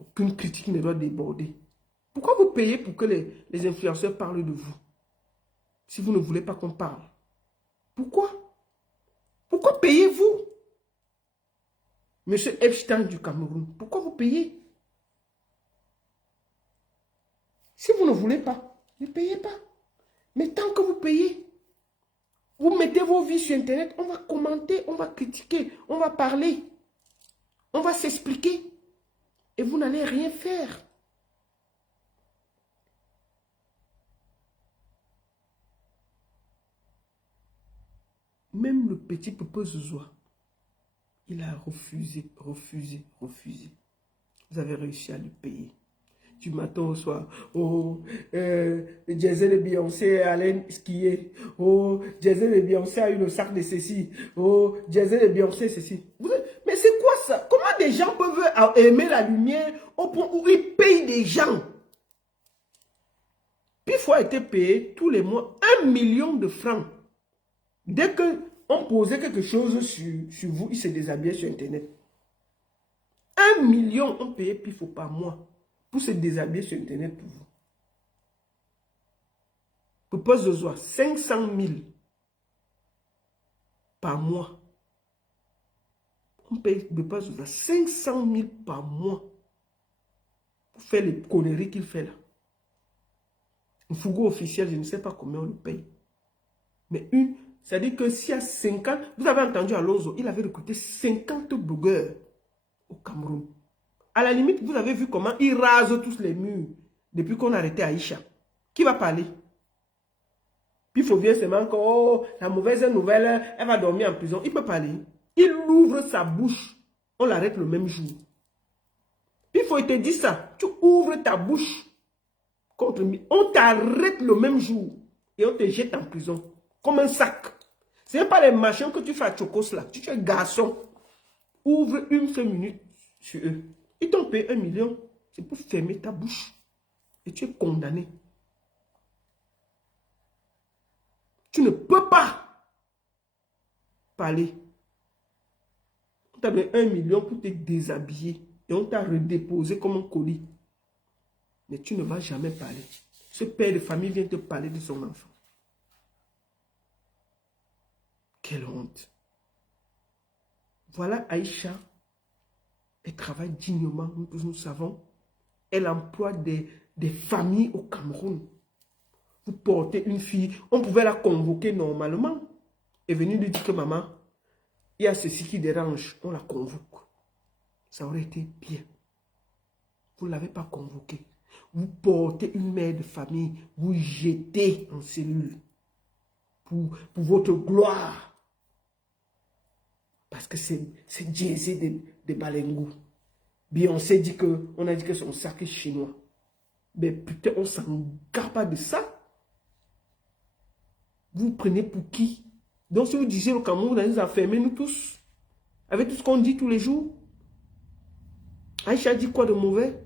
Aucune critique ne doit déborder. Pourquoi vous payez pour que les influenceurs parlent de vous? Si vous ne voulez pas qu'on parle. Pourquoi? Pourquoi payez-vous? Monsieur Epstein du Cameroun, pourquoi vous payez? Si vous ne voulez pas, ne payez pas. Mais tant que vous payez, vous mettez vos vies sur Internet, on va commenter, on va critiquer, on va parler, on va s'expliquer. Et vous n'allez rien faire. Même le petit Popo Zouzoua, Il a refusé, refusé, refusé. Vous avez réussi à le payer. Du matin au soir, oh, Jay-Z et Beyoncé allaient skier. Oh, Jay-Z et Beyoncé a eu le sac de ceci. Oh, Jay-Z et Beyoncé ceci. Mais c'est quoi ça? Comment des gens peuvent aimer la lumière au point où ils payent des gens? Puis il faut être payé tous les mois 1 million de francs. Dès qu'on posait quelque chose sur vous, ils se déshabillaient sur Internet. 1 million, on payait Pifo par mois pour se déshabiller sur Internet pour vous. Pour poste de joie, 500 000 par mois. On paye de poste de joie 500 000 par mois pour faire les conneries qu'il fait là. Un Fougo officiel, je ne sais pas combien on le paye. Mais c'est-à-dire que s'il y a 50, vous avez entendu Alonso, il avait recruté 50 blogueurs au Cameroun. À la limite, vous avez vu comment il rase tous les murs depuis qu'on a arrêté Aïcha. Qui va parler? Puis il faut bien seulement que oh, la mauvaise nouvelle, elle va dormir en prison. Il peut parler. Il ouvre sa bouche. On l'arrête le même jour. Puis il faut te dire ça. Tu ouvres ta bouche contre lui. On t'arrête le même jour. Et on te jette en prison. Comme un sac. Ce n'est pas les machins que tu fais à Chocos là. Tu es garçon. Ouvre une seule minute sur eux. Ils t'ont payé 1 million. C'est pour fermer ta bouche. Et tu es condamné. Tu ne peux pas parler. On t'a donné 1 million pour te déshabiller. Et on t'a redéposé comme un colis. Mais tu ne vas jamais parler. Ce père de famille vient te parler de son enfant. Quelle honte. Voilà Aïcha. Elle travaille dignement, nous savons. Elle emploie des familles au Cameroun. Vous portez une fille, on pouvait la convoquer normalement. Et venir lui dire que maman, il y a ceci qui dérange, on la convoque. Ça aurait été bien. Vous ne l'avez pas convoquée. Vous portez une mère de famille, vous jetez en cellule pour votre gloire. Parce que c'est Jay-Z de Balengou. Beyoncé dit que, on a dit que son sac est chinois. Mais putain, on s'en garde pas de ça. Vous prenez pour qui? Donc si vous disiez au Cameroun, vous allez nous enfermer, nous tous. Avec tout ce qu'on dit tous les jours. Aïcha dit quoi de mauvais?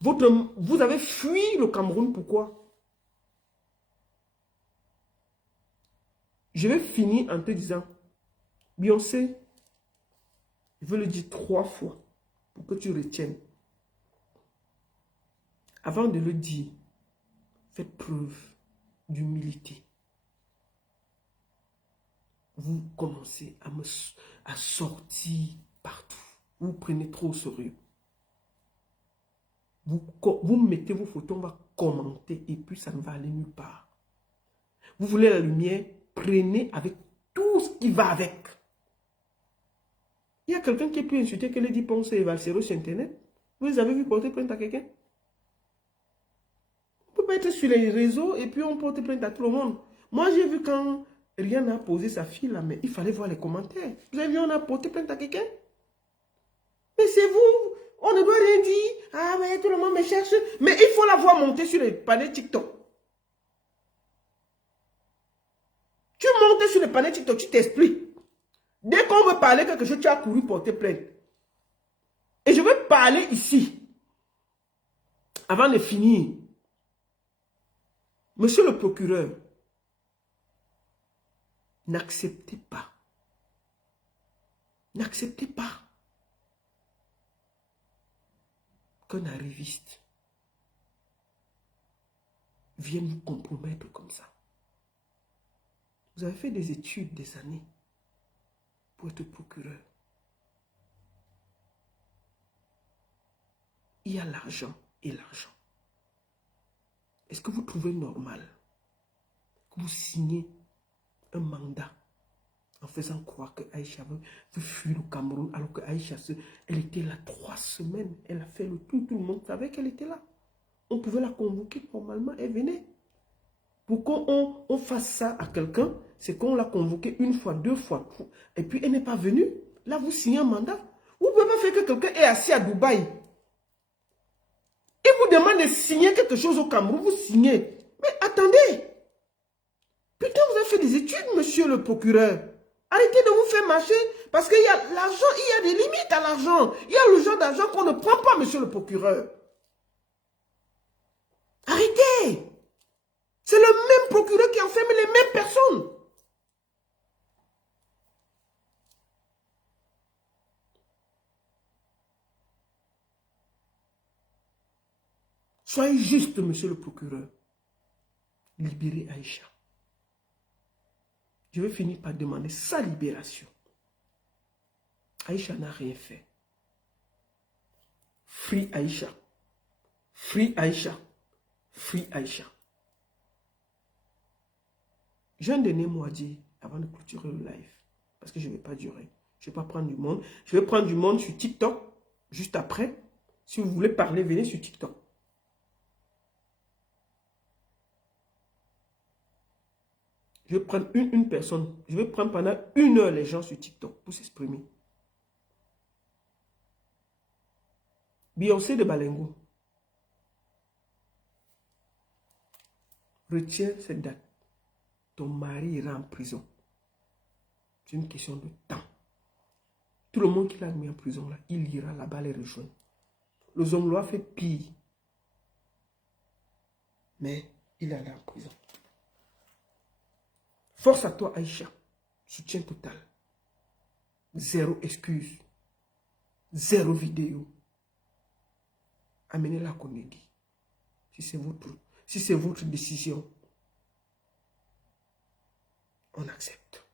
Vous avez fui le Cameroun, pourquoi? Je vais finir en te disant, Beyoncé, je veux le dire 3 fois pour que tu retiennes. Avant de le dire, faites preuve d'humilité. Vous commencez à sortir partout. Vous prenez trop au sérieux. Vous mettez vos photos, on va commenter et puis ça ne va aller nulle part. Vous voulez la lumière, prenez avec tout ce qui va avec. Il y a quelqu'un qui est plus insulté que Lady Ponce et Valsero sur Internet. Vous les avez vu porter plainte à quelqu'un? On ne peut pas être sur les réseaux et puis on porte plainte à tout le monde. Moi, j'ai vu quand Rihanna a posé sa fille là, mais il fallait voir les commentaires. Vous avez vu, on a porté plainte à quelqu'un? Mais c'est vous, on ne doit rien dire. Ah ouais, tout le monde me cherche. Mais il faut la voir monter sur les panneaux TikTok. Tu montes sur le panneau TikTok, tu t'expliques. Dès qu'on veut parler quelque chose, tu as couru porter plainte. Et je veux parler ici. Avant de finir. Monsieur le procureur, n'acceptez pas. N'acceptez pas qu'un arriviste vienne vous compromettre comme ça. Vous avez fait des études des années pour être procureur. Il y a l'argent et l'argent. Est-ce que vous trouvez normal que vous signez un mandat en faisant croire que Aïcha veut fuir au Cameroun alors que Aïcha, elle était là 3 semaines, elle a fait le tour, tout le monde savait qu'elle était là. On pouvait la convoquer normalement, elle venait. pour qu'on fasse ça à quelqu'un, c'est qu'on l'a convoqué une fois, deux fois, et puis elle n'est pas venue. Là, vous signez un mandat. Vous ne pouvez pas faire que quelqu'un est assis à Dubaï. Et vous demande de signer quelque chose au Cameroun, vous signez. Mais attendez. Putain, vous avez fait des études, monsieur le procureur. Arrêtez de vous faire marcher, parce qu'il y a l'argent, il y a des limites à l'argent. Il y a le genre d'argent qu'on ne prend pas, monsieur le procureur. Arrêtez. C'est le même procureur qui enferme les mêmes personnes. Soyez juste, monsieur le procureur. Libérez Aïcha. Je vais finir par demander sa libération. Aïcha n'a rien fait. Free Aïcha. Free Aïcha. Free Aïcha. J'ai un dernier mot à dire avant de clôturer le live. Parce que je ne vais pas durer. Je ne vais pas prendre du monde. Je vais prendre du monde sur TikTok juste après. Si vous voulez parler, venez sur TikTok. Je vais prendre une personne. Je vais prendre pendant 1 heure les gens sur TikTok pour s'exprimer. Beyoncé de Balengo. Retiens cette date. Ton mari ira en prison. C'est une question de temps. Tout le monde qui l'a mis en prison, là, il ira là-bas les rejoindre. Le Zongloa fait pire. Mais il est allé en prison. Force à toi, Aïcha. Soutien total. 0 excuse. 0 vidéo. Amenez-la à Konedi. Si c'est votre décision, on accepte.